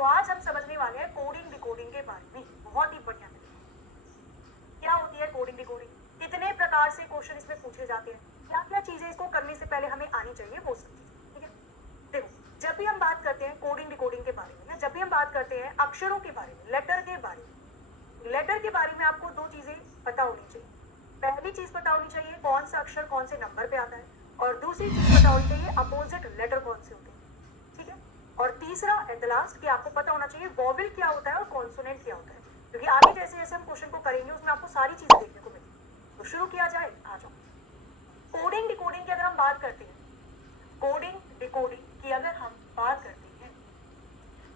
तो आज हम समझने वाले हैं कोडिंग डिकोडिंग के बारे में, बहुत ही बढ़िया तरीके। क्या होती है कोडिंग डिकोडिंग, कितने प्रकार से क्वेश्चन इसमें पूछे जाते हैं, क्या क्या चीजें इसको करने से पहले हमें आनी चाहिए, वो सब चीजें। ठीक है, देखो जब भी हम बात करते हैं कोडिंग डिकोडिंग के बारे में, या जब भी हम बात करते हैं अक्षरों के बारे में, लेटर के बारे में, लेटर के बारे में आपको दो चीजें पता होनी चाहिए। पहली चीज पता होनी चाहिए कौन सा अक्षर कौन से नंबर पे आता है, और दूसरी चीज पता होनी चाहिए अपोजिट लेटर कौन से होते हैं। ठीक है, और तीसरा एट द लास्ट कि आपको पता होना चाहिए वॉवेल क्या होता है और कॉन्सोनेंट क्या होता है, क्योंकि आगे जैसे जैसे हम क्वेश्चन को करेंगे उसमें आपको सारी चीजें देखने को मिलेगी। तो शुरू किया जाए, आ जाओ। कोडिंग डिकोडिंग की अगर हम बात करते हैं, कोडिंग डिकोडिंग की अगर हम बात करते हैं,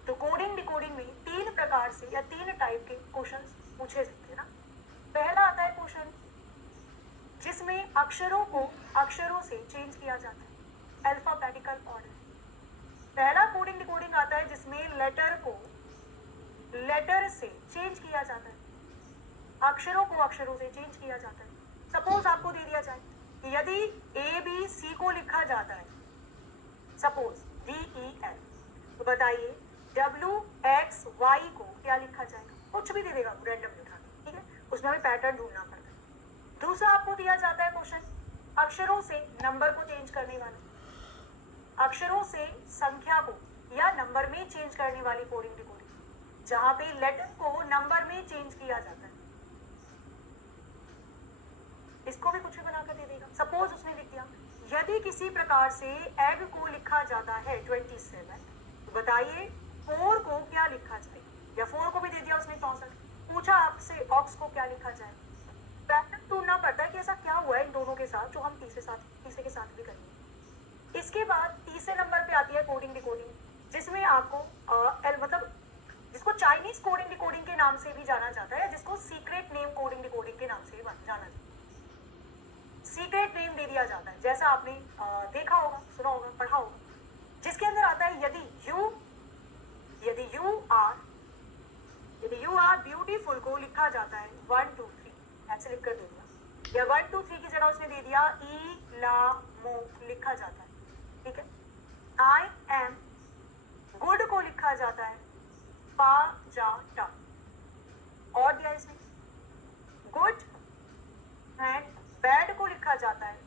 तो कोडिंग डिकोडिंग में तीन प्रकार से या तीन टाइप के क्वेश्चन पूछे जाते हैं ना। पहला आता है क्वेश्चन जिसमें अक्षरों को अक्षरों से चेंज किया जाता है, अल्फाबेटिकल ऑर्डर। पहला कोडिंग डिकोडिंग आता है जिसमें लेटर को लेटर से चेंज किया जाता है, अक्षरों को अक्षरों से चेंज किया जाता है। सपोज आपको दे दिया जाए कि यदि ए बी सी को लिखा जाता है, सपोज DEL, तो बताइए WXY को क्या लिखा जाएगा, कुछ भी दे देगा रैंडम उठा के। ठीक है, उसमें हमें पैटर्न ढूंढना पड़ता है। दूसरा आपको दिया जाता है क्वेश्चन अक्षरों से नंबर को चेंज करने वाला, अक्षरों से संख्या को या नंबर में चेंज करने वाली कोडिंग डिकोडिंग, जहां पे लेटर को नंबर में चेंज किया जाता है। इसको भी कुछ भी बनाकर दे देगा। सपोज उसने लिख दिया यदि किसी प्रकार से एग को लिखा जाता है 27, तो बताइए 4 को क्या लिखा जाए, या 4 को भी दे दिया उसने 64, पूछा आपसे ऑक्स को क्या लिखा जाए। पैटर्न ढूंढना पड़ता है कि ऐसा क्या हुआ है इन दोनों के साथ, जो हम तीसरे के साथ भी करेंगे। इसके बाद तीसरे नंबर पे आती है कोडिंग डिकोडिंग, जिसमें आपको मतलब जिसको चाइनीज कोडिंग डिकोडिंग के नाम से भी जाना जाता है, जिसको सीक्रेट नेम कोडिंग डिकोडिंग के नाम से भी जाना जाता है। सीक्रेट नेम दे दिया जाता है, जैसा आपने देखा होगा, सुना होगा, पढ़ा होगा, जिसके अंदर आता है यदि यू आर ब्यूटीफुल को लिखा जाता है 1 2 3 ऐसे लिखकर दे दिया, या 1 2 3 की जगह उसने दे दिया ई ला मो लिखा जाता है। ठीक है, आई एम गुड को लिखा जाता है पा जा टा, और दिया इसने गुड एंड बैड को लिखा जाता है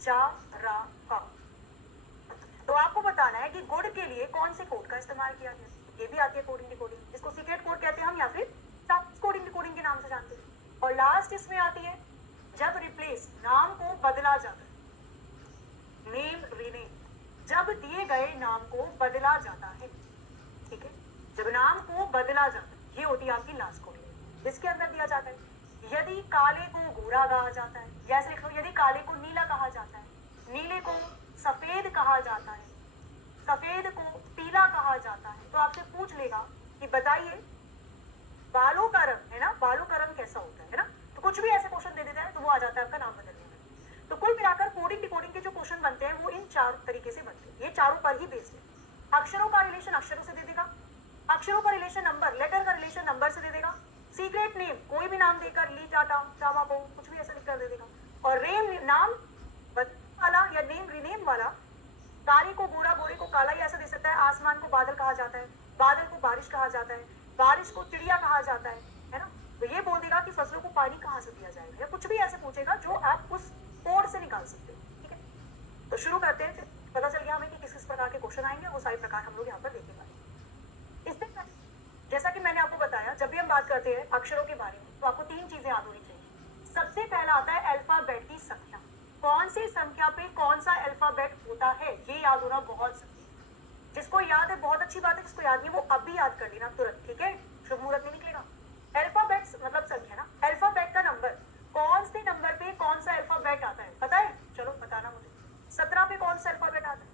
जा रा का। तो आपको बताना है कि गुड के लिए कौन से कोड का इस्तेमाल किया गया, ये भी आती है कोडिंग डिकोडिंग, जिसको सीक्रेट कोड कहते हैं हम, या फिर कोडिंग डिकोडिंग के नाम से जानते हैं। और लास्ट इसमें आती है जब रिप्लेस नाम को बदला जाता है, नेम रीनेम, जब दिए गए नाम को बदला जाता है। ठीक है, जब नाम को बदला जाता है, ये होती है आपकी लास्ट कोडिंग, जिसके अंदर दिया जाता है यदि काले को गोरा कहा जाता है, जैसे लिख लो यदि काले को नीला कहा जाता है, नीले को सफेद कहा जाता है, सफेद को पीला कहा जाता है, तो आपसे पूछ लेगा कि बताइए बालों का रंग है ना, बालों का रंग कैसा होता है ना, तो कुछ भी ऐसे क्वेश्चन दे देता है तो वो आ जाता है आपका नाम बदलने में। तो कुल मिलाकर कोडिंग डिकोडिंग के जो क्वेश्चन बनते हैं वो इन 4 तरीके से बनते हैं, ये चारों पर ही बेस्ड है। अक्षरों का रिलेशन अक्षरों से दे देगा, अक्षरों का रिलेशन नंबर, लेटर का रिलेशन नंबर से दे देगा, सीक्रेट नेम कोई भी नाम देकर ली टाटा चावा बो कुछ भी ऐसा लिखकर दे देगा, और रेम नाम वाला या नेम रीनेम वाला, काले को गोरा गोरे को काला, ऐसा दे सकता है। आसमान को बादल कहा जाता है, बादल को बारिश कहा जाता है, बारिश को चिड़िया कहा जाता है ना। तो ये बोल देगा कि फसलों को पानी कहाँ से दिया जाएगा, या कुछ भी ऐसे पूछेगा जो आप उस कोड से निकाल सकते हो। ठीक है, तो शुरू करते हैं, फिर पता चल गया हमें कि किस किस प्रकार के क्वेश्चन आएंगे, वो सारे प्रकार हम लोग यहाँ पर देखेंगे। इससे जैसा कि मैंने आपको बताया, जब भी हम बात करते हैं अक्षरों के बारे में तो आपको 3 चीजें याद होनी चाहिए। सबसे पहला आता है अल्फाबेट की संख्या, कौन सी संख्या पे कौन सा अल्फाबेट होता है, ये याद होना बहुत जरूरी है। जिसको याद है बहुत अच्छी बात है, जिसको याद नहीं वो अभी याद कर लेना तुरंत। ठीक है, शुभ मुहूर्त में निकलेगा। अल्फाबेट मतलब संख्या ना, अल्फाबेट का नंबर, कौन से नंबर पे कौन सा अल्फाबेट आता है पता है, चलो बताना मुझे। 17 पे कौन सा अल्फाबेट आता है,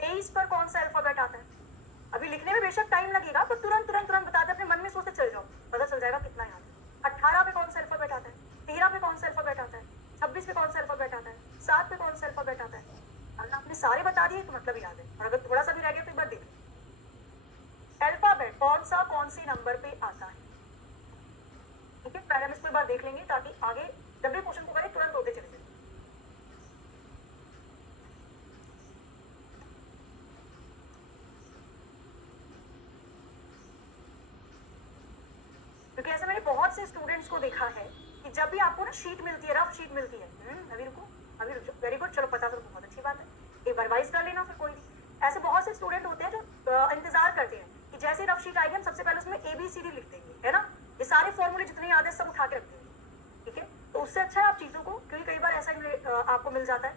23 पर कौन सा अल्फाबेट आता है। अभी लिखने में बेशक टाइम लगेगा, पर तुरंत तुरंत तुरंत बताते, अपने मन में सोचते चल जाओ, पता चल जाएगा कितना याद है। 18 पे कौन सा अल्फाबेट आता है, 13 पे कौन सा अल्फाबेट आता है, 26 पे कौन सा अल्फाबेट आता है, 7 पे कौन सा अल्फाबेट आता है। अगर आपने सारे बता दिए तो मतलब याद है, और अगर थोड़ा सा भी रह गया तो एक बार देखिए अल्फाबेट कौन से नंबर पे आता है। ठीक है, पहले हम इसको एक बार देख लेंगे ताकि आगे जब भी क्वेश्चन को करें तुरंत होते चले जाए। बहुत से स्टूडेंट्स को देखा है कि जब भी आपको ना शीट मिलती है, रफ शीट मिलती है, अभी रुको, अभी रुक जाओ, वेरी गुड, चलो पता तो बहुत अच्छी बात है, एक बार रिवाइज कर लेना। फिर कोई भी ऐसे बहुत से स्टूडेंट होते हैं जो इंतजार करते हैं कि जैसे रफ शीट आएगी हम सबसे पहले उसमें ABCD लिख देंगे, है ना, ये सारे फॉर्मूले जितने याद है सब उठा के रख देंगे, ठीक है। तो उससे अच्छा है आप चीजों को, क्योंकि कई बार ऐसा आपको मिल जाता है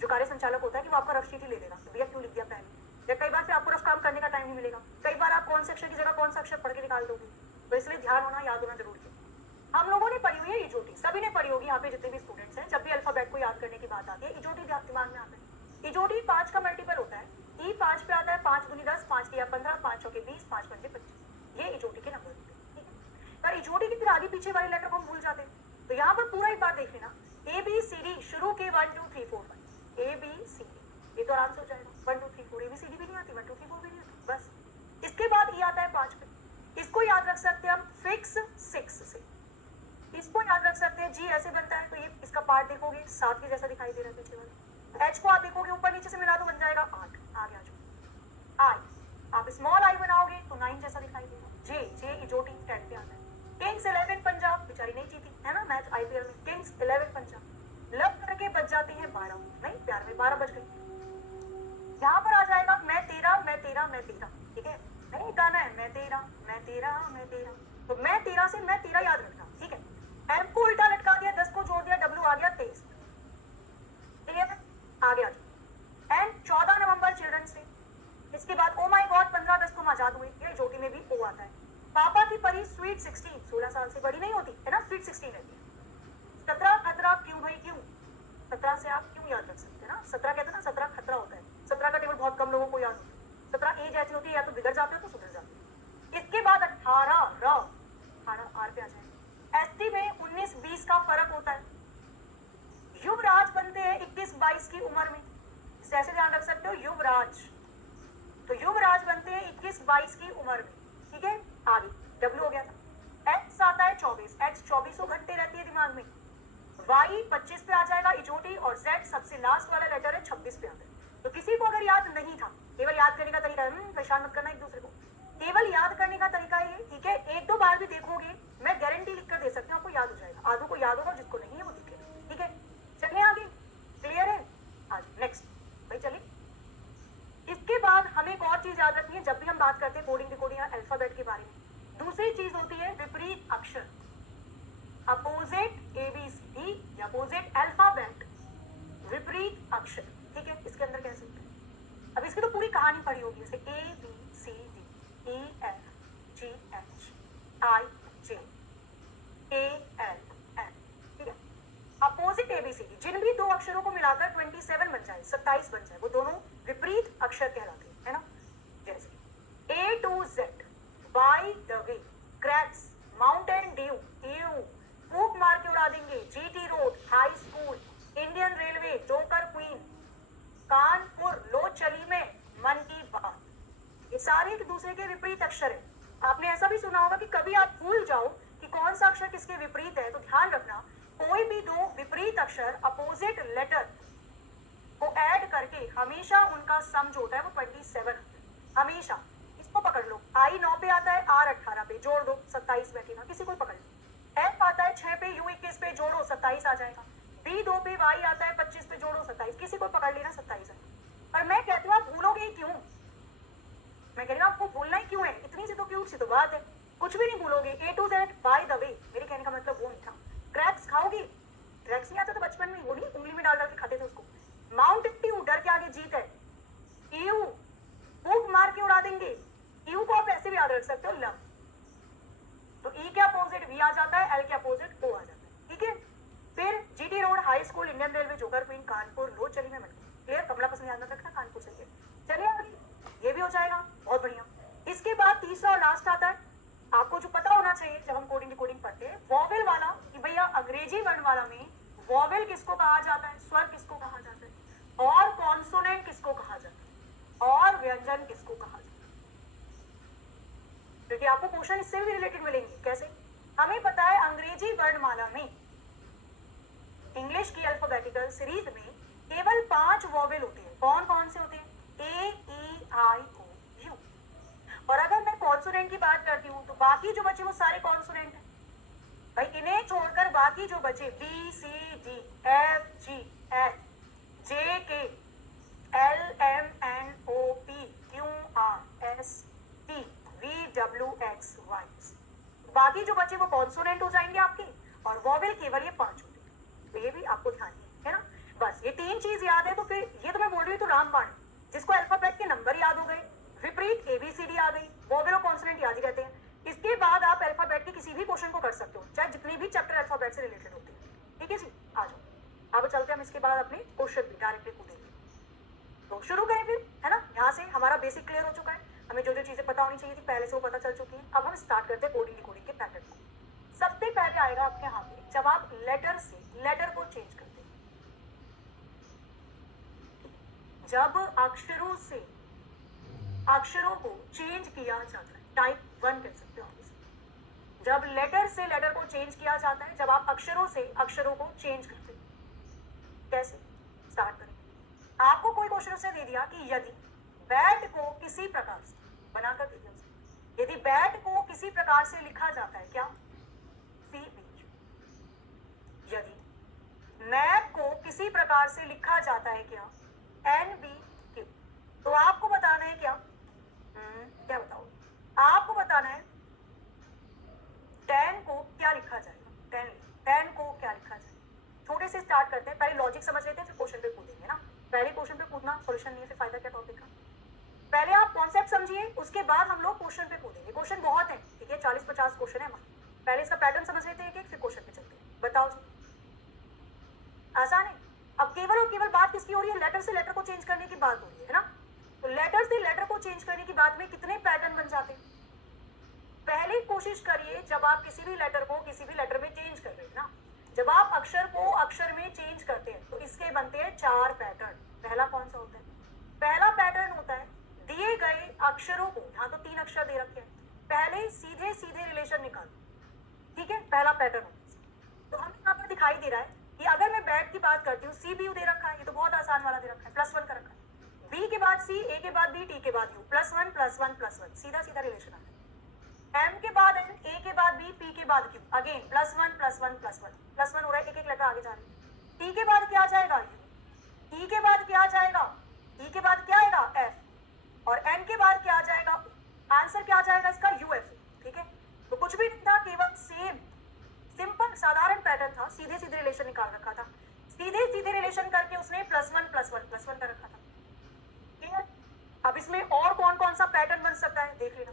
जो कार्य संचालक होता है कि वो आपका रफ शीट ही ले लेगा, तो भैया क्यों लिख दिया पहले, या कई बार फिर आपको रफ काम करने का टाइम नहीं मिलेगा, कई बार आप कौन से अक्षर की जगह कौन सा अक्षर पढ़ के निकाल दोगे, तो इसलिए ध्यान होना, याद होना जरूरी है। हम लोगों ने पढ़ी हुई है इजोटी, सभी ने पढ़ी होगी, यहाँ पे जितने भी स्टूडेंट्स हैं, जब भी अल्फाबेट को याद करने की बात आती है इजोटी दिमाग में आता है। इजोटी 5 का मल्टीपल होता है, ई 5 पे आता है, 5 दूनी 10, 5 तिया 15, 5 चौके 20, 5 पंजे 25, ये इजोटी के नंबर होते हैं, ठीक है। पर इजोटी की फिर आगे पीछे वाले लेटर को हम भूल जाते हैं, तो यहाँ पर पूरा एक बार देख लेना, ABCD शुरू के 1 2 3 4 5, ABCD, ये तो आराम से हो जाएगा, 1 2 3 4, ABCD भी नहीं आती, 1 2 3 4 भी नहीं आती, बस। इसके बाद ई आता है 5 पे, इसको याद रख सकते हैं हम फिक्स 6 से, इसको याद रख सकते हैं, जी ऐसे बनता है, तो ये इसका पार्ट देखोगे 7 के जैसा दिखाई दे रहा है पीछे वाला, H को आप देखोगे ऊपर नीचे से मिला तो बन जाएगा 8, आगे आ जाओ। I, आप स्मॉल I बनाओगे तो 9 जैसा दिखाई देगा। जे इजोटी 10 पे आता है। किंग्स 11 पंजाब बेचारी नहीं जीती है ना मैच IPL में, किंग्स 11 पंजाब लब करके बच जाते हैं 12, नहीं प्यार में 12 बज गए। यहाँ पर आ जाएगा मैं तेरा मैं तेरा मैं तेरा, ठीक है, नहीं गाना है मैं तेरा मैं तेरा मैं तेरा, तो मैं तेरा से मैं तेरा याद रखना, ठीक है। M को उल्टा लटका दिया, 10 को जोड़ दिया, W आ गया 23, क्लियर है, आगे आ जाओ। एंड 14 नवंबर चिल्ड्रंस डे, इसके बाद ओ माय गॉड 15 अगस्त को हम आजाद हुए, ये ज्योति में भी ओ आता है। पापा की परी स्वीट 16, 16 साल से बड़ी नहीं होती है ना, स्वीट 16 रहती है। 17 खतरा क्यों भाई क्यों, 17 से आप क्यों याद रख सकते हैं ना, 17 कहते हैं ना, 17 खतरा होता है, 17 का टेबल बहुत कम लोगों को याद होता है, 17 एज ऐसी होती है या तो बिगड़ जाते हो तो सुधर जाते हो। इसके बाद 18 आर पे आ जाए। ST में 19-20 का फर्क होता है। युवराज बनते हैं 21-22 की उम्र में, ऐसे ध्यान रख सकते हो युवराज, तो युवराज बनते हैं 21-22 की उम्र में, ठीक है। आगे W हो गया था, X आता है 24, X 24 घंटे रहती है दिमाग में, Y 25 पे आ जाएगा इजोटी, और Z सबसे लास्ट वाला लेटर है 26 पे आता है। तो किसी को अगर याद नहीं था, केवल याद करने का तरीका है, परेशान मत करना एक दूसरे को, केवल याद करने का तरीका ये, ठीक है। 1-2 बार भी देखोगे, मैं गारंटी लिख कर दे सकती हूँ आपको याद हो जाएगा, आधों को याद होगा, जिसको नहीं है वो दिखेगा, ठीक है। चलिए आगे, क्लियर है, आज नेक्स्ट भाई चलिए। इसके बाद हमें एक और चीज याद रखनी है जब भी हम बात करते हैं कोडिंग डिकोडिंग या अल्फाबेट के बारे में, दूसरी चीज होती है विपरीत अक्षर, अपोजिट ABCD या अपोजिट अल्फाबेट, विपरीत अक्षर, ठीक है। इसके अंदर कैसे होता है, अब इसकी तो पूरी कहानी पढ़ी होगी, जैसे ABCD EFGH IJ KLM, ठीक है। अपोजिट ABCD जिन भी 2 अक्षरों को मिलाकर 27 बन जाए, 27 बन जाए, वो दोनों विपरीत अक्षर कहलाते हैं, है ना। जैसे A to Z, by the way, cracks, Mountain Dew, EU, फूक मार के उड़ा देंगे, GT road, high school, Indian railway, joker queen, Kanpur, लो चली में, मन की बात, ये सारे एक दूसरे के विपरीत अक्षर है। आपने ऐसा भी सुना होगा कि कभी आप भूल जाओ कि कौन सा अक्षर किसके विपरीत है, तो ध्यान रखना कोई भी 2 विपरीत अक्षर अपोजिट लेटर को ऐड करके हमेशा उनका सम जो होता है वो 27 हमेशा। इसको पकड़ लो, I 9 पे आता है, R 18 पे, जोड़ दो 27 बैठे ना, किसी को पकड़ लो। F आता है 6 पे, U 21 पे, जोड़ो 27 आ जाएगा। B 2 पे, Y आता है 25 पे, जोड़ो 27, किसी को पकड़ लेना 27 है। पर मैं कहती हूँ आप भूलोगे ही क्यों, मैं कह रही हूँ आपको भूलना ही क्यों है, इतनी सी तो क्यूट सी तो बात है, कुछ भी नहीं भूलोगे। A to Z, by the way, मेरे कहने का मतलब वो नहीं था। क्रैक्स खाओगी, क्रैक्स नहीं आता था बचपन में, वो नहीं उंगली में डाल डाल के खाते थे उसको। माउंटेन ड्यू, डर के आगे जीत है। EU, फूक मार के उड़ा देंगे, EU को आप ऐसे भी याद रख सकते हो, लव, तो E के अपोजिट V आ जाता है, L के अपोजिट O आ जाता है, ठीक है। फिर GT road, high school, Indian railway, joker queen, Kanpur, लो चली में, क्लियर, कमला पसंद याद रखना, कानपुर से चलिए आगे, ये भी हो जाएगा, बहुत बढ़िया। इसके बाद तीसरा और लास्ट आता है, आपको जो पता होना चाहिए जब हम कोडिंग डिकोडिंग पढ़ते हैं, वॉवेल वाला, कि भैया अंग्रेजी वर्ण वाला में वॉवेल किसको कहा जाता है, स्वर किसको कहा जाता है, और कॉन्सोनेंट किसको कहा जाता है, और व्यंजन किसको कहा जाता है, क्योंकि आपको क्वेश्चन इससे भी रिलेटेड मिलेंगे। कैसे, हमें पता है अंग्रेजी वर्णमाला में, इंग्लिश की अल्फाबेटिकल सीरीज में केवल 5 वॉवेल होते हैं। कौन कौन से होते हैं, A E I O U। और अगर मैं कॉन्सोनेंट की बात करती हूँ तो बाकी जो बचे वो सारे कॉन्सोनेंट हैं, भाई इन्हें छोड़कर बाकी जो बचे B C D F G H J K L M N O P Q R S T V W X Y, बाकी जो बचे वो कॉन्सोनेंट हो जाएंगे आपके, और वॉवेल केवल ये 5 होते हैं। तो ये भी आपको ध्यान है ना। बस ये 3 चीज याद है तो फिर ये तो मैं बोल रही हूँ तो रामबाण, जिसको अल्फाबेट के नंबर याद हो गए, विपरीत एबीसीडी आ गई, वॉवेल और कॉन्सोनेंट याद ही रहते हैं। इसके बाद आप अल्फाबेट के किसी भी क्वेश्चन को कर सकते हो, चाहे जितने भी चैप्टर अल्फाबेट से रिलेटेड होते हैं। ठीक है जी, आ जाओ अब चलते हम इसके बाद अपने क्वेश्चन भी डायरेक्टली कूदेंगे। तो शुरू करें फिर, है ना। यहाँ से हमारा बेसिक क्लियर हो चुका है, हमें जो जो चीजें पता होनी चाहिए थी पहले से वो पता चल चुकी है। अब हम स्टार्ट करते हैं कोडिंग डिकोडिंग के पैटर्न को। सबसे पहले आएगा आपके यहाँ पे जब आप लेटर से लेटर को चेंज करते हैं, जब अक्षरों से अक्षरों को चेंज किया जाता है, टाइप 1 कह सकते हो आप इसे। जब लेटर से लेटर को चेंज किया जाता है, जब आप अक्षरों से अक्षरों को चेंज करते हैं। कैसे स्टार्ट करें? आपको कोई क्वेश्चन उसने दे दिया कि यदि बैट को किसी प्रकार से बनाकर दे दिया, यदि बैट को किसी प्रकार से लिखा जाता है क्या, सी बी। यदि मैप को किसी प्रकार से लिखा जाता है क्या, एन बी क्यू। तो आपको बताना है क्या, क्या बताओ, आपको बताना है 10 को क्या लिखा जाएगा, 10 को क्या लिखा जाएगा। छोटे से स्टार्ट करते हैं, पहले लॉजिक समझ लेते हैं फिर क्वेश्चन पे कूदेंगे ना। पहले क्वेश्चन पे कूदना सॉल्यूशन नहीं है, फिर फायदा क्या टॉपिक का। पहले आप कॉन्सेप्ट समझिए, उसके बाद हम लोग क्वेश्चन पे कूदेंगे। क्वेश्चन बहुत है, ठीक है, 40-50 क्वेश्चन है हमारे। पहले इसका पैटर्न समझ लेते हैं, फिर क्वेश्चन पे चलते हैं। बताओ जी, आसान है। अब केवल और केवल बात किसकी हो रही है, लेटर से लेटर को चेंज करने की बात हो रही है ना। तो लेटर से लेटर को चेंज करने की बात में कितने पैटर्न बन जाते हैं। पहले कोशिश करिए जब आप किसी भी लेटर को किसी भी लेटर में चेंज कर रहे हैं ना, जब आप अक्षर को अक्षर में चेंज करते हैं तो इसके बनते हैं 4 पैटर्न। पहला कौन सा होता है, पहला पैटर्न होता है दिए गए अक्षरों को, यहाँ तो 3 अक्षर दे रखे हैं, पहले सीधे सीधे रिलेशन निकालो। ठीक है, पहला पैटर्न होता है। तो हमें यहाँ पर दिखाई दे रहा है कि अगर मैं बैट की बात करती हूँ, सी बी यू दे रखा है, ये तो बहुत आसान वाला दे रखा है, +1 का रखा है। बी के बाद सी, ए के बाद बी, टी के बाद यू, +1 +1 +1, सीधा सीधा रिलेशन आता है। एम के बाद एन, ए के बाद बी, पी के बाद क्यू, अगेन +1 +1 +1 हो रहा है, एक एक लेटर आगे जा रही है। टी के बाद क्या जाएगा, यू। ई के बाद क्या जाएगा, ई के बाद क्या आएगा, एफ। और एन के बाद क्या आ जाएगा, आंसर क्या आ जाएगा इसका, यूएफ। ठीक है, तो कुछ भी नहीं था, केवल सेम सिंपल साधारण पैटर्न था, सीधे सीधे रिलेशन निकाल रखा था। सीधे सीधे रिलेशन करके उसने +1 +1 +1 कर रखा था। ठीक है, अब इसमें और कौन कौन सा पैटर्न बन सकता है देख लेना।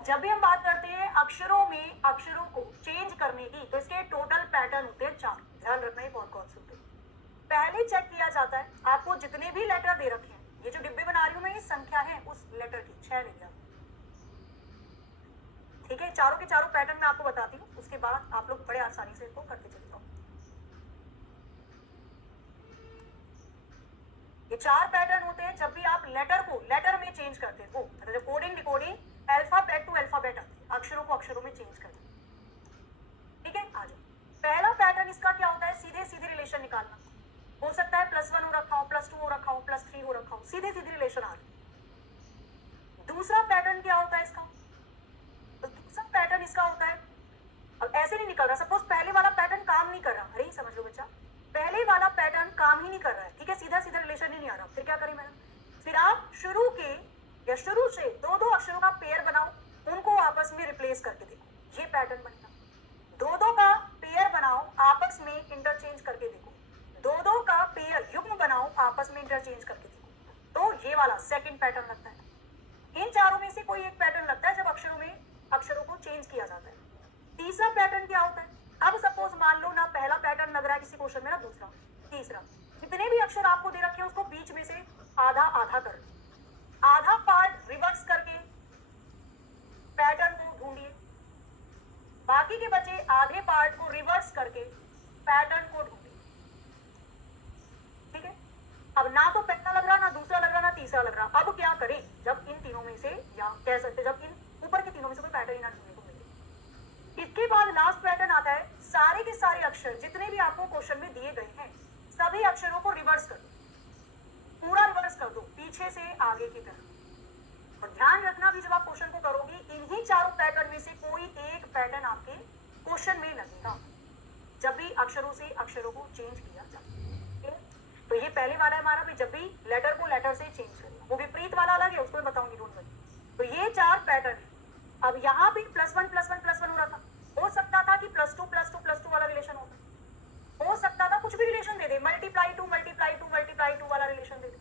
जब भी हम बात करते हैं अक्षरों में अक्षरों को चेंज करने की, तो इसके टोटल पैटर्न होते हैं 4। ध्यान रखना है कौन कौन से होते हैं। पहले चेक किया जाता है आपको जितने भी लेटर दे रखे हैं, ये जो डिब्बे बना रही हूं मैं, ये संख्या है उस लेटर की, 6 ले लिया। ठीक है, चारों के चारों पैटर्न मैं आपको बताती हूँ, उसके बाद आप लोग बड़े आसानी से इसको करते चले जाओ। ये 4 पैटर्न होते हैं जब भी आप लेटर को लेटर में चेंज करते हो, मतलब coding decoding alphabet to alphabet आती है, अक्षरों को अक्षरों में चेंज करते हैं। ठीक है, आ जाओ। पहला पैटर्न इसका क्या होता है, सीधे सीधे रिलेशन निकालना। हो सकता है +1 हो रखा हो, +2 हो रखा हो, +3 हो रखा हो, सीधे सीधे रिलेशन आ रहे हैं। दूसरा पैटर्न क्या होता है इसका, तो दूसरा पैटर्न इसका होता है, अब ऐसे नहीं निकल रहा, सपोज पहले वाला पैटर्न काम नहीं कर रहा, अरे समझ लो बच्चा, पहले वाला पैटर्न काम ही नहीं कर रहा है, ठीक है, सीधा सीधा रिलेशन ही नहीं आ रहा, फिर क्या करें मैडम, फिर आप शुरू के या शुरू से 2-2 अक्षरों का पेयर बनाओ, उनको आपस में रिप्लेस करके देखो, ये पैटर्न बनेगा। 2-2 का पेयर बनाओ, आपस में इंटरचेंज करके देखो, 2-2 का पेयर युग्म बनाओ, आपस में इंटरचेंज करके देखो, तो ये वाला सेकंड पैटर्न लगता है। इन चारों में से कोई एक पैटर्न लगता है जब अक्षरों में अक्षरों को चेंज किया जाता है। तीसरा पैटर्न क्या होता है, अब सपोज मान लो ना पहला पैटर्न लग रहा है किसी क्वेश्चन में, ना दूसरा, तीसरा, जितने भी अक्षर आपको दे रखे हैं उसको बीच में से आधा आधा कर, आधा पार्ट रिवर्स करके पैटर्न को ढूंढिए, बाकी के बचे आधे पार्ट को रिवर्स करके पैटर्न को ढूंढिए। ठीक है, अब ना तो पहला लग रहा, ना दूसरा लग रहा, ना तीसरा लग रहा, अब क्या करें, जब इन तीनों में से, या कह सकते जब इन ऊपर के तीनों में से कोई पैटर्न ही ना ढूंढने को मिले। इसके बाद लास्ट पैटर्न आता है, सारे के सारे अक्षर जितने भी आपको क्वेश्चन में दिए गए हैं, सभी अक्षरों को रिवर्स कर दो, पूरा रिवर्स कर दो, पीछे से आगे की तरफ। और ध्यान रखना भी जब आप क्वेश्चन को करोगे इन्हीं चारों पैटर्न में से कोई एक पैटर्न आपके क्वेश्चन में लगेगा जब भी अक्षरों से अक्षरों को चेंज किया जाए। तो ये पहले वाला है हमारा भी, जब भी लेटर को लेटर से चेंज करें, वो विपरीत वाला अलग है, उसको मैं बताऊंगी, डोंट वरी। तो ये चार पैटर्न है। अब यहाँ पे +1 हो रहा था, हो सकता था कि +2 वाला रिलेशन होता, हो सकता था कुछ भी रिलेशन दे दे, मल्टीप्लाई टू वाला रिलेशन दे दे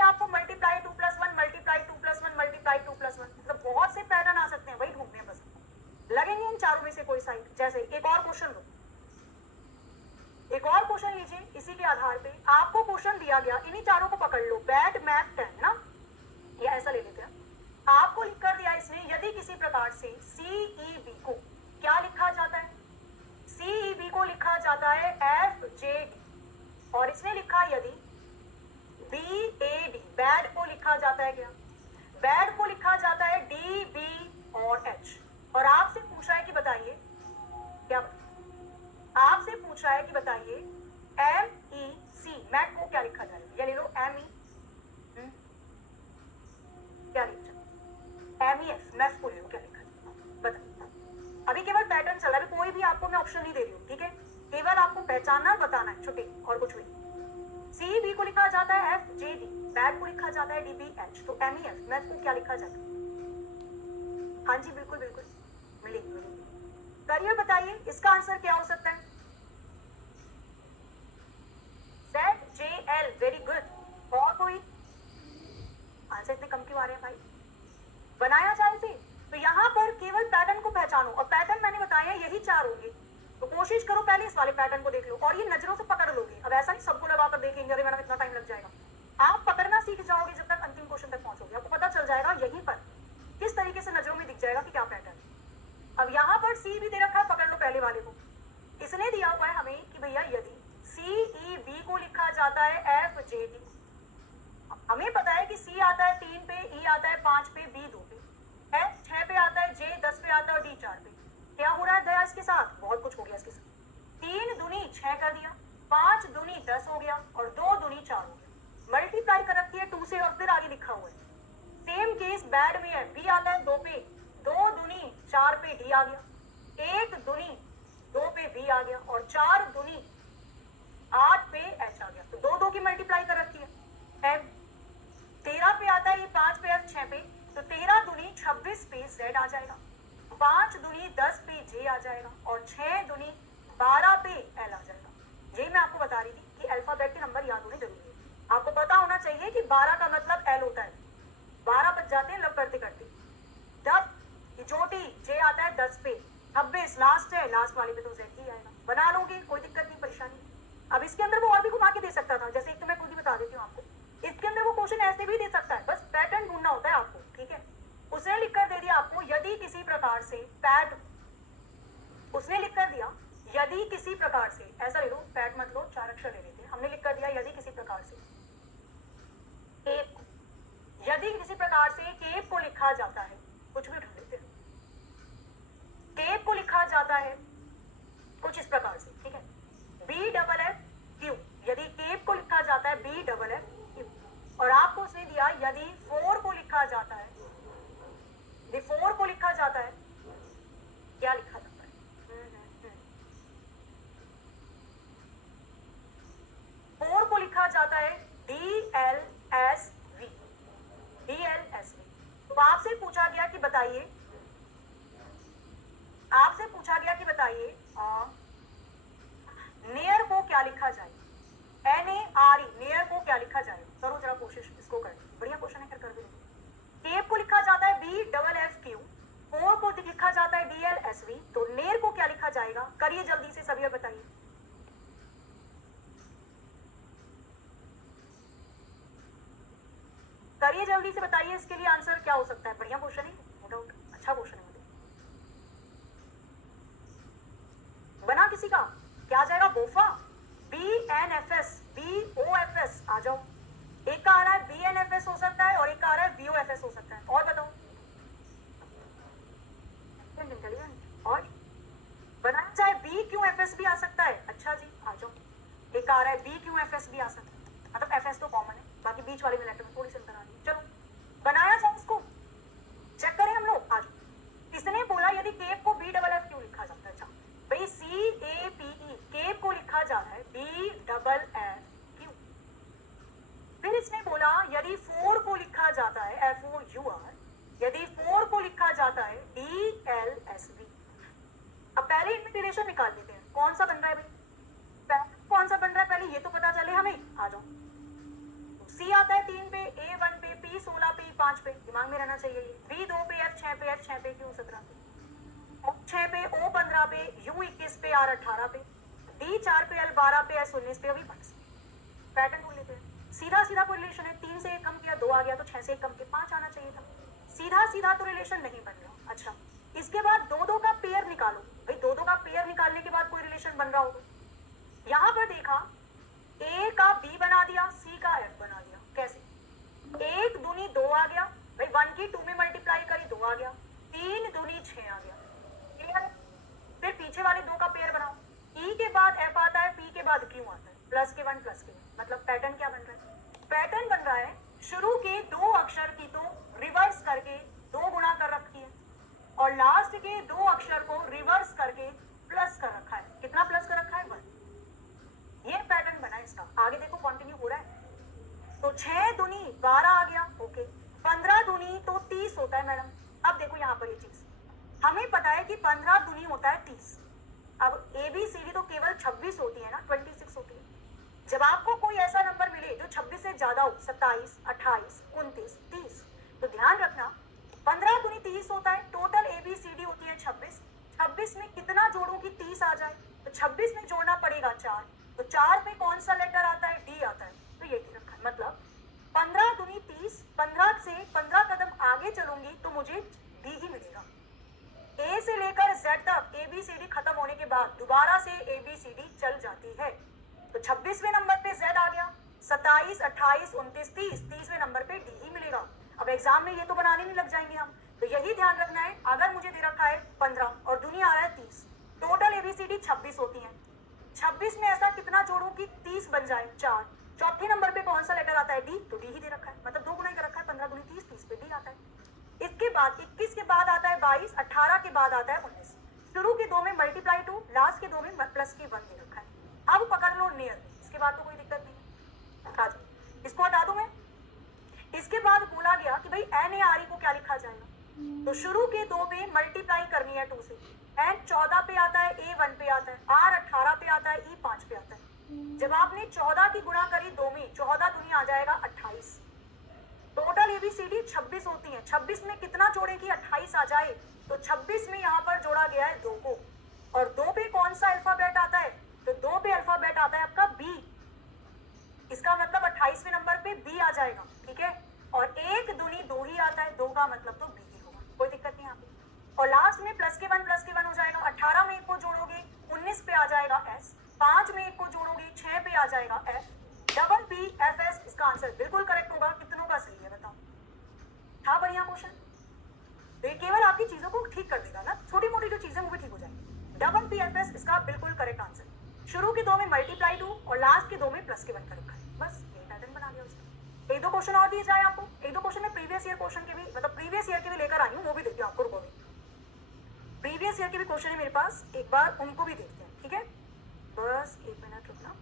आपको मल्टीप्लाई 2 + 1 मल्टीप्लाई 2 + 1 मल्टीप्लाई 2 + 1, मतलब बहुत से पैटर्न आ सकते हैं, वही ढूंढने हैं बस, लगेंगे इन चारों में से कोई साइड। जैसे एक और क्वेश्चन लो, एक और क्वेश्चन लीजिए, इसी के आधार पे आपको क्वेश्चन दिया गया, इन्हीं चारों को पकड़ लो, बैड मैथ 10 ना, या ऐसा ले लेते हैं, आपको लिख कर दिया इसमें, यदि किसी प्रकार से CEB को क्या लिखा जाता है, CEB को लिखा जाता है FJD, और इसमें लिखा यदि BAD, बैड को लिखा जाता है क्या, बैड को लिखा जाता है DB और H, और आपसे पूछ रहा है कि बताइए क्या, आपसे पूछ रहा है कि बताइए MEC मैथ को क्या लिखा जाएगा, या ले लो ME, क्या लिखा जाए, MEF मैथ को ले लो, क्या लिखा जाए बताइए। अभी केवल पैटर्न चल रहा है, कोई भी आपको मैं ऑप्शन नहीं दे रही हूँ, ठीक है, केवल आपको पहचानना बताना है, छुट्टी और कुछ भी। CEB को लिखा जाता है FJD, बैड को लिखा जाता है DBH, तो MEF मैथ को क्या लिखा जाता है, हाँ जी बिल्कुल बिल्कुल मिलेगी। करिए बताइए इसका आंसर क्या हो सकता है, ZJL, वेरी गुड। और कोई आंसर इतने कम क्यों आ रहे हैं भाई, बनाया जाए इसे। तो यहाँ पर केवल पैटर्न को पहचानो, और पैटर्न मैंने बताया यही चार होंगे, तो कोशिश करो पहले इस वाले पैटर्न को देख लो, और ये नजरों से पकड़ लोगे। अब ऐसा नहीं सबको लगाकर देखेंगे, अरे मैडम इतना टाइम लग जाएगा, आप पकड़ना सीख जाओगे जब तक अंतिम क्वेश्चन तक पहुंचोगे, आपको पता चल जाएगा यहीं पर किस तरीके से नजरों में दिख जाएगा कि क्या पैटर्न। अब यहाँ पर सी भी दे रखा है, पकड़ लो पहले वाले को, इसने दिया हुआ है हमें कि भैया यदि CEB को लिखा जाता है FJD, हमें पता है कि C आता है 3 पे, E आता है 5 पे, B 2 पे, H 6 पे आता है, J 10 पे आता है, और D 4 पे। क्या हो रहा है दया इसके साथ, बहुत कुछ हो गया इसके साथ, 3 दूनी 6 कर दिया, 5 दूनी 10 हो गया, और 2 दूनी 4 हो गया, मल्टीप्लाई कर रखी है 2 से, और फिर आगे लिखा हुआ है। सेम केस बैड में है, B आता है 2 पे, 2 दूनी 4 पे D आ गया, 1 दूनी 2 पे B आ गया, और 4 दूनी 8 पे H आ गया, तो 2 की मल्टीप्लाई कर रखी है। 13 पे आता है, ये 5 पे F 6 पे, तो 13 दूनी 26 पे Z आ जाएगा, 5 दूनी 10 पे J आ जाएगा, और 6 दूनी 12 पे L आ जाएगा। यही मैं आपको बता रही थी कि अल्फाबेट के नंबर याद होने जरूरी है, आपको पता होना चाहिए कि 12 का मतलब L होता है, 12 बच जाते हैं लब करते करते। जब जोटी J आता है 10 पे, 26 लास्ट है, लास्ट वाले पे तो Z ही आएगा, बना लोगे कोई दिक्कत नहीं, परेशानी। अब इसके अंदर वो और भी घुमा के दे सकता था, जैसे एक तो मैं खुद ही बता देती हूँ आपको, इसके अंदर वो क्वेश्चन ऐसे भी दे सकता है, बस पैटर्न ढूंढना होता है आपको, ठीक है। उसने लिख कर दे दिया आपको, यदि किसी प्रकार से पैट, उसने लिख कर दिया यदि किसी प्रकार से, ऐसा ले लो, पैट मत लो, 4 अक्षर ले लेते हैं, हमने लिख कर दिया यदि किसी प्रकार से केप, यदि किसी प्रकार से केप को लिखा जाता है, कुछ भी ढूंढ लेते हैं, केप को लिखा जाता है कुछ इस प्रकार से, ठीक है, BFF, यदि केप को लिखा जाता है BFF, और आपको उसने दिया यदि 4 को लिखा जाता है, यदि 4 को लिखा जाता है, क्या लिखा जाता है, 4 को लिखा जाता है DLSV, तो आपसे पूछा गया कि बताइए, आपसे पूछा गया कि बताइए नेयर को क्या लिखा जाए, NARE, नेयर को क्या लिखा जाए, करो जरा कोशिश इसको कर, बढ़िया क्वेश्चन है, कर दो। केप को लिखा जाता है BFFQ, 4 को लिखा जाता है DLSV, तो नेयर को क्या लिखा जाएगा, करिए जल्दी से सभी, बताइए। करिए जल्दी से बताइए, इसके लिए आंसर क्या हो सकता है, बढ़िया क्वेश्चन है, नो डाउट अच्छा क्वेश्चन है, बना किसी का क्या आ जाएगा, बोफा, BNFS, BOFS, आ जाओ, एक का आ रहा है BNFS हो सकता है, और एक का आ रहा है BOFS हो सकता है, और बताओ, और बनाया जाए BQFS भी आ सकता है, अच्छा जी आ जाओ, एक आ रहा है BQFS भी आ सकता है, मतलब FS तो कॉमन है, बाकी बीच वाले में लेटर में थोड़ी सी अंतर आ रही है, चलो बनाया जाए इसको, जाता है FOUR, यदि 4 को लिखा जाता है DLSB। अब पहले इनमें रिलेशन निकाल लेते हैं, कौन सा बन रहा है भाई, कौन सा बन रहा है पहले ये तो पता चले हमें। आ जाओ, तो C आता है 3 पे, A 1 पे, P 16 पे, 5 पे, दिमाग में रहना चाहिए ये। B 2 पे, F 6 पे, F 6 पे, Q 17 पे, O 6 पे, O 15 पे, U 21 पे, R 18 पे, D 4 पे, L 12 पे, S 19 पे, अभी 22। पैटर्न ढूंढ लेते हैं। सीधा सीधा कोई रिलेशन है, 3 से 1 कम किया 2 आ गया, तो 6 से 1 कम के 5 आना चाहिए था। सीधा सीधा तो रिलेशन नहीं बन रहा। अच्छा, इसके बाद 2-2 का पेयर निकालो भाई, 2-2 का पेयर निकालने के बाद कोई रिलेशन बन रहा होगा। यहाँ पर देखा, A का B बना दिया, C का F बना दिया। कैसे? 1 दूनी 2 आ गया भाई, 1 की 2 में मल्टीप्लाई करी 2 आ गया, 3 दूनी 6 आ गया। क्लियर? फिर पीछे वाले 2 का पेयर बनाओ, E के बाद F आता है, P के बाद Q आता है, प्लस के 1 प्लस के 1। मतलब पैटर्न क्या बन रहा है? पैटर्न बन रहा है शुरू के 2 अक्षर की तो रिवर्स करके 2 गुणा कर रखी है, और लास्ट के 2 अक्षर को रिवर्स करके प्लस कर रखा है। कितना प्लस कर रखा है? 1। ये पैटर्न बना है इसका। आगे देखो कंटिन्यू हो रहा है। तो 6 दूनी 12 आ गया, ओके। 15 दूनी तो 30 होता है मैडम। अब देखो यहाँ पर ये चीज हमें पता है कि 15 दूनी होता है 30। अब ABCD तो केवल 26 होती है ना, 26 होती है। जब आपको कोई ऐसा नंबर मिले जो 26 से ज्यादा हो, 27, 28, 29, 30, तो ध्यान रखना 15 दूनी 30 होता है, टोटल ABCD होती है 26। 26 में कितना जोड़ूं कि 30 आ जाए? तो 26 में जोड़ना पड़ेगा 4। तो 4 पे कौन सा लेटर आता है? D आता है। तो ये रखा है, मतलब 15 दूनी 30, 15 से 15 कदम आगे चलूंगी तो मुझे D ही मिलेगा। A से लेकर Z तक ABCD खत्म होने के बाद दोबारा से ABCD चल जाती है। तो 26वें नंबर पे Z आ गया, 27, 28, 29, 30, 30वें नंबर पे D ही मिलेगा। अब एग्जाम में ये तो बनाने नहीं लग जाएंगे हम, तो यही ध्यान रखना है। अगर मुझे दे रखा है 15 और दुनिया आ रहा है 30, टोटल ABCD 26 होती है। 26 में ऐसा कितना जोड़ूं कि 30 बन जाए? 4। चौथे नंबर पे कौन सा लेटर आता है? D। तो D ही दे रखा है, मतलब 2 गुना ही कर रखा है। 15 दूनी 30, 30 पे D आता है। इसके बाद 21 के बाद आता है 22, 18 के बाद आता है 19। शुरू के 2 में मल्टीप्लाई 2, लास्ट के 2 में प्लस के 1 दे रखा है। अब पकड़ लो नियर, इसके बाद तो कोई दिक्कत नहीं है। इसको हटा दूं मैं। इसके बाद बोला गया कि भाई NARE को क्या लिखा जाएगा? तो शुरू के 2 में मल्टीप्लाई करनी है 2 से। N 14 पे आता है, A 1 पे आता है, R 18 पे आता है, E 5 पे आता है। जब आपने 14 की गुणा करी 2 में, 14 दूनी आ जाएगा 28। टोटल ABCD 26 होती है। 26 में कितना जोड़े कि 28 आ जाए? तो 26 में यहाँ पर जोड़ा गया है 2 को, और 2 पे कौन सा अल्फाबेट आता है? तो 2 पे अल्फाबेट आता है आपका B। इसका मतलब 28वें नंबर पे B आ जाएगा, ठीक है। और 1 दूनी 2 ही आता है, 2 का मतलब तो B ही होगा, कोई दिक्कत नहीं यहाँ पे। और लास्ट में प्लस के 1 हो जाएगा। 18 में 1 को जोड़ोगे 19 पे आ जाएगा S, 5 में 1 को जोड़ोगे 6 पे आ जाएगा F, डबल PFS इसका आंसर बिल्कुल करेक्ट होगा। कितनों का सही है बताओ? था बढ़िया क्वेश्चन। तो ये केवल आपकी चीजों को ठीक कर देगा ना, छोटी मोटी जो चीजें वो भी ठीक हो जाएंगी। डबल PFS इसका बिल्कुल करेक्ट आंसर। शुरू के 2 में मल्टीप्लाई 2 और लास्ट के 2 में प्लस के 1 का रखा है। बस ये पैटर्न बना दिया उसका। 1-2 क्वेश्चन और दिए जाए आपको। 1-2 क्वेश्चन में प्रीवियस ईयर क्वेश्चन के भी, मतलब प्रीवियस ईयर के भी लेकर आई हूँ, वो भी देती हूँ आपको। रुको, प्रीवियस ईयर के भी क्वेश्चन है मेरे पास, एक बार उनको भी देखते हैं, ठीक है। बस 1 मिनट रुकना।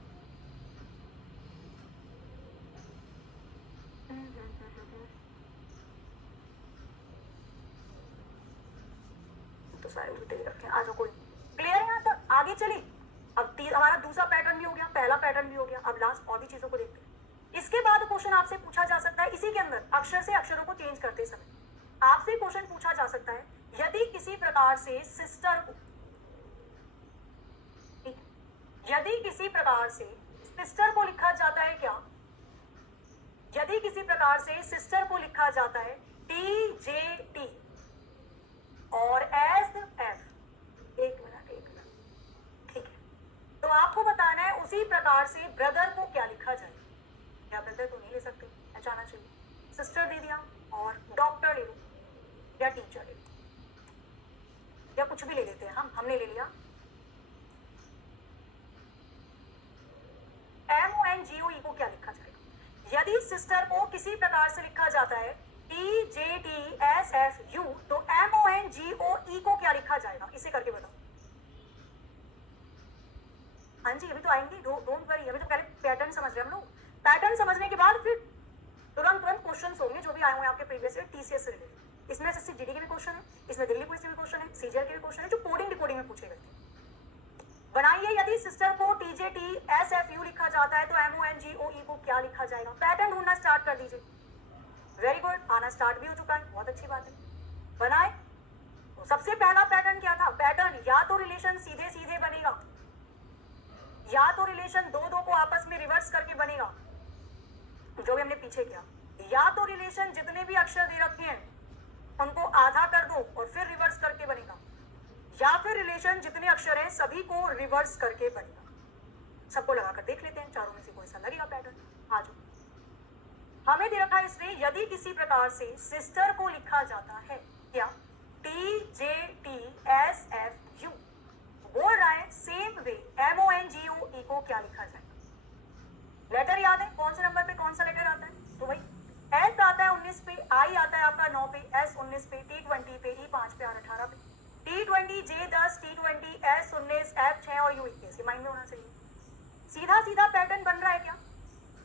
तो सारे उल्टे ही रखे। आ जाओ, कोई क्लियर है यहाँ तक? आगे चले। अब हमारा दूसरा पैटर्न भी हो गया, पहला पैटर्न भी हो गया। अब लास्ट और भी चीजों को देखते हैं। इसके बाद क्वेश्चन आपसे पूछा जा सकता है इसी के अंदर, अक्षर से अक्षरों को चेंज करते समय आपसे क्वेश्चन पूछा जा सकता है, यदि किसी प्रकार से सिस्टर को, यदि किसी प्रकार से सिस्टर को लिखा जाता है क्या? यदि किसी प्रकार से सिस्टर को लिखा जाता है TJT और SF, एक मिनट, ठीक है। तो आपको बताना है उसी प्रकार से ब्रदर को क्या लिखा जाए। या ब्रदर तो नहीं ले सकते, जाना चाहिए, सिस्टर दे दिया, और डॉक्टर ले लो या टीचर ले लो, या कुछ भी ले लेते हैं हमने ले लिया। MONGOE को क्या लिखा जाएगा? यदि सिस्टर को किसी प्रकार से लिखा जाता है TJTSFU, तो MONGOE को क्या लिखा जाएगा? इसे करके बताओ। हाँ जी, अभी तो आएंगे, डोंट वरी, अभी तो पहले पैटर्न समझ रहे हम लोग। पैटर्न समझने के बाद फिर तुरंत क्वेश्चंस होंगे जो भी आए हुए बीसीएस से रिलेटेड। इसमें एसएससी जीडी के भी क्वेश्चन है, इसमें दिल्ली पुलिस के भी क्वेश्चन है, सीजीएल के भी क्वेश्चन है, जो कोडिंग डिकोडिंग में पूछे गए थे। बनाइए, यदि सिस्टर को टीजेटी एसएफयू लिखा जाता है तो एमओएनजीओई को क्या लिखा जाएगा? पैटर्न ढूंढना स्टार्ट कर दीजिए। वेरी गुड, आना स्टार्ट भी हो चुका है, बहुत अच्छी बात है। बनाए तो सबसे पहला पैटर्न क्या था? पैटर्न या तो रिलेशन सीधे सीधे बनेगा, या तो रिलेशन दो दो को आपस में रिवर्स करके बनेगा, जो भी हमने पीछे किया, या तो रिलेशन जितने भी अक्षर दे रखे हैं उनको आधा कर दो और फिर रिवर्स करके बनेगा, या फिर रिलेशन जितने अक्षर हैं सभी को रिवर्स करके बनेगा। सबको लगाकर देख लेते हैं, चारों में से कोई सा लगेगा पैटर्न। आ जाओ। हमें दे रखा है इसमें, यदि किसी प्रकार से सिस्टर को लिखा जाता है क्या? TJTSFU। बोल रहा है सेम वे MONGOE को क्या लिखा जाएगा? लेटर याद है कौन से नंबर पे कौन सा लेटर आता है? तो भाई S आता है 19 पे, I आता है आपका 9 पे, S 19 पे, T 20 पे, E 5 पे और 18 पे, T20 J 10, T20 S 19, F 6 और U 21। ये माइंड में होना चाहिए। सीधा सीधा पैटर्न बन रहा है क्या?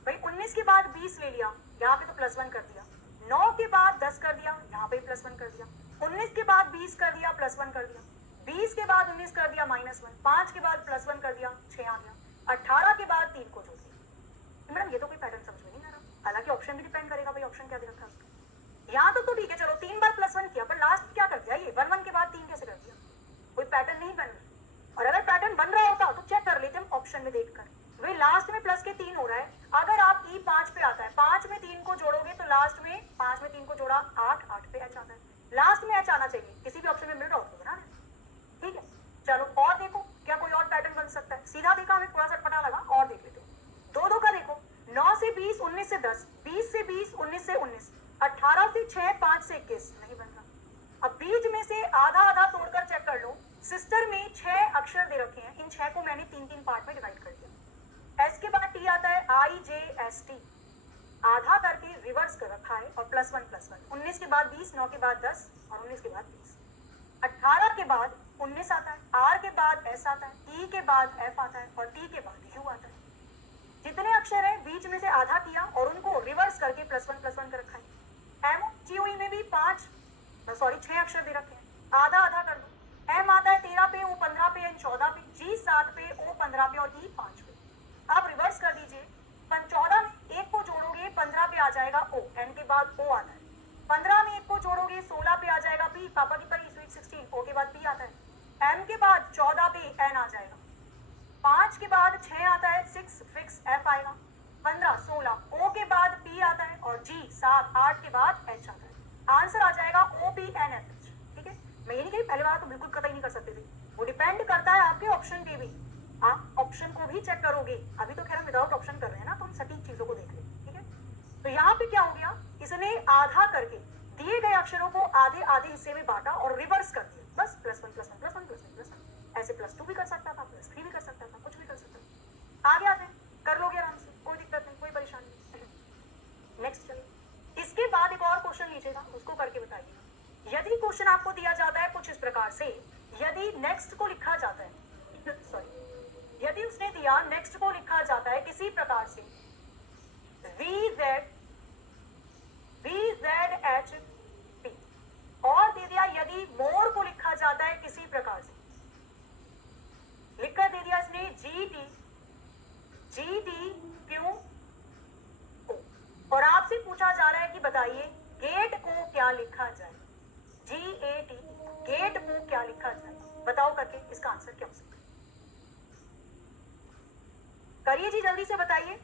भाई 19 के बाद 20 ले लिया, यहाँ पे तो +1 कर दिया, 9 के बाद 10 कर दिया, यहाँ पे +1 कर दिया, 19 के बाद 20 कर दिया, +1 कर दिया, 20 के बाद 19 कर दिया, -1, 5 के बाद +1 कर दिया, 6 आ गया, 18 के बाद 3 को जोड़ दिया। मैडम ये तो कोई पैटर्न समझ में नहीं आ रहा। हालांकि ऑप्शन भी डिपेंड करेगा, भाई ऑप्शन क्या दे रखा है उसका। यहाँ तो ठीक है, चलो 3 बार +1 किया, पर लास्ट क्या कर दिया? ये 1 1 के बाद 3 कैसे कर दिया? कोई पैटर्न नहीं बन रहा। और अगर पैटर्न बन रहा होता तो चेक कर लेते हम ऑप्शन में देखकर। भाई लास्ट में प्लस के 3 हो रहा है, अगर आप E 5 पे आता है, 5 में 3 को जोड़ोगे तो लास्ट में 5 में 3 को जोड़ा 8, 8 पे H आता है, लास्ट में H आना चाहिए। किसी भी ऑप्शन में मिल रहा हो तो बना दें, ठीक है। चलो और देखो क्या कोई और पैटर्न बन सकता है? सीधा देखा, हमें थोड़ा सा पता लगा, और देख लेते हो। दो दो का देखो, 9 से 20, 19 से 10, 20 से 20, 19 से 19, 18 से 6, 5 से 21, नहीं बन रहा। अब बीच में से आधा आधा तोड़कर चेक कर लो। सिस्टर में 6 अक्षर दे रखे हैं, इन 6 को मैंने 3-3 पार्ट में डिवाइड कर दिया। S के बाद T आता है, IJST, आधा करके रिवर्स कर रखा है और +1 +1, 19 के बाद 20, 9 के बाद 10 और 19 के बाद 20, 18 के बाद 19 आता है, R के बाद S आता है, E के बाद F आता है और T के बाद U आता है। जितने अक्षर हैं बीच में से आधा किया और उनको रिवर्स करके +1 +1 कर रखा है। MOGOE में भी 6 अक्षर दे रखे हैं, आधा आधा कर दो। M आता है 13 पे, O 15 पे, N 14 पे, G 7 पे, O 15 पे और E 5 पे। अब रिवर्स कर दीजिए, 14 में 1 को जोड़ोगे 15 पे आ जाएगा O, N के बाद O आता है, 15 में 1 को जोड़ोगे 16 पे आ जाएगा P, पापा की परी स्वीट 16, O के बाद P आता है, M के बाद 14 पे N आ जाएगा, 5 के बाद 6 आता है, 6 फिक्स F आएगा, 15, 16, O के बाद P आता है और G 7, 8 के बाद H आता है। आंसर आ जाएगा OPNFH, ठीक है। मैं ये नहीं कही पहले वाला तो बिल्कुल कतई नहीं कर सकते थे, वो डिपेंड करता है आपके ऑप्शन पे भी, आप ऑप्शन को भी चेक करोगे। अभी तो खैर हम विदाउट ऑप्शन कर रहे हैं ना, तो हम सटीक चीजों को देख लें, ठीक है। तो यहाँ पे क्या हो गया, इसने आधा करके दिए गए अक्षरों को आधे आधे हिस्से में बांटा और रिवर्स कर दिया, बस +1 +1 +1 +1 +1, ऐसे +2 भी कर सकता था, +3 भी कर सकता था, कुछ भी कर सकता था। आगे आते हैं, कर लोगे आराम से, कोई दिक्कत नहीं, कोई परेशानी नहीं। नेक्स्ट चलिए, इसके बाद एक और क्वेश्चन लीजिएगा, उसको करके बताइए। यदि क्वेश्चन आपको दिया जाता है कुछ इस प्रकार से, यदि नेक्स्ट को लिखा जाता है सॉरी यदि उसने दिया नेक्स्ट को लिखा जाता है किसी प्रकार से VZHP, और दे दिया यदि मोर को लिखा जाता है किसी प्रकार से, लिखकर दे दिया इसने GTQO, और आपसे पूछा जा रहा है कि बताइए गेट को क्या लिखा जाए, GATE, गेट को क्या लिखा जाए, बताओ करके इसका आंसर क्या हो सकता है? करिए जी, जल्दी से बताइए।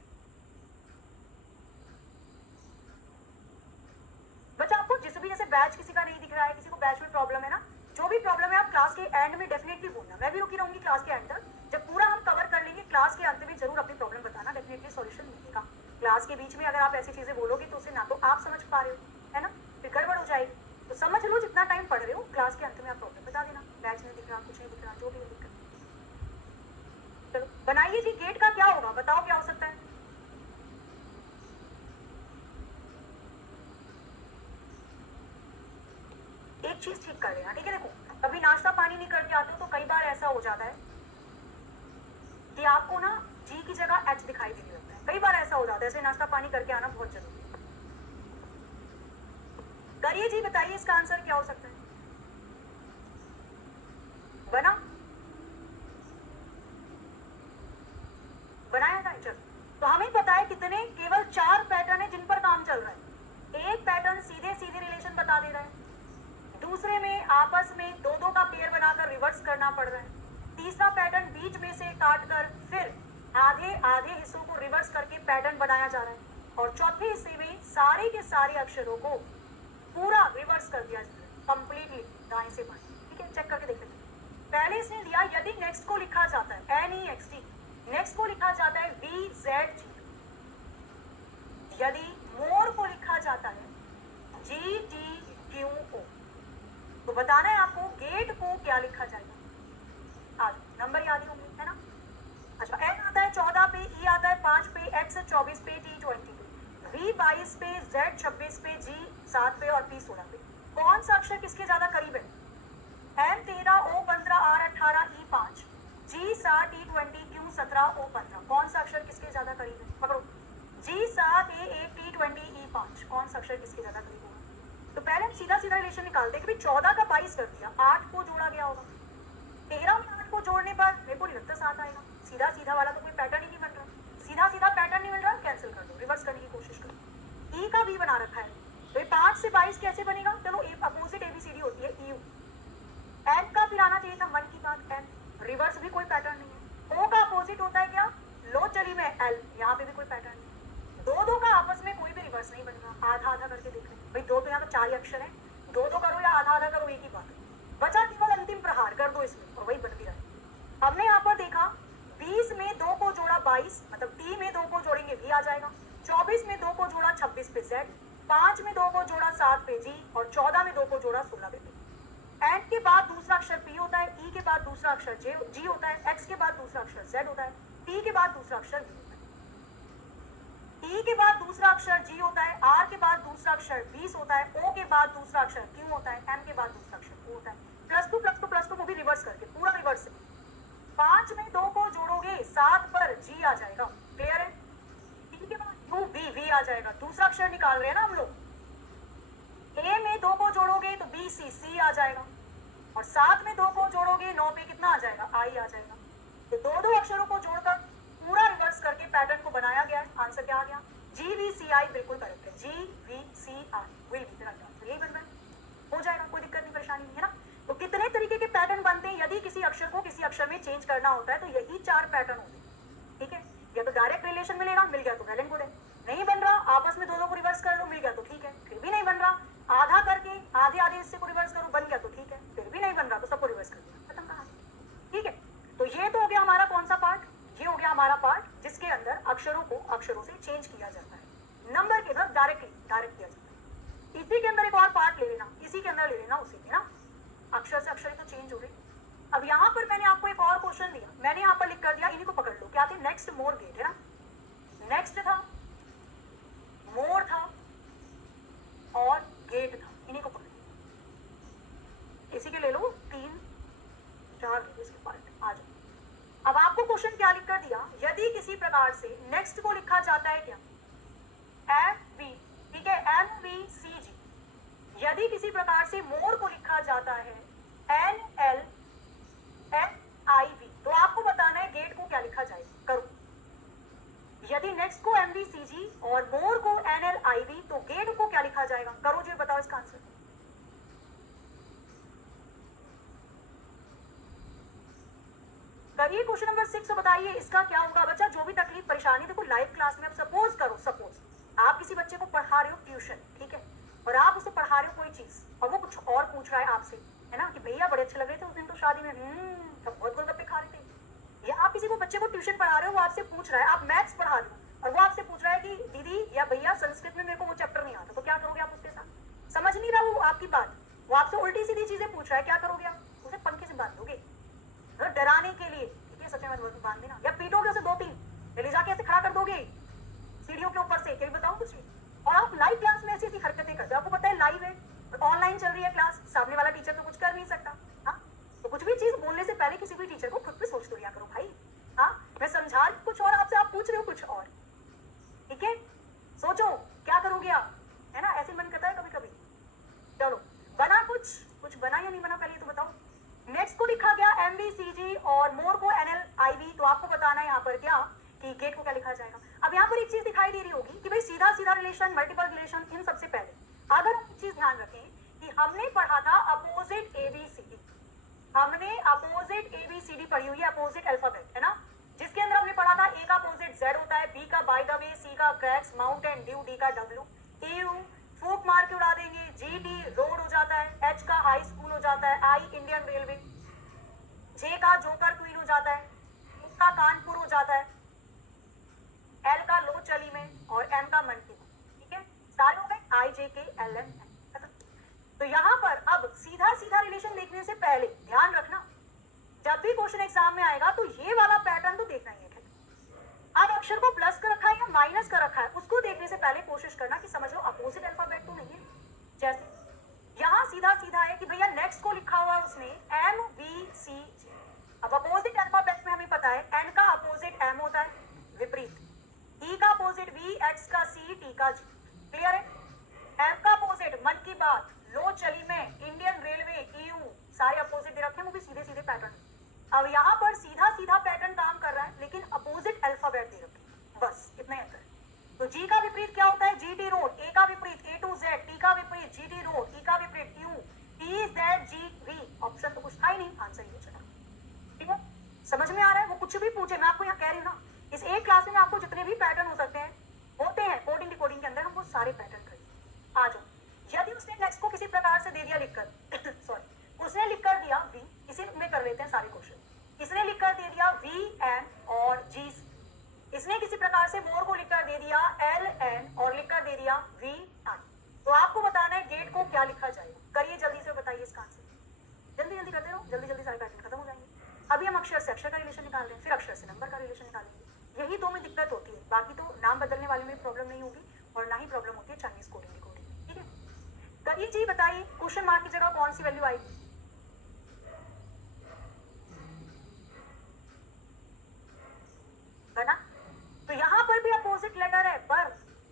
बच्चा आपको जिस भी, जैसे बैच किसी का नहीं दिख रहा है, किसी को बैच में प्रॉब्लम है ना, जो भी प्रॉब्लम है आप क्लास के एंड में डेफिनेटली बोलना, मैं भी रुकी रहूंगी क्लास के एंड तक। जब पूरा हम कवर कर लेंगे क्लास के अंत में जरूर अपनी प्रॉब्लम बताना, डेफिनेटली सॉल्यूशन मिलेगा। क्लास के बीच में अगर आप ऐसी चीजें बोलोगे तो उसे ना तो आप समझ पा रहे हो, है ना, फिर गड़बड़ हो जाएगी। तो समझ लो जितना टाइम पढ़ रहे हो, क्लास के अंत में आप प्रॉब्लम बता देना, बैच नहीं दिख रहा, कुछ नहीं दिख रहा, जो भी है दिक्कत। चलो बनाइए जी, गेट का क्या होगा, बताओ क्या हो सकता है? एक चीज ठीक कर लेना, ठीक है। देखो कभी नाश्ता पानी नहीं करके आते हो तो कई बार ऐसा हो जाता है कि आपको ना जी की जगह H दिखाई देने लगता है, कई बार ऐसा हो जाता है, ऐसे नाश्ता पानी करके आना बहुत जरूरी है। करिए बताइए इसका आंसर क्या हो सकता है? बना बनाया जाए। चलो, तो हमें पता है कितने, केवल 4 पैटर्न है जिन पर काम चल रहा है। एक पैटर्न सीधे सीधे रिलेशन बता दे रहा है, दूसरे में आपस में दो दो का पेयर बनाकर रिवर्स करना पड़ रहा है, तीसरा पैटर्न बीच में से काट कर फिर आधे आधे हिस्सों को रिवर्स करके पैटर्न बनाया जा रहा है, और चौथे हिस्से में सारे के सारे अक्षरों को पूरा रिवर्स कर दिया जा रहा है, कंप्लीटली दाएं से बाएं। ठीक है, चेक करके देख लेते हैं। पहले इसने दिया यदि नेक्स्ट को लिखा जाता है NEXT, नेक्स्ट को लिखा जाता है VZG, यदि मोर को लिखा जाता है GTQO, तो बताना है आपको गेट को क्या लिखा जाएगा। आज नंबर याद ही होंगे, है ना। अच्छा, N आता है 14 पे, E आता है 5 पे, X 24 पे, T 20 पे, V 22 पे, Z 26 पे, G 7 पे और P 16 पे। कौन सा अक्षर किसके ज्यादा करीब है? M 13, O 15, R 18, E 5, G 7, T 20, Q 17, O 15। कौन सा अक्षर किसके ज्यादा करीब है? पकड़ो, G 7, A 1, T 20, E 5, कौन सा अक्षर किसके ज्यादा करीब होगा? तो पहले हम सीधा सीधा रिलेशन निकालते हैं कि 14 का 22 कर दिया, 8 को जोड़ा गया होगा, 13 में 8 को जोड़ने पर मेरे को नहीं लगता 7 आएगा। सीधा सीधा वाला तो कोई पैटर्न ही नहीं बन रहा, सीधा सीधा पैटर्न नहीं मिल रहा, कैंसिल कर दो, रिवर्स करने की कोशिश करो। E का V बना रखा है, तो ये 5 से 22 कैसे बनेगा? चलो, अपोजिट ABCD होती है EU। N का फिर आना चाहिए था, मन की बात, N, रिवर्स भी कोई पैटर्न नहीं है। O का अपोजिट होता है क्या? लो चली मैं L, यहाँ पे भी कोई पैटर्न नहीं है। दो दो का आपस में कोई भी रिवर्स नहीं बन रहा, आधा आधा करके देख लें भाई, दो तो यहाँ तो 4 ही अक्षर है, दो दो करो या आधा आधा करो, एक ही बात है। बचा केवल अंतिम प्रहार, कर दो इसमें, और वही बन भी रहा है। हमने यहाँ पर देखा 20 में 2 को जोड़ा 22, मतलब T में 2 को जोड़ेंगे V आ जाएगा, 24 में 2 को जोड़ा 26 पे Z, 5 में 2 को जोड़ा 7 पे G, और 14 में 2 को जोड़ा 16 पे P। N के बाद दूसरा अक्षर P होता है, E के बाद दूसरा अक्षर G होता है, X के बाद दूसरा अक्षर Z होता है, T के बाद दूसरा अक्षर V होता है, E के बाद दूसरा अक्षर G होता है, R के बाद दूसरा अक्षर 20 होता है, O के बाद दूसरा अक्षर Q होता है, M के बाद दूसरा अक्षर O होता है। +2 को भी रिवर्स करके, पूरा रिवर्स है। 5 में 2 को जोड़ोगे 7 पर G आ जाएगा, क्लियर है। T के बाद U V आ जाएगा, दूसरा अक्षर निकाल रहे हैं ना हम लोग। A में 2 को जोड़ोगे तो B C आ जाएगा, और 7 में 2 को जोड़ोगे 9 पे कितना आ जाएगा? I आ जाएगा। तो दो दो अक्षरों को जोड़कर पूरा रिवर्स करके पैटर्न को बनाया गया है। आंसर क्या आ गया? GVCI बिल्कुल करेक्ट है, GVCI will be the right answer, यही बन रहा है, हो जाएगा, कोई दिक्कत नहीं, परेशानी नहीं है ना। तो कितने तरीके के पैटर्न बनते हैं, यदि किसी अक्षर को किसी अक्षर में चेंज करना होता है तो यही 4 पैटर्न होते हैं। ठीक है, या तो डायरेक्ट रिलेशन मिलेगा, मिल गया तो वेल एंड गुड है, नहीं बन रहा आपस में दो दो को रिवर्स कर लो, मिल गया तो ठीक है, फिर भी नहीं बन रहा आधा करके आधे आधे हिस्से को रिवर्स करो, बन गया तो ठीक है, फिर भी नहीं बन रहा तो सबको रिवर्स कर दिया, खत्म कहानी। ठीक है, तो ये तो हो गया हमारा कौन सा पार्ट, ये हो गया हमारा पार्ट जिसके अंदर अक्षरों को अक्षरों से चेंज किया जाता है, नंबर के अंदर डायरेक्ट किया जाता है। इसी के अंदर एक और पार्ट ले लेना, इसी के अंदर ले लेना, उसी में ना अक्षर से अक्षर तो चेंज हो गए। अब यहाँ पर मैंने आपको एक और क्वेश्चन दिया, मैंने यहाँ पर लिख कर दिया, इन्हीं को पकड़ लो, क्या थे? नेक्स्ट मोर गेट है ना, नेक्स्ट था, मोर था और गेट था, इन्हीं को पकड़ लो, इसी के ले लो, 3 4 इसके पार्ट आ जाओ। अब आपको क्वेश्चन क्या लिख कर दिया, यदि किसी प्रकार से नेक्स्ट को लिखा जाता है क्या? MV, ठीक है, MVCG। यदि किसी प्रकार से मोर को लिखा जाता है NLNIV, तो आपको बताना है गेट को क्या लिखा जाएगा। करो, यदि नेक्स्ट को MVCG और मोर को NLIV, तो गेट को क्या लिखा जाएगा? करो जी, बताओ इसका आंसर। करिए क्वेश्चन नंबर 6, बताइए इसका क्या होगा बच्चा। जो भी तकलीफ परेशानी, देखो लाइव क्लास में अब सपोज करो, सपोज आप किसी बच्चे को पढ़ा रहे हो ट्यूशन, ठीक है, और आप उसे पढ़ा रहे हो कोई चीज और वो कुछ और पूछ रहा है आपसे, है ना, कि भैया बड़े अच्छे लग रहे थे उस दिन तो शादी में, सब बहुत गोलगप्पे खा रहे थे। या आप किसी को बच्चे को ट्यूशन पढ़ा रहे हो, वो आपसे पूछ रहा है, आप मैथ्स पढ़ा रहे हो और वो आपसे पूछ रहा है कि दीदी या भैया संस्कृत में मेरे को वो चैप्टर नहीं आता, तो क्या करोगे आप उसके साथ? समझ नहीं रहा वो आपकी बात, वो आपसे उल्टी सीधी चीजें पूछ रहा है, क्या करोगे आप? उसे पंखे से बांध दोगे डराने के लिए, ठीक है, सच में बांध देना, या पीटोगे उसे 2-3, ले जाके ऐसे खड़ा कर दोगे सीढ़ियों के ऊपर से, क्या बताऊं कुछ। और आप लाइव क्लास में ऐसी ऐसी हरकतें करते हो, आपको पता है लाइव है, ऑनलाइन चल रही है क्लास, सामने वाला टीचर तो कुछ कर नहीं सकता। हाँ, तो कुछ भी चीज बोलने से पहले किसी भी टीचर को खुद पे सोच तो लिया करो भाई। हाँ, मैं समझा रही कुछ और, आपसे आप पूछ रहे हो कुछ और, ठीक है, सोचो क्या करोगे आप, है ना, ऐसे मन करता है कभी कभी। चलो कि गेट को क्या लिखा जाएगा। अब यहाँ पर एक चीज दिखाई दे रही होगी कि भाई सीधा सीधा रिलेशन, मल्टीपल रिलेशन, इन सबसे पहले अगर हम एक चीज ध्यान रखें कि हमने पढ़ा था अपोजिट एबीसीडी, हमने अपोजिट एबीसीडी पढ़ी हुई है, अपोजिट अल्फाबेट है ना, जिसके अंदर हमने पढ़ा था ए का अपोजिट जेड होता है, बी का बाय द वे, सी का क्रैक्स, माउंटेन ड्यू, डी का डब्ल्यू, यू फूक मार के उड़ा देंगे, जी डी रोड हो जाता है, एच का हाई स्कूल हो जाता है, आई इंडियन रेलवे, जे का जोकर क्वीन हो जाता है, के का कानपुर हो जाता है, एल का लो चली में और एम का मन की, ठीक है, सारे हो गए आई जे के एल एम एन। तो यहाँ पर अब सीधा सीधा रिलेशन देखने से पहले ध्यान रखना, जब भी क्वेश्चन एग्जाम में आएगा तो ये वाला पैटर्न तो देखना ही है। अब अक्षर को प्लस कर रखा है या माइनस कर रखा है उसको देखने से पहले कोशिश करना कि समझ लो अपोजिट अल्फाबेट तो नहीं है। जैसे यहाँ सीधा सीधा है कि भैया नेक्स्ट को लिखा हुआ है उसने एम बी सी जी। अब अपोजिट अल्फाबेट में हमें पता है एन का अपोजिट एम होता है, विपरीत, ई का अपोजिट वी, एच का सी, टी का जी, क्लियर है। एम का अपोजिट मन की बात, लो चली में, इंडियन रेलवे, ईयू, सारे अपोजिट दे रखे हैं, वो भी सीधे सीधे पैटर्न। अब यहाँ पर सीधा सीधा पैटर्न काम कर रहा है लेकिन अपोजिट अल्फाबेट दे रखे हैं, बस इतना ही अंतर है। तो जी का विपरीत क्या होता है, जी टी रोड, ए का विपरीत ए टू जेड, टी का विपरीत जी टी रोड, ई का विपरीत U, T Z G V, option तो कुछ था ही नहीं, आंसर ये चला, ठीक है। समझ में आ रहा है, वो कुछ भी पूछे, मैं आपको यहाँ कह रही हूँ ना, इस एक क्लास में आपको जितने भी पैटर्न हो सकते हैं होते हैं कोडिंग डिकोडिंग के अंदर, हम वो सारे पैटर्न करेंगे। आ जाओ, यदि उसने नेक्स्ट को किसी प्रकार से दे दिया लिखकर सॉरी उसने लिखकर दिया वी, इसी में कर लेते हैं सारे क्वेश्चन, इसने लिखकर दे दिया वी एन और जी, इसने किसी प्रकार से मोर को लिखकर दे दिया एल एन और लिखकर दे दिया वी आई, तो आपको बताना है गेट को क्या लिखा जाएगा। करिए जल्दी से, बताइए इसका आंसर, जल्दी जल्दी करते रहो, जल्दी जल्दी सारे पैटर्न खत्म हो जाएंगे। अभी हम अक्षर से अक्षर का रिलेशन निकाल रहे हैं, फिर अक्षर से नंबर का रिलेशन निकालेंगे, यही दो में दिक्कत होती है, बाकी तो नाम बदलने वाले में प्रॉब्लम नहीं होगी और ना ही प्रॉब्लम होती है चाइनीज कोडिंग डिकोडिंग, ठीक है। करिए जी, बताइए क्वेश्चन मार्क की जगह कौन सी वैल्यू आएगी, बना। तो यहाँ पर भी अपोजिट लेटर है पर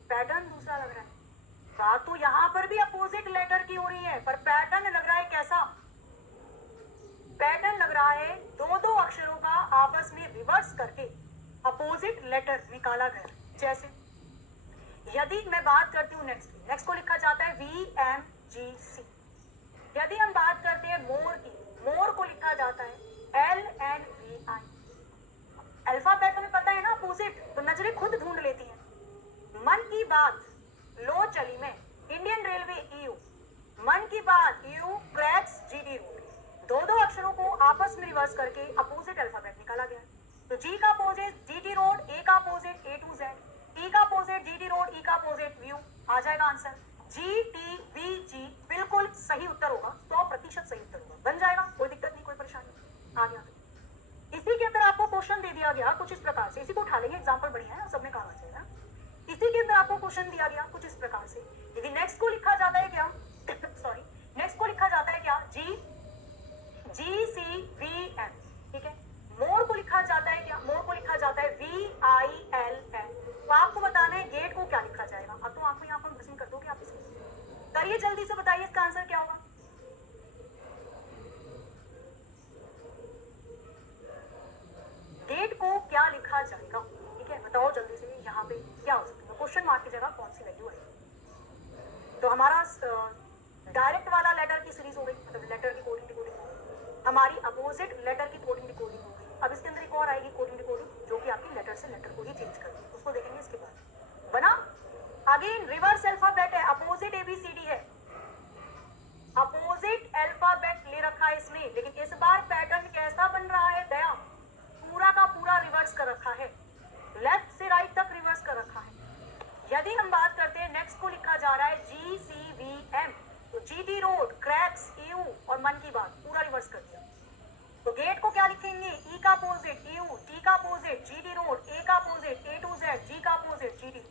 पैटर्न दूसरा लग रहा है, बात तो यहाँ पर भी अपोजिट लेटर की हो रही है पर पैटर्न लग रहा है कैसा, पैटर्न लग रहा है दो दो अक्षरों का आपस में रिवर्स करके अपोजिट लेटर निकाला गया। जैसे यदि मैं बात करती हूँ नेक्स्ट को लिखा जाता है वी एम जी सी, यदि हम बात करते हैं मोर की, मोर को लिखा जाता है एल एन वी आई। अल्फाबेट तुम्हें पता है ना अपोजिट, तो नजरें खुद ढूंढ लेती हैं। मन की बात, लो चली में, इंडियन रेलवे ईयू, मन की बात you, cracks G D road, दो दो अक्षरों को आपस में रिवर्स करके अपोजिट अल्फाबेट निकाला गया। तो जी का opposite G T road, A का opposite A to Z, T का opposite G T road, E का अपोजिट व्यू, आ जाएगा answer G T V G, बिल्कुल सही उत्तर होगा, 100% सही उत्तर होगा, बन जाएगा, कोई दिक्कत नहीं, कोई परेशानी। आ गया इसी के अंदर आपको क्वेश्चन दे दिया गया कुछ इस प्रकार से, इसी को उठा लेंगे, एग्जांपल बढ़िया है और सब में काम आ जाएगा। इसी के अंदर आपको क्वेश्चन दिया गया कुछ इस प्रकार से, यदि नेक्स्ट को लिखा जाता है क्या सॉरी नेक्स्ट को लिखा जाता है क्या जी जी सी वी एम, ठीक है। मोर को लिखा जाता है क्या, मोर को लिखा जाता है वी आई एल एन, तो आपको बताना है गेट को क्या लिखा जाएगा। अब तो आपको यहाँ पर प्रश्न कर दोगे आप इसमें, करिए जल्दी से, बताइए इसका आंसर क्या होगा। गेट को क्या लिखा जाएगा, ठीक है, बताओ जल्दी से, यहाँ पे क्या हो सकता है, क्वेश्चन मार्क की जगह कौन सी वैल्यू आएगी। तो हमारा डायरेक्ट वाला लेटर की सीरीज हो गई, मतलब लेटर की कोडिंग डिकोडिंग हो गई, हमारी अपोजिट लेटर की कोडिंग डिकोडिंग हो गई। अब इसके अंदर एक और आएगी कोडिंग डिकोडिंग जो कि आपकी लेटर से लेटर को ही चेंज कर दी, उसको देखेंगे इसके बाद। बना, अगेन रिवर्स अल्फाबेट है, अपोजिट एबीसीडी है, अपोजिट अल्फाबेट ले रखा है इसने, लेकिन इस बार पैटर्न कैसा बन रहा है दया, पूरा का पूरा रिवर्स कर रखा है, लेफ्ट से राइट तक रिवर्स कर रखा है। यदि हम बात करते हैं नेक्स्ट को लिखा जा रहा है जी सी वी एम, तो जी टी रोड, क्रैक्स, यू और मन की बात पूरा रिवर्स कर दिया। तो गेट को क्या लिखेंगे, ई का अपोजिट यू, टी का opposite G T road, A का अपोजिट ए टू जेड, जी का अपोजिट जी टी,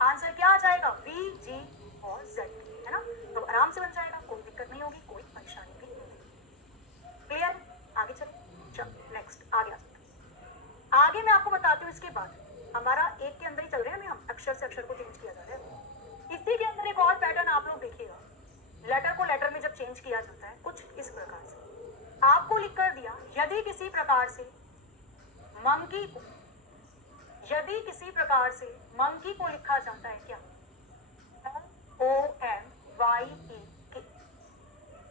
आंसर क्या आ जाएगा वी जी और जेड, है ना। तो आराम से बन जाएगा, कोई दिक्कत नहीं होगी, कोई परेशानी भी नहीं। क्लियर, आगे चलो नेक्स्ट, आगे मैं आपको बताती हूँ। इसके बाद हमारा एक के अंदर ही चल रहे हैं, हम अक्षर से अक्षर को चेंज किया जा रहा है। इसी के अंदर एक और पैटर्न आप लोग देखिएगा, लेटर को लेटर में जब चेंज किया जाता है कुछ इस प्रकार से, आपको लिख कर दिया यदि किसी प्रकार से मंकी को यदि किसी प्रकार से मंकी को लिखा जाता है क्या, MOMYEK,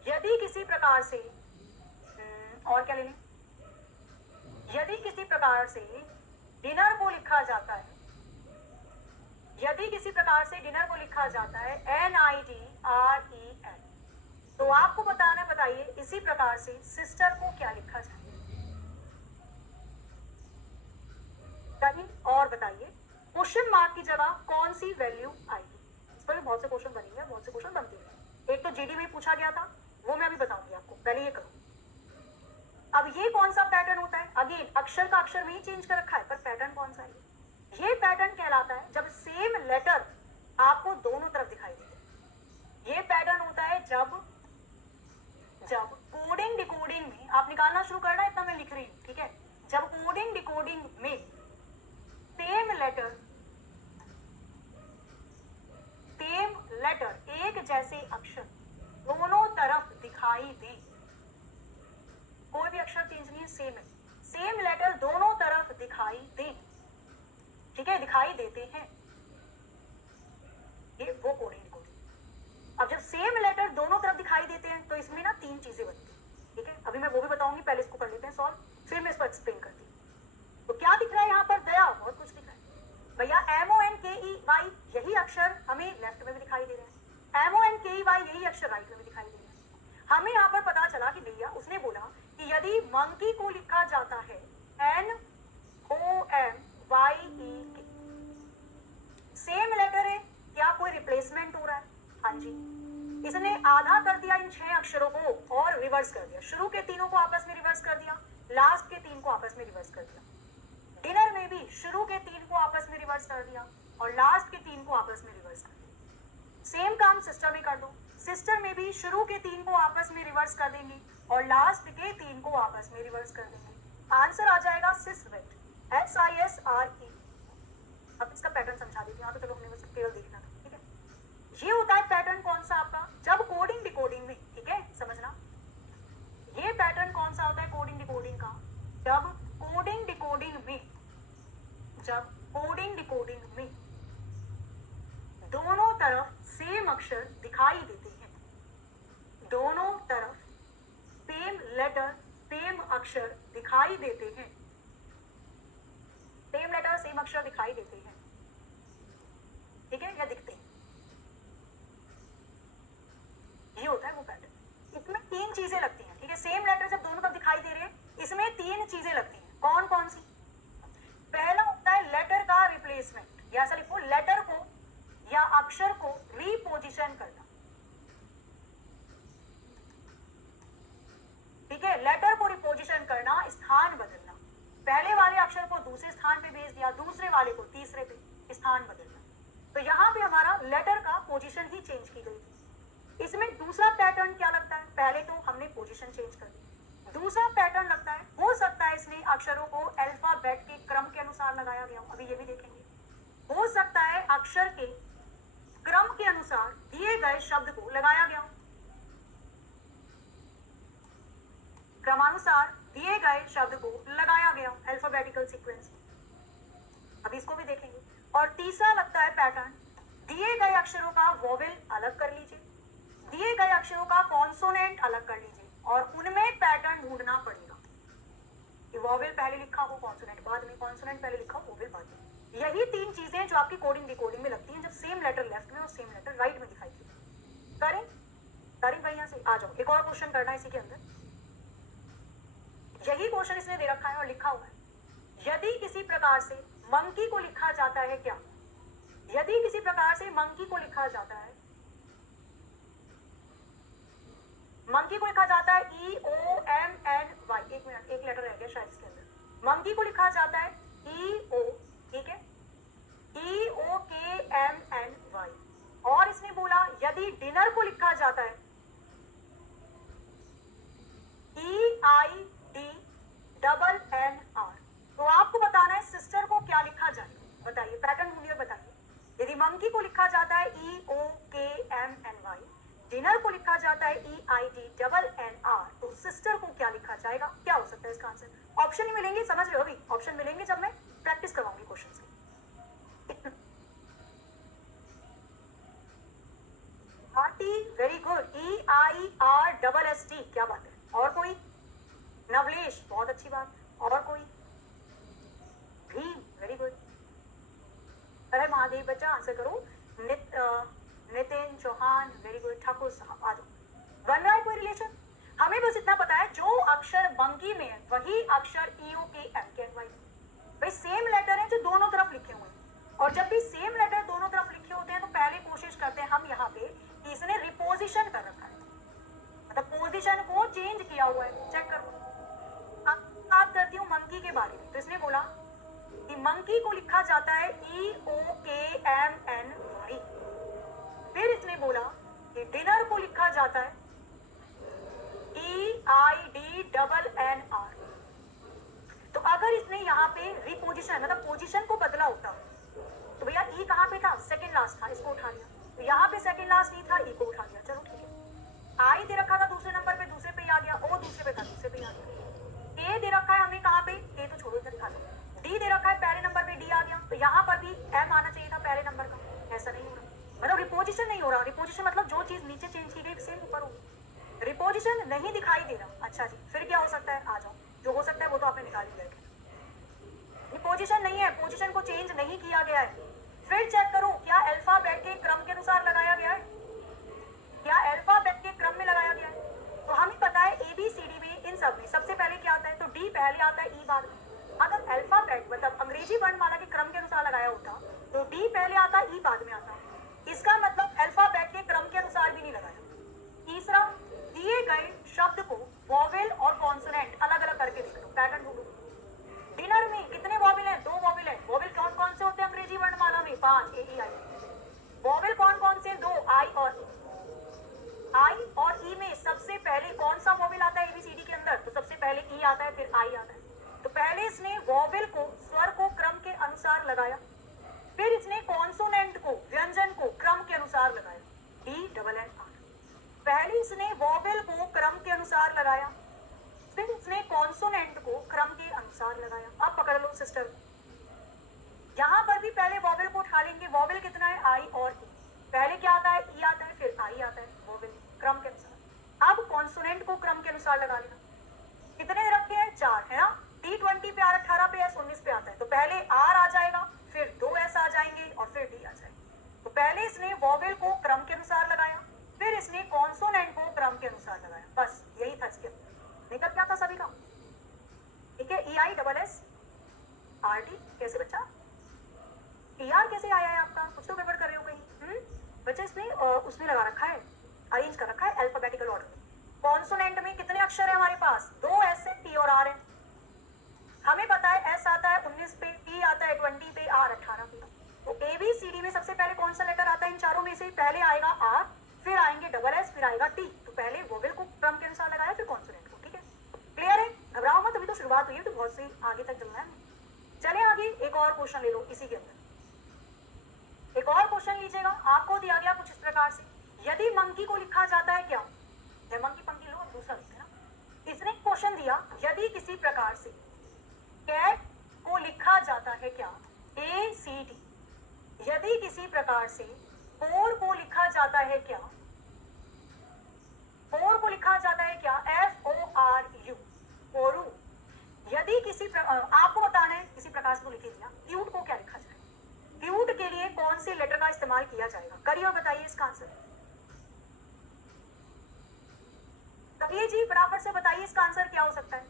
यदि किसी प्रकार से और क्या ले लें, यदि किसी प्रकार से डिनर को लिखा जाता है, यदि किसी प्रकार से डिनर को लिखा जाता है NIDREN, तो आपको बताना, बताइए इसी प्रकार से सिस्टर को क्या लिखा जाए। कहीं और बताइए क्वेश्चन मार्क की जगह कौन सी वैल्यू आएगी। इस पर भी बहुत से क्वेश्चन बनेंगे, बहुत से क्वेश्चन बनते हैं। एक तो जीडी में पूछा गया था, वो मैं अभी बताऊंगी आपको, पहले ये करो। अब ये कौन सा पैटर्न होता है, अगेन अक्षर का अक्षर में ही चेंज कर रखा है, पर पैटर्न कौन सा है, ये पैटर्न कहलाता है जब सेम लेटर आपको दोनों तरफ दिखाई देते। ये पैटर्न होता है जब कोडिंग डिकोडिंग में, आप निकालना शुरू करना, इतना मैं लिख रही हूं, ठीक है। जब कोडिंग डिकोडिंग में सेम लेटर एक जैसे अक्षर दोनों तरफ दिखाई दे, कोई भी अक्षर चेंज नहीं है, सेम है, सेम लेटर दोनों तरफ दिखाई दे, ठीक है, दिखाई देते हैं, ये वो कोडिंग डिकोडिंग। अब जब सेम लेटर दोनों तरफ दिखाई देते हैं तो इसमें ना तीन चीजें बनती हैं, ठीक है, अभी मैं वो भी बताऊंगी, पहले इसको कर लेते हैं सॉल्व, फिर मैं इसको एक्सप्लेन करती हूँ। तो क्या दिख रहा है यहाँ पर, दया, बहुत कुछ दिख रहा है भैया। MONKEY यही अक्षर हमें लेफ्ट में भी दिखाई दे रहे हैं, MONKEY यही अक्षर राइट में भी दिखाई दे रहे हैं। हमें यहाँ पर पता चला कि भैया उसने बोला कि यदि मंकी को लिखा जाता है NOMYEK, सेम लेटर है, क्या कोई रिप्लेसमेंट हो रहा है, हाँ जी, इसने आधा कर दिया इन 6 अक्षरों को और रिवर्स कर दिया, शुरू के तीनों को आपस में रिवर्स कर दिया, लास्ट के 3 को आपस में रिवर्स कर दिया। डिनर में भी शुरू के 3 को आपस में रिवर्स कर दिया और लास्ट के 3 को आपस में रिवर्स कर दिया। सेम काम सिस्टर में कर दो, सिस्टर में भी शुरू के 3 को आपस में रिवर्स कर देंगे और लास्ट के 3 को आपस में रिवर्स कर देंगे। आंसर आ जाएगा सिसवेट, SISRE। अब इसका पैटर्न समझा देती हूँ, यहाँ तो चलो हमने बस केवल देखना था, ठीक है। ये होता है पैटर्न कौन सा आपका, जब कोडिंग डिकोडिंग में, ठीक है, समझना, ये पैटर्न कौन सा होता है कोडिंग डिकोडिंग का, जब कोडिंग डिकोडिंग में दोनों तरफ सेम अक्षर दिखाई देते हैं, दोनों तरफ सेम लेटर सेम अक्षर दिखाई देते हैं, सेम लेटर सेम अक्षर दिखाई देते हैं, ठीक है, या दिखते हैं, ये होता है वो पैटर्न। इसमें 3 चीजें लगती हैं, ठीक है, सेम लेटर जब दोनों तरफ दिखाई दे रहे हैं, इसमें 3 चीजें लगती हैं, कौन कौन सी। पहला होता है लेटर का रिप्लेसमेंट, या ऐसा लिखो, लेटर को या अक्षर को रीपोजिशन करना, ठीक है, लेटर को रिपोजिशन करना, स्थान बदलना, पहले वाले अक्षर को दूसरे स्थान पे भेज दिया, दूसरे वाले को तीसरे पे, स्थान बदलना। तो यहाँ पे हमारा लेटर का पोजीशन ही चेंज की गई थी। इसमें दूसरा पैटर्न क्या लगता है, पहले तो हमने पोजीशन चेंज कर दी, दूसरा पैटर्न लगता है, हो सकता है इसने अक्षरों को अल्फाबेट के क्रम के अनुसार लगाया गया हो, अभी ये भी देखेंगे। हो सकता है अक्षर के क्रम के अनुसार दिए गए शब्द को लगाया गया हो, क्रमानुसार दिए गए शब्द को लगाया गया हो, अल्फाबेटिकल सीक्वेंस, अभी इसको भी देखेंगे। और तीसरा लगता है पैटर्न, दिए गए अक्षरों का वोवेल अलग कर लीजिए, दिए गए अक्षरों का कॉन्सोनेंट अलग कर लीजिए और उनमें पैटर्न ढूंढना पड़ेगा कि वोवेल पहले लिखा हो, कॉन्सोनेंट बाद में, कॉन्सोनेंट पहले लिखा हो, वोवेल बाद में। यही 3 चीजें जो आपकी कोडिंग डिकोडिंग में लगती हैं, जब सेम लेटर लेफ्ट में और सेम लेटर राइट में दिखाई देती। करें भाई, यहाँ से आ जाओ, एक और क्वेश्चन करना है इसी के अंदर। यही क्वेश्चन इसने दे रखा है और लिखा हुआ है, यदि किसी प्रकार से मंकी को लिखा जाता है क्या, यदि किसी प्रकार से मंकी को लिखा जाता है, मंकी को लिखा जाता है EOMNY, एक मिनट, एक लेटर रह गया शायद इसके अंदर, मंकी को लिखा जाता है EO, ठीक है, EOKMNY। और इसने बोला यदि डिनर को लिखा जाता है EIDNR, तो आपको बताना है सिस्टर को क्या लिखा जाएगा, बताइए, पैटर्न ढूंढिए, बताइए। यदि मंकी को लिखा जाता है EOKMNY, डिनर को लिखा जाता है EIDNR, तो सिस्टर को क्या लिखा जाएगा, क्या हो सकता है इसका आंसर। ऑप्शन ही मिलेंगे, समझ रहे हो, अभी ऑप्शन मिलेंगे जब मैं प्रैक्टिस करवाऊंगी क्वेश्चन से। वेरी गुड, EIRSST, क्या बात है। और कोई? नवलेश, बहुत अच्छी बात। और कोई? Bhim, very good. अरे महादेव बच्चा आंसर करो। Nitin Chauhan, very good. ठाकुर साहब आ जाओ। बन रहा है कोई रिलेशन? हमें बस इतना पता है जो अक्षर मंकी में है वही अक्षर EOKMKNY। भाई सेम लेटर है जो दोनों तरफ लिखे हुए हैं, और जब भी सेम लेटर दोनों तरफ लिखे होते हैं तो पहले कोशिश करते हैं हम यहाँ पे कि इसने रिपोजिशन कर रखा है, मतलब पोजीशन को चेंज किया हुआ है। चेक करो। अब बात करती हूँ मंकी के बारे में। तो इसने बोला कि मंकी को लिखा जाता है EOKMNY। फिर इसने बोला कि डिनर को लिखा जाता है EIDNNR। तो अगर इसने यहाँ पे रिपोजिशन मतलब पोजीशन को बदला होता तो भैया ई कहाँ पे था? सेकंड लास्ट था, इसको उठा लिया। तो यहाँ पे सेकंड लास्ट ई था, ई को उठा लिया। चलो ठीक है। आई दे रखा था दूसरे नंबर पे, दूसरे पे आ गया। ओ दूसरे पे था, दूसरे पे आ गया। ए दे रखा है हमें कहाँ पे? ए तो छोड़ो, इधर खा लो। डी दे रखा है पहले नंबर पे, डी आ गया। तो यहाँ पर भी एम आना चाहिए था पहले नंबर का। ऐसा नहीं हो रहा, मतलब रिपोजिशन नहीं हो रहा। रिपोजिशन मतलब जो चीज नीचे चेंज की गई सेम ऊपर हो। रिपोजिशन नहीं दिखाई दे रहा। अच्छा जी, फिर क्या हो सकता है? आ जाओ। जो हो सकता है वो तो आपने निकाल लिया है। पोजीशन नहीं है, पोजीशन को चेंज नहीं किया गया है। फिर चेक करो क्या अल्फाबेट के क्रम के अनुसार लगाया गया है? क्या अल्फाबेट के क्रम में लगाया गया है? तो हमें पता है ABCD में इन सब में सबसे पहले क्या आता है? तो D पहले आता है, E बाद में। अगर अल्फाबेट मतलब अंग्रेजी वर्णमाला के क्रम के अनुसार लगाया होता तो D पहले आता, E बाद में आता। इसका मतलब अल्फाबेट के क्रम के अनुसार भी नहीं लगाया। तीसरा, दिए गए शब्द को वॉवेल और कॉन्सोनेंट अलग अलग करके देख लो, पैटर्न ढूंढो। डिनर में कितने वॉवेल हैं? 2 वॉवेल हैं। वॉवेल कौन कौन से होते हैं अंग्रेजी वर्णमाला में? 5 AEI। वॉवेल कौन कौन से? 2 I और E। I और E में सबसे पहले कौन सा वॉवेल आता है ABCD के अंदर? तो सबसे पहले E आता है, फिर I आता है। तो पहले इसने वॉवेल को, स्वर को क्रम के अनुसार लगाया, फिर इसने कॉन्सोनेंट को, व्यंजन को क्रम के अनुसार लगाया, DNNR। पहले इसने वॉवेल को क्रम के अनुसार लगाया, फिर इसने कॉन्सोनेंट को क्रम के अनुसार लगाया। अब पकड़ लो सिस्टर, यहां पर भी पहले वॉवेल को उठा लेंगे। वॉवेल कितना है? I और E। पहले क्या आता है? E आता है, फिर I आता है, वॉवेल क्रम के अनुसार। अब कॉन्सोनेंट को क्रम के अनुसार लगा लेना। कितने रखे हैं? 4 है ना। T20 पे R, 18 पे S, 19 पे आता है। तो पहले R आ जाएगा, फिर 2 S आ जाएंगे और फिर D आ जाएगा। तो पहले इसने वॉवेल को क्रम के अनुसार लगाया, फिर इसने कॉन्सोनेंट को क्रम के अनुसार लगाया। बस यही था इसके निकल क्या था सभी का। ठीक है, EISSRT। कैसे बच्चा? ER कैसे आया है आपका? कुछ तो गड़बड़ कर रहे हो कहीं। बच्चा इसमें उसमें लगा रखा है, अरेंज कर रखा है अल्फाबेटिकल ऑर्डर में। कॉन्सोनेंट में कितने अक्षर है हमारे पास? 2 S है, T और R है। हमें पता है S आता है 19 पे, T आता है 20 पे, R 18 पे। तो ABCD में सबसे पहले कौन सा लेटर आता है इन चारों में से? पहले आएगा R, फिर आएंगे डबल S, फिर आएगा T। तो पहले वोवेल को क्रम के अनुसार लगाया, फिर कॉन्सोनेंट को। ठीक है, क्लियर है? घबराओ मत, अभी तो शुरुआत हुई है, तो बहुत से आगे तक चलना है। चले आगे, एक और क्वेश्चन ले लो इसी के अंदर। एक और क्वेश्चन लीजिएगा, आपको दिया गया कुछ इस प्रकार से। यदि मंकी को लिखा जाता है क्या? मंकी पंकी लो, दूसरा लिखते हैं ना। इसने क्वेश्चन दिया, यदि किसी प्रकार से कैट को लिखा जाता है क्या? ACD। यदि किसी प्रकार से 4 को लिखा जाता है क्या? 4 को लिखा जाता है क्या? FORU, फोरू। यदि किसी आपको बताना है किसी प्रकार से तो लिख दिया। क्यूट को क्या लिखा जाए? क्यूट के लिए कौन से लेटर का इस्तेमाल किया जाएगा? करिए और बताइए इसका आंसर। करिए जी, फटाफट से बताइए इसका आंसर क्या हो सकता है।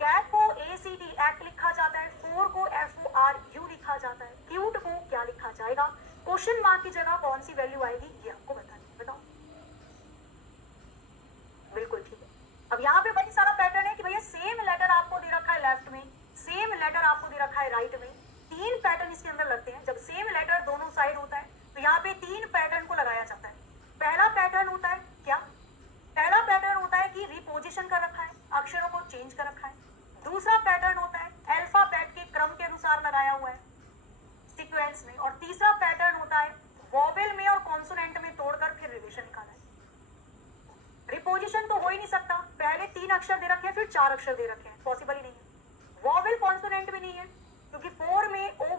कैट को ACD एक्ट लिखा जाता है, 4 को FORU लिखा जाता है, क्यूट को क्या लिखा जाएगा? क्वेश्चन मार्क की जगह कौन सी वैल्यू आएगी ये आपको बताइए, बताओ। बिल्कुल ठीक है। अब यहाँ पे बड़ी सारा पैटर्न है कि भैया सेम लेटर आपको दे रखा है लेफ्ट में, सेम लेटर आपको दे रखा है राइट में। 3 पैटर्न इसके अंदर लगते हैं। जब सेम लेटर दोनों साइड होता है तो यहाँ पे 3 पैटर्न को लगाया जाता है। पहला पैटर्न होता है क्या? पहला पैटर्न होता है कि रिपोजिशन कर रखा है, अक्षरों को चेंज कर रखा है। दूसरा पैटर्न होता है अल्फाबेट के क्रम के अनुसार लगाया हुआ है सीक्वेंस में। और तीसरा पैटर्न होता है वॉवेल में और कॉन्सोनेंट में तोड़कर फिर रिलेशन निकाला है। रिपोजिशन तो हो ही नहीं सकता, पहले 3 अक्षर दे रखे हैं फिर 4 अक्षर दे रखे हैं, पॉसिबल ही नहीं है। वॉवेल कॉन्सोनेंट भी नहीं है क्योंकि 4 में O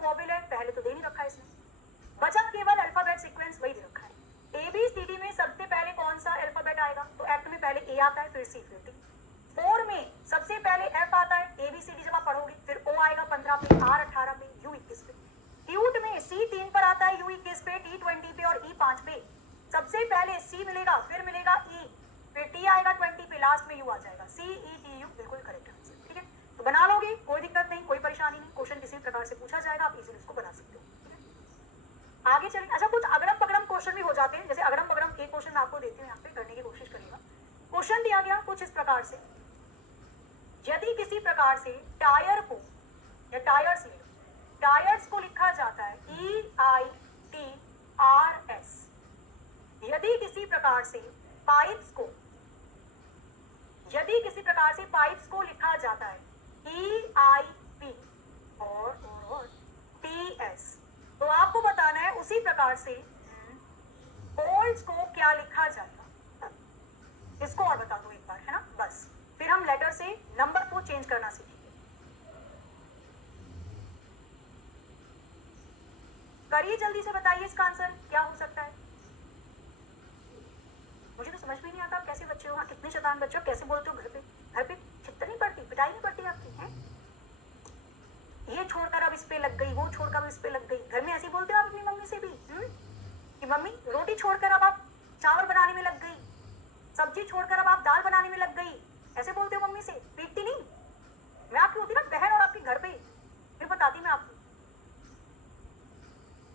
सी मिलेगा, फिर मिलेगा ई, फिर टी आएगा 20 पे, लास्ट में यू आ जाएगा, सी ई टी यू, बिल्कुल करेक्ट आंसर। ठीक है, तो बना लोगे, कोई दिक्कत नहीं, कोई परेशानी नहीं, क्वेश्चन किसी प्रकार से पूछा जाएगा, आप इजीली उसको बना सकते हो। ठीक है, आगे चलिए। अच्छा, कुछ अगड़म पगड़म क्वेश्चन भी हो जाते हैं, जैसे अगड़म पगड़म एक क्वेश्चन मैं आपको देती हूँ, यहाँ पे करने की कोशिश करिएगा। क्वेश्चन दिया गया कुछ इस प्रकार से, यदि किसी प्रकार से टायर को या टायर्स को लिखा जाता है EITRS, यदि किसी प्रकार से पाइप्स को लिखा जाता है EIP और TS, तो आपको बताना है उसी प्रकार से पोल्स को क्या लिखा जाएगा। इसको और बता दो एक बार, है ना, बस फिर हम लेटर से नंबर को चेंज करना सीखेंगे। करिए, जल्दी से बताइए इसका आंसर क्या हो सकता है। मुझे तो समझ में नहीं आता, कैसे बच्चे हो, कितने शैतान बच्चे हो, कैसे बोलते हो, घर पे चित्त नहीं पड़ती, पिटाई नहीं पड़ती आपकी, है? ये छोड़कर अब इस पे लग गई, वो छोड़कर अब इस पे लग गई। घर में ऐसे बोलते हो आप अपनी मम्मी से भी कि मम्मी रोटी छोड़कर अब आप चावल बनाने में लग गई, सब्जी छोड़कर अब आप दाल बनाने में लग गई, ऐसे बोलते हो मम्मी से? पीटती नहीं? मैं आपकी होती ना बहन और आपके घर पे फिर बताती मैं आपको।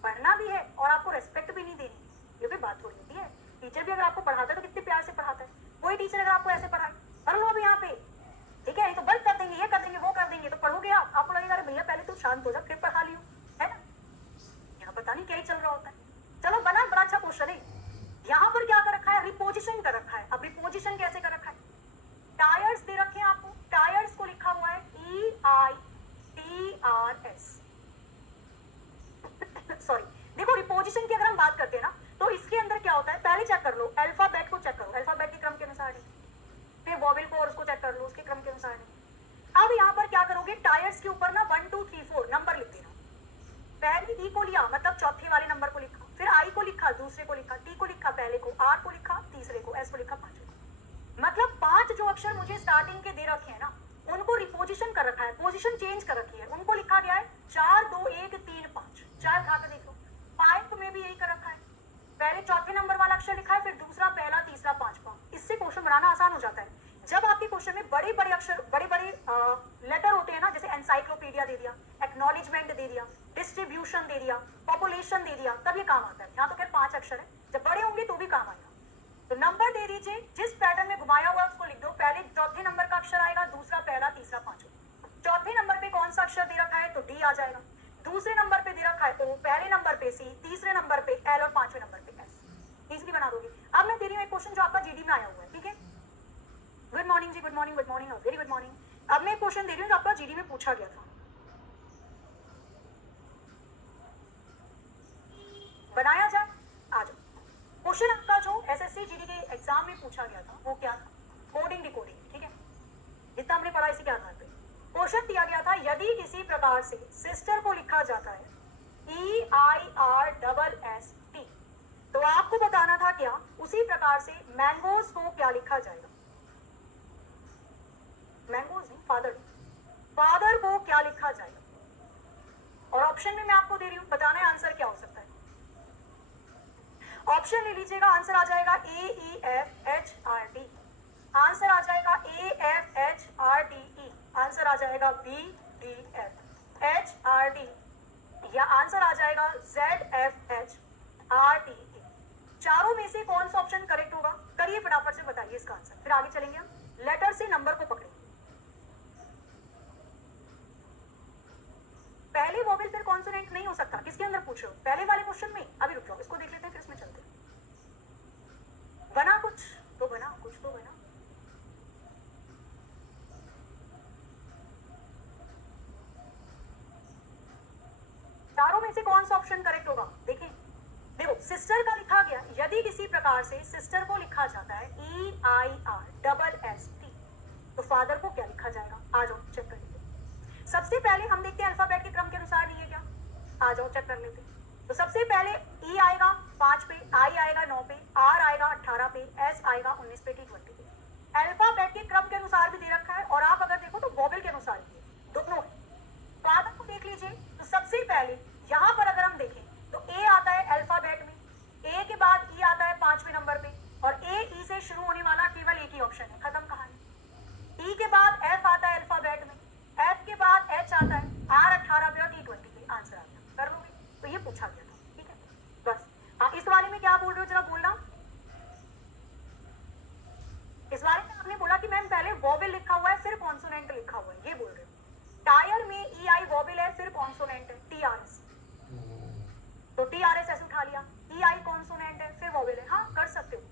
पढ़ना भी है और आपको रेस्पेक्ट भी नहीं देनी, ये भी बात थोड़ी होती है। टीचर भी अगर आपको पढ़ाता है तो कितने प्यार से पढ़ाता है। कोई टीचर अगर आपको ऐसे पढ़ाए, पढ़ लो अब यहाँ पे, ठीक है, तो बंद कर देंगे, ये कर देंगे, वो कर देंगे, तो पढ़ोगे आप, आपको लगेगा अरे भैया पहले तो शांत हो जा फिर पढ़ा लियो, है ना? यहाँ पता नहीं क्या ही चल रहा होता है। चलो बना, बड़ा अच्छा क्वेश्चन है। यहाँ पर क्या कर रखा है, रिपोजिशन कर रखा है। अब रिपोजिशन कैसे कर रखा है, टायर्स दे रखे हैं आपको, टायर्स को लिखा हुआ है EITRS। सॉरी, देखो रिपोजिशन की अगर हम बात करते हैं ना, तो इसके अंदर क्या होता है, पहले चेक कर लो अल्फाबेट को, चेक करो अल्फाबेट के क्रम के अनुसार नहीं, फिर वॉवेल को और उसको चेक कर लो उसके क्रम के अनुसार नहीं। अब यहाँ पर क्या करोगे, टायर्स के ऊपर ना 1 2 3 4 नंबर लिख देना। पहले ई को लिया, मतलब चौथे वाले नंबर को लिखा, फिर आई को लिखा, दूसरे को लिखा, टी को लिखा, पहले को, आर को लिखा, तीसरे को, एस को लिखा, पांचवे को। मतलब 5 जो अक्षर मुझे स्टार्टिंग के दे रखे हैं ना, उनको रिपोजिशन कर रखा है, पोजीशन चेंज कर रखी है, उनको लिखा गया है 4 2 1 3 5। 4 खा के देख लो, पाइप में भी यही कर रखा है, पहले चौथे नंबर वाला अक्षर लिखा है, फिर दूसरा, पहला, तीसरा, पांचवा। इससे क्वेश्चन बनाना आसान हो जाता है। जब आपके क्वेश्चन में बड़े बड़े अक्षर, बड़े बड़े लेटर होते हैं ना, जैसे एनसाइक्लोपीडिया दे दिया, एक्नॉलेजमेंट दे दिया, डिस्ट्रीब्यूशन दे दिया, पॉपुलेशन दे दिया, तब ये काम आता है। यहाँ तो खैर 5 अक्षर है, जब बड़े होंगे तो भी काम आएगा। तो नंबर दे दीजिए, जिस पैटर्न में घुमाया हुआ उसको लिख दो। पहले चौथे नंबर का अक्षर आएगा, दूसरा, पहला, तीसरा, पांचवा। चौथे नंबर पे कौन सा अक्षर दे रखा है, तो डी आ जाएगा। दूसरे नंबर पे दे रखा है ओ, पहले नंबर पे सी, तीसरे नंबर पे एल और पांचवें नंबर पे एस। इजीली बना दोगे। अब मैं दे रही हूँ एक क्वेश्चन जो आपका जीडी में आया हुआ है, ठीक है। गुड मॉर्निंग जी, good morning, good morning, very good morning. अब मैं एक क्वेश्चन दे रही हूँ जो आपका जीडी में पूछा गया था, बनाया जाए, आ जाओ। क्वेश्चन आपका जो एसएससी जीडी के एग्जाम में पूछा गया था वो क्या था, कोडिंग डिकोडिंग, ठीक है, जितना हमने पढ़ा इसी के आधार पे क्वेश्चन दिया गया था। यदि किसी प्रकार से सिस्टर को लिखा जाता है EIRSST, तो आपको बताना था क्या, उसी प्रकार से मैंगोज को क्या लिखा जाएगा। मैंगोज नहीं, फादर को क्या लिखा जाएगा। और ऑप्शन में मैं आपको दे रही हूं, बताना है आंसर क्या हो सकता है। ऑप्शन ले लीजिएगा, आंसर आ जाएगा AEFHRD, आंसर आ जाएगा AFHRDE, आंसर आ जाएगा BDFHRD, या आंसर आ जाएगा ZFHRDE। चारों में से कौन सा ऑप्शन करेक्ट होगा, करिए फटाफट से बताइए इसका आंसर, फिर आगे चलेंगे हम। लेटर से नंबर को पकड़ेंगे, पहले वोवेल फिर कॉन्सोनेंट नहीं हो सकता, किसके अंदर पूछ रहे हो, पहले वाले क्वेश्चन में। अभी रुक जाओ, इसको देख लेते हैं फिर इसमें चलते हैं। बना कुछ तो बना, कुछ तो बना। चारों में से कौन सा ऑप्शन करेक्ट होगा, देखें। देखो सिस्टर का लिखा गया, यदि किसी प्रकार से सिस्टर को लिखा जाता है EIRSST, तो फादर को क्या लिखा जाएगा। आ जाओ चेक कर लेते। सबसे पहले हम देखते हैं अल्फाबेट के क्रम के अनुसार नहीं है क्या, आ जाओ चेक कर लेते। तो सबसे पहले E आएगा 5 पे, I आएगा 9 पे, R आएगा 18 पे, S आएगा 19 पे, T 20 पे। अल्फाबेट के क्रम के अनुसार भी दे रखा है, और आप अगर देखो तो वोवेल के अनुसार भी है, दोनों। फादर को देख लीजिए, तो सबसे पहले यहाँ पर अगर हम देखें तो A आता है अल्फाबेट में, A के बाद E आता है 5वें नंबर पे, पूछा गया था, ठीक है। बस इस वाले में क्या बोल रहे हो जरा बोलना। इस बारे में आपने बोला कि मैम पहले वॉवेल लिखा हुआ है फिर कॉन्सोनेंट लिखा हुआ है, ये बोल रहे हो। टायर में ई आई वॉवेल है फिर कॉन्सोनेंट है टी आर एस, तो टी आर एस ऐसे उठा लिया, ई आई कॉन्सोनेंट है फिर वॉवेल है। हाँ कर सकते हो,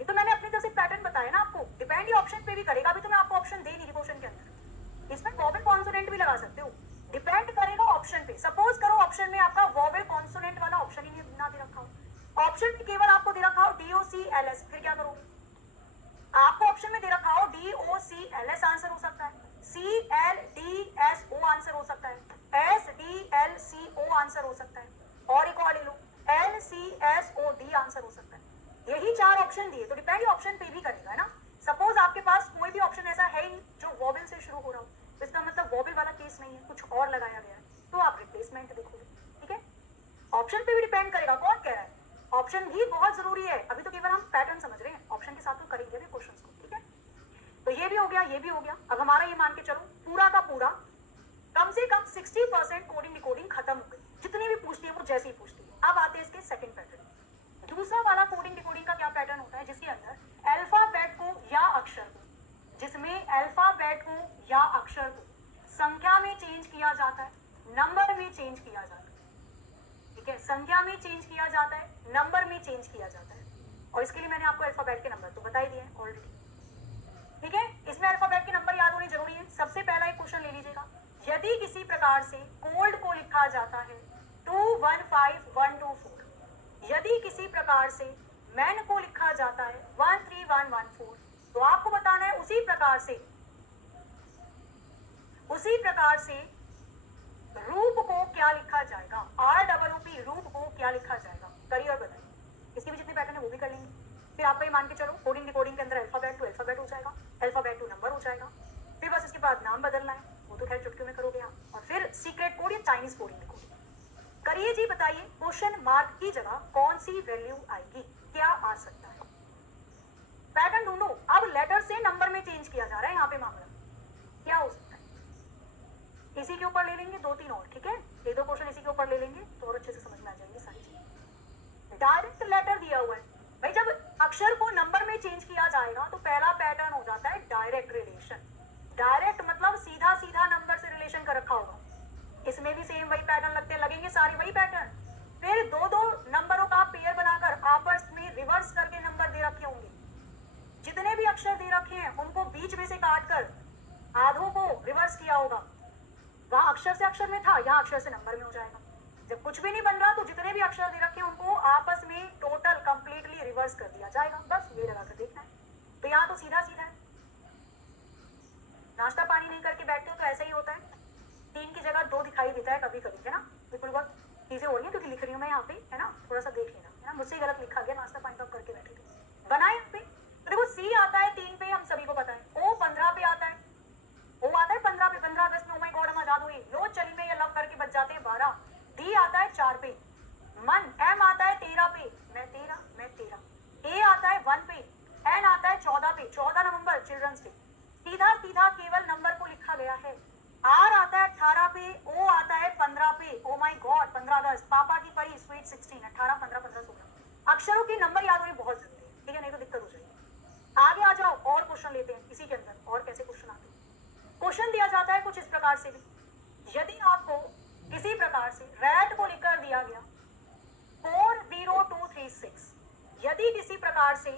ये तो मैंने अपनी तरफ से पैटर्न बताया ना आपको। डिपेंड ये ऑप्शन पे भी करेगा, अभी तो मैं आपको ऑप्शन दे नहीं रही क्वेश्चन के अंदर, इसमें वॉवेल कॉन्सोनेंट भी लगा सकते हो, डिपेंड करेगा ऑप्शन पे। सपोज करो ऑप्शन में आपका वॉवेल कॉन्सोनेंट वाला ऑप्शन ही ना दे रखा हो, ऑप्शन में केवल आपको दे रखा हो D O C L S, फिर क्या करोगे? आपको ऑप्शन में दे रखा हो D O C L S answer हो सकता है, C L D S O answer हो सकता है, S D L C O answer हो सकता है, और एक और ले लो L C S O D answer हो सकता है। यही 4 ऑप्शन दिए, तो डिपेंड ऑप्शन पे भी करेगा ना। सपोज आपके पास कोई भी ऑप्शन ऐसा है ही जो वॉवेल से शुरू हो रहा हो, तो इसका मतलब वॉवेल वाला केस नहीं है, कुछ और लगाया गया है, तो आप रिप्लेसमेंट देखोगे, ठीक है। ऑप्शन पे भी डिपेंड करेगा, कौन कह रहा है। ऑप्शन भी बहुत जरूरी है, अभी तो केवल हम पैटर्न समझ रहे हैं, ऑप्शन के साथ तो करेंगे भी क्वेश्चंस को, ठीक है। तो ये भी हो गया, ये भी हो गया। अब हमारा ये मान के चलो पूरा का पूरा कम से कम 60% कोडिंग डिकोडिंग खत्म हो गई, जितनी भी पूछती है वो जैसे ही पूछती है। अब आते हैं इसके सेकंड पैटर्न। दूसरा वाला कोडिंग डिकोडिंग का क्या पैटर्न होता है, जिसके अंदर अल्फाबेट को या अक्षर को, जिसमें अल्फाबेट को या अक्षर को संख्या में चेंज किया जाता है, नंबर में चेंज किया जाता है, ठीक है। संख्या में चेंज किया जाता है, नंबर में चेंज किया जाता है, और इसके लिए मैंने आपको अल्फाबेट के नंबर तो बता ही दिए ऑलरेडी, ठीक है। इसमें अल्फाबेट के नंबर याद होने जरूरी है। सबसे पहला एक क्वेश्चन ले लीजिएगा, यदि किसी प्रकार से कोड को लिखा जाता है 215124, यदि किसी प्रकार से मैन को लिखा जाता है 13114, तो आपको बताना है उसी प्रकार से रूप को क्या लिखा जाएगा, ROOP रूप को क्या लिखा जाएगा, करिए और बताइए। इसके भी जितने पैटर्न है वो भी कर लेंगे। फिर आपको ये मान के चलो कोडिंग डिकोडिंग के अंदर अल्फाबेट टू अल्फाबेट हो जाएगा, अल्फाबेट टू नंबर हो जाएगा, फिर बस इसके बाद नाम बदलना है, वो तो खैर चुटकियों में करोगे आप, और फिर सीक्रेट कोड या चाइनीज कोडिंग डिकोडिंग। करिए जी, बताइए क्वेश्चन मार्क की जगह कौन सी वैल्यू आएगी, क्या आ सकता है? पैटर्न ढूंढो। अब लेटर से नंबर में चेंज किया जा रहा है यहाँ पे मामला, क्या हो सकता है? इसी के ऊपर ले लेंगे 2-3 और, ठीक है। 1-2 क्वेश्चन इसी के ऊपर ले लेंगे तो और अच्छे से समझ में आ जाएंगे सारी चीजें। डायरेक्ट लेटर दिया हुआ है भाई, जब अक्षर को नंबर में चेंज किया जाएगा तो पहला पैटर्न हो जाता है डायरेक्ट रिलेशन। डायरेक्ट मतलब सीधा सीधा नंबर से रिलेशन कर रखा होगा, इसमें भी सेम वही पैटर्न लगेंगे सारे वही पैटर्न। फिर 2-2 नंबरों का पेयर बनाकर आपस में रिवर्स करके नंबर दे रखे होंगे, जितने भी अक्षर दे रखे हैं उनको बीच में से काट कर आधों को रिवर्स किया होगा, वहां अक्षर से अक्षर में था, यहाँ अक्षर से नंबर में हो जाएगा। जब कुछ भी नहीं बन रहा तो जितने भी अक्षर दे रखे हैं उनको आपस में टोटल कंप्लीटली रिवर्स कर दिया जाएगा, बस ये लगाकर देखना है। तो यहाँ तो सीधा सीधा है, नाश्ता पानी नहीं करके बैठते हो तो ऐसा ही होता है, 3 की जगह 2 दिखाई देता है कभी कभी, है ना। बिल्कुल बहुत चीजें हो रही है क्योंकि लिख रही हूँ मैं यहाँ पे, है ना, थोड़ा सा देख लेना, है ना। मुझसे गलत लिखा गया, नाश्ता पानी तो आप करके बैठे थे, बनाए यहाँ पे। तो देखो सी आता है 3 पे, हम सभी को पता है। ओ 15 पे आता है, ओ आता है 15 पे, 15 अगस्त में ओ माय गॉड हम आजाद हुए, लो चली में ये लव करके बच जाते हैं 12। डी आता है 4 पे, मन। एम आता है 13 पे, मैं तेरा। ए आता है 1 पे, एन आता है 14 पे, 14 नवंबर चिल्ड्रंस डे। सीधा सीधा केवल नंबर को लिखा गया है। आर आता है 18 पे, ओ आता है 15 पे, ओ माय गॉड 15 अगस्त, पापा की परी स्वीट 16, 18, 15, 15, 16। अक्षरों के नंबर याद होने बहुत जरूरी है, ठीक है, नहीं तो दिक्कत हो जाएगी। आगे आ जाओ और क्वेश्चन लेते हैं इसी के अंदर। और कैसे क्वेश्चन आते हैं? क्वेश्चन दिया जाता है कुछ इस प्रकार से भी, यदि आपको किसी प्रकार से रैट को लिखकर दिया गया 40236, यदि किसी प्रकार से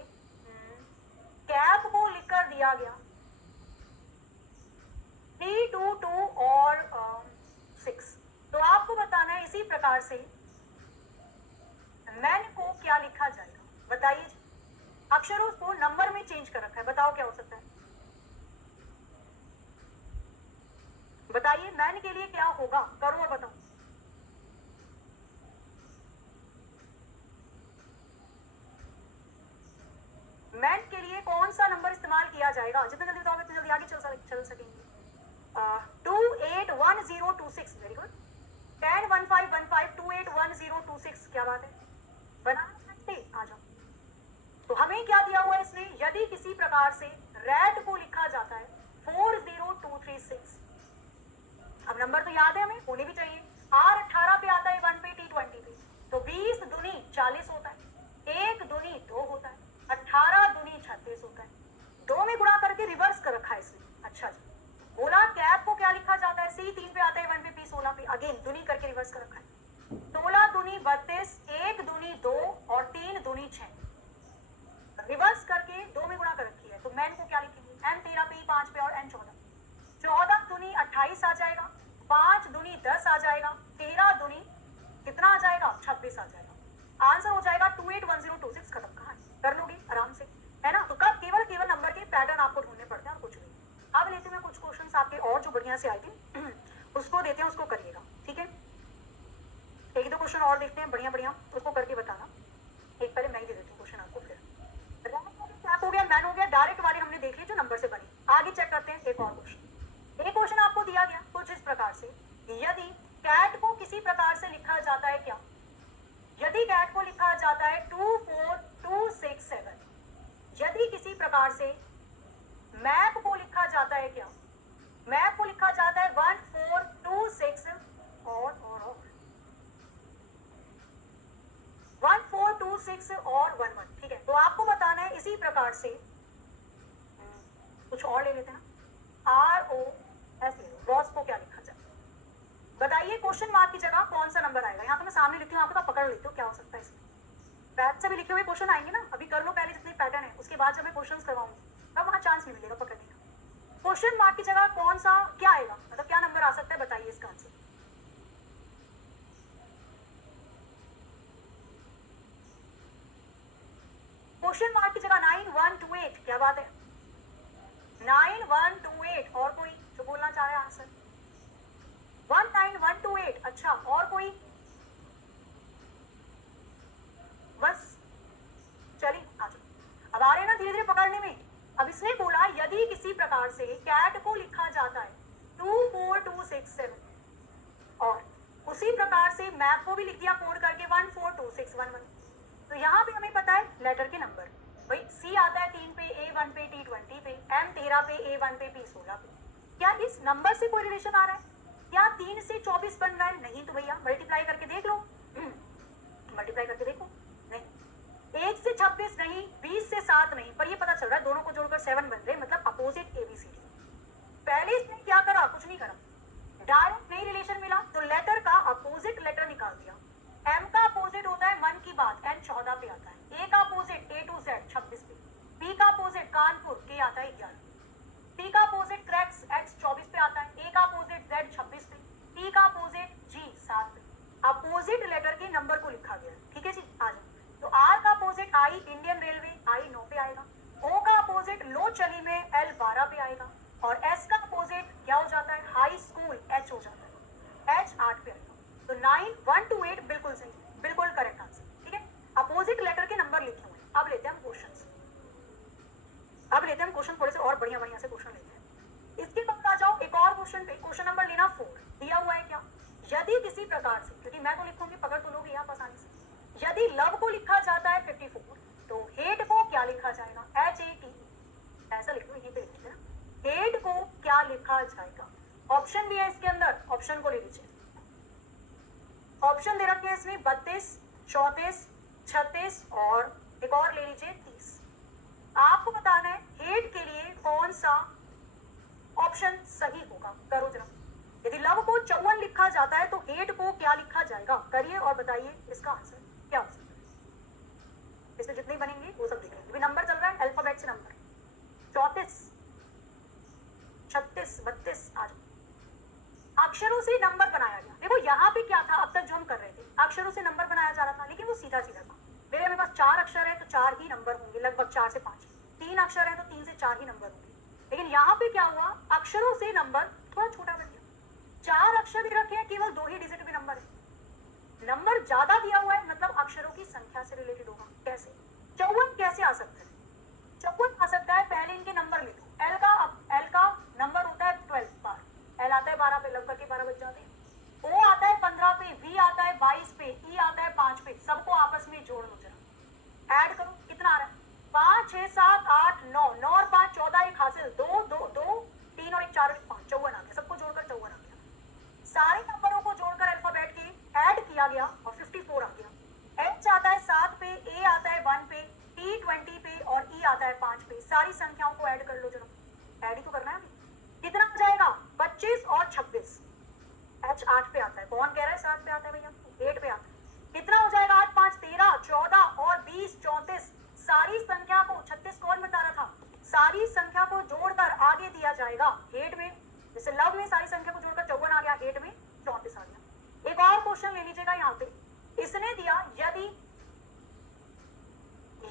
कैप को लिखकर दिया गया 322 और 6, तो आपको बताना है इसी प्रकार से मैन को क्या लिखा जाएगा, बताइए। अक्षरों को नंबर में चेंज कर रखा है, बताओ क्या हो सकता है, बताइए। मैन के लिए क्या होगा, करो और बताओ। मैन के लिए कौन सा नंबर इस्तेमाल किया जाएगा? जितना जल्दी बताओगे उतनी जल्दी आगे चल सकेंगे। 281026, वेरी गुड। 101515 281026, क्या बात है, बना सकते, आ जाओ। तो हमें क्या दिया हुआ है इसमें, यदि किसी प्रकार से रेड को लिखा जाता है 40236। अब नंबर तो याद है हमें, होने भी चाहिए। R 18 पे आता है, 1 पे, T 20 पे, रिवर्स कर रखा है। 16 दूनी 32, 1 दूनी 2 और 3 दूनी 6। रिवर्स करके 2 में गुणा कर रखी है, तो मैन को क्या लिखेंगे, m 13 पे, 5 पे और n 14। 14 दूनी 28 आ जाएगा, 5 दूनी 10 आ जाएगा, 13 दूनी कितना आ जाएगा, 26 आ जाएगा। आंसर हो जाएगा 281026। खत्म। कहाँ कर लोगे आराम से, है ना। तो कब केवल नंबर के पैटर्न आपको ढूंढने पड़ते हैं और कुछ नहीं। अब लेते हैं कुछ क्वेश्चंस आपके और जो बढ़िया से आए थे उसको देते हैं, उसको करिएगा, ठीक है। एक दो क्वेश्चन और देखते हैं बढ़िया बढ़िया, उसको करके बताना। एक पहले मैं ही दे देती हूँ क्वेश्चन आपको, फिर क्या हो गया, मैन हो गया, डायरेक्ट वाले हमने देख लिए जो नंबर से बनी। आगे चेक करते हैं एक और क्वेश्चन। एक क्वेश्चन आपको दिया गया कुछ इस प्रकार से, यदि कैट को किसी प्रकार से लिखा जाता है क्या, यदि कैट को लिखा जाता है 24267, यदि किसी प्रकार से मैप को लिखा जाता है क्या, मैप को लिखा जाता है 1426 और 1426 और 11, ठीक है। तो आपको बताना है इसी प्रकार से कुछ और ले लेते हैं ना, ROS रॉस को क्या लिखा जाए, बताइए। क्वेश्चन मार्क की जगह कौन सा नंबर आएगा, यहाँ तो मैं सामने लिखती हूँ, आपको पकड़ लेती हूँ क्या हो सकता है इसमें। बैक से भी लिखे हुए क्वेश्चन आएंगे ना, अभी कर लो पहले जितने पैटर्न है, उसके बाद जब मैं क्वेश्चन करवाऊंगी तब वहाँ चांस नहीं मिलेगा पकड़ने का। क्वेश्चन मार्क की जगह कौन सा क्या आएगा, मतलब क्या नंबर आ सकता है, बताइए इसका आंसर। क्वेश्चन मार्क की जगह 9128, क्या बात है, 9128। और कोई जो बोलना चाह रहे हैं आंसर 19128। अच्छा, और कोई, बस चलिए आ जाओ, अब आ रहे ना धीरे धीरे पकड़ने में। अब इसने बोला यदि किसी प्रकार से कैट को लिखा जाता है 24267 और उसी प्रकार से मैप को भी लिख दिया कोड करके 142611, तो यहाँ पे हमें पता है लेटर के नंबर, भाई C आता है 3 पे, A1 पे, T20 पे, M 13 पे, A1 पे, P 16 पे। क्या इस नंबर से कोई रिलेशन आ रहा है, क्या 3 से 24 बन रहा है, नहीं तो भैया मल्टीप्लाई करके देख लो मल्टीप्लाई करके देखो, नहीं। 1 से 26 नहीं, 20 से 7 नहीं, पर ये पता चल रहा है दोनों को जोड़कर 7 बन रहे, मतलब अपोजिट ABCD। पहले इसने क्या करा, कुछ नहीं करा, डायरेक्ट नहीं रिलेशन मिला तो लेटर का अपोजिट लेटर निकाल दिया। M का अपोजिट होता है मन की बात, N 14 पे आता है। A का अपोजिट A to Z 26 पे, P का अपोजिट कानपुर K आता है 11, T का अपोजिट क्रैक्स X 24 पे आता है, A का अपोजिट Z 26 पे, T का अपोजिट G 7 पे। अपोजिट लेटर के नंबर को लिखा गया, ठीक है जी। आ जाओ, तो R का opposite I Indian railway I 9 पे आएगा, O का अपोजिट लो चली में L 12 पे आएगा, और S का अपोजिट क्या हो जाता है, हाई स्कूल H हो जाता है, H 8 पे आएगा। तो 9128 बिल्कुल सही, बिल्कुल करेक्ट आंसर, ठीक है। अपोजिट लेटर के नंबर लिखे हुए। अब लेते हैं हम क्वेश्चंस, अब लेते हैं हम क्वेश्चन, थोड़े से और बढ़िया बढ़िया से क्वेश्चन लेते हैं। इसके बाद आ जाओ एक और क्वेश्चन पे, क्वेश्चन नंबर लेना 4। दिया हुआ है क्या, यदि किसी प्रकार से, क्योंकि मैं तो लिखूंगी पकड़ तो लोगे आप आसानी से, यदि लव को लिखा जाता है 54 तो हेट को क्या लिखा जाएगा, HATE, ऐसा लिख लो, यहीं पे लिख लेते हैं, हेट को क्या लिखा जाएगा। ऑप्शन भी है इसके अंदर, ऑप्शन को ले लीजिए। ऑप्शन दे रखे हैं इसमें 32, 34, 36 और एक और ले लीजिए 30। आपको बताना है हेट के लिए कौन सा ऑप्शन सही होगा, करो जरा। यदि लव को 54 लिखा जाता है तो हेट को क्या लिखा जाएगा, करिए और बताइए इसका आंसर क्या हो सकता है। इसमें जितने बनेंगे वो सब देख लेंगे, नंबर चल रहा है अल्फाबेट से नंबर, 34, 36, 32, आ जाओ। अक्षरों से नंबर बनाया गया, देखो यहाँ पे क्या था, अब तक जो हम कर रहे थे अक्षरों से नंबर बनाया जा रहा था, लेकिन वो सीधा सीधा था। मेरे पास 4 अक्षर है तो 4 ही नंबर होंगे, लगभग 4 से 5। 3 अक्षर है तो 3 से 4 ही नंबर होंगे, लेकिन यहाँ पे क्या हुआ, अक्षरों से नंबर थोड़ा छोटा कर दिया। 4 अक्षर भी रखे हैं, केवल 2 ही डिजिट के नंबर है। नंबर ज्यादा दिया हुआ है, मतलब अक्षरों की संख्या से रिलेटेड होगा। कैसे 54 कैसे आ सकता है, 54 आ सकता है, पहले इनके नंबर ले लो। L का नंबर होता है 12 बार, L आता है 12 पे, लग करके 12 बज जाते हैं। O आता है 15 पे, V आता है 22 पे, E आता है 5 पे, सबको आपस में जोड़ लो जरा, ऐड करो, कितना आ रहा है, 5, 6, 7, 8, 9, 9 और 5 14, एक हासिल, 2, 2, 2, 3 और 1 4 और 1 5, 54 आ गया, सबको जोड़कर 54 आ गया। सारे नंबरों को जोड़कर अल्फाबेट के ऐड किया गया और 54 आ गया। H आता है 7 पे, A आता है 1 पे, T 20 पे और E आता है 5 पे। सारी संख्याओं को ऐड कर लो जरा, ऐड ही तो करना है, कितना आ जाएगा, 25 और 26। H 8 पे आता है, कौन कह रहा है 7 पे आता है भैया, 8 पे आता है। कितना हो जाएगा 8 5 13, 14 और 20 34। सारी संख्या को 36 कौन बता रहा था, सारी संख्या को जोड़कर आगे दिया जाएगा 8 में, जैसे लव में सारी संख्या को जोड़कर 54 आ गया, 8 में 34 आ गया। एक और क्वेश्चन ले लीजिएगा यहाँ पे, इसने दिया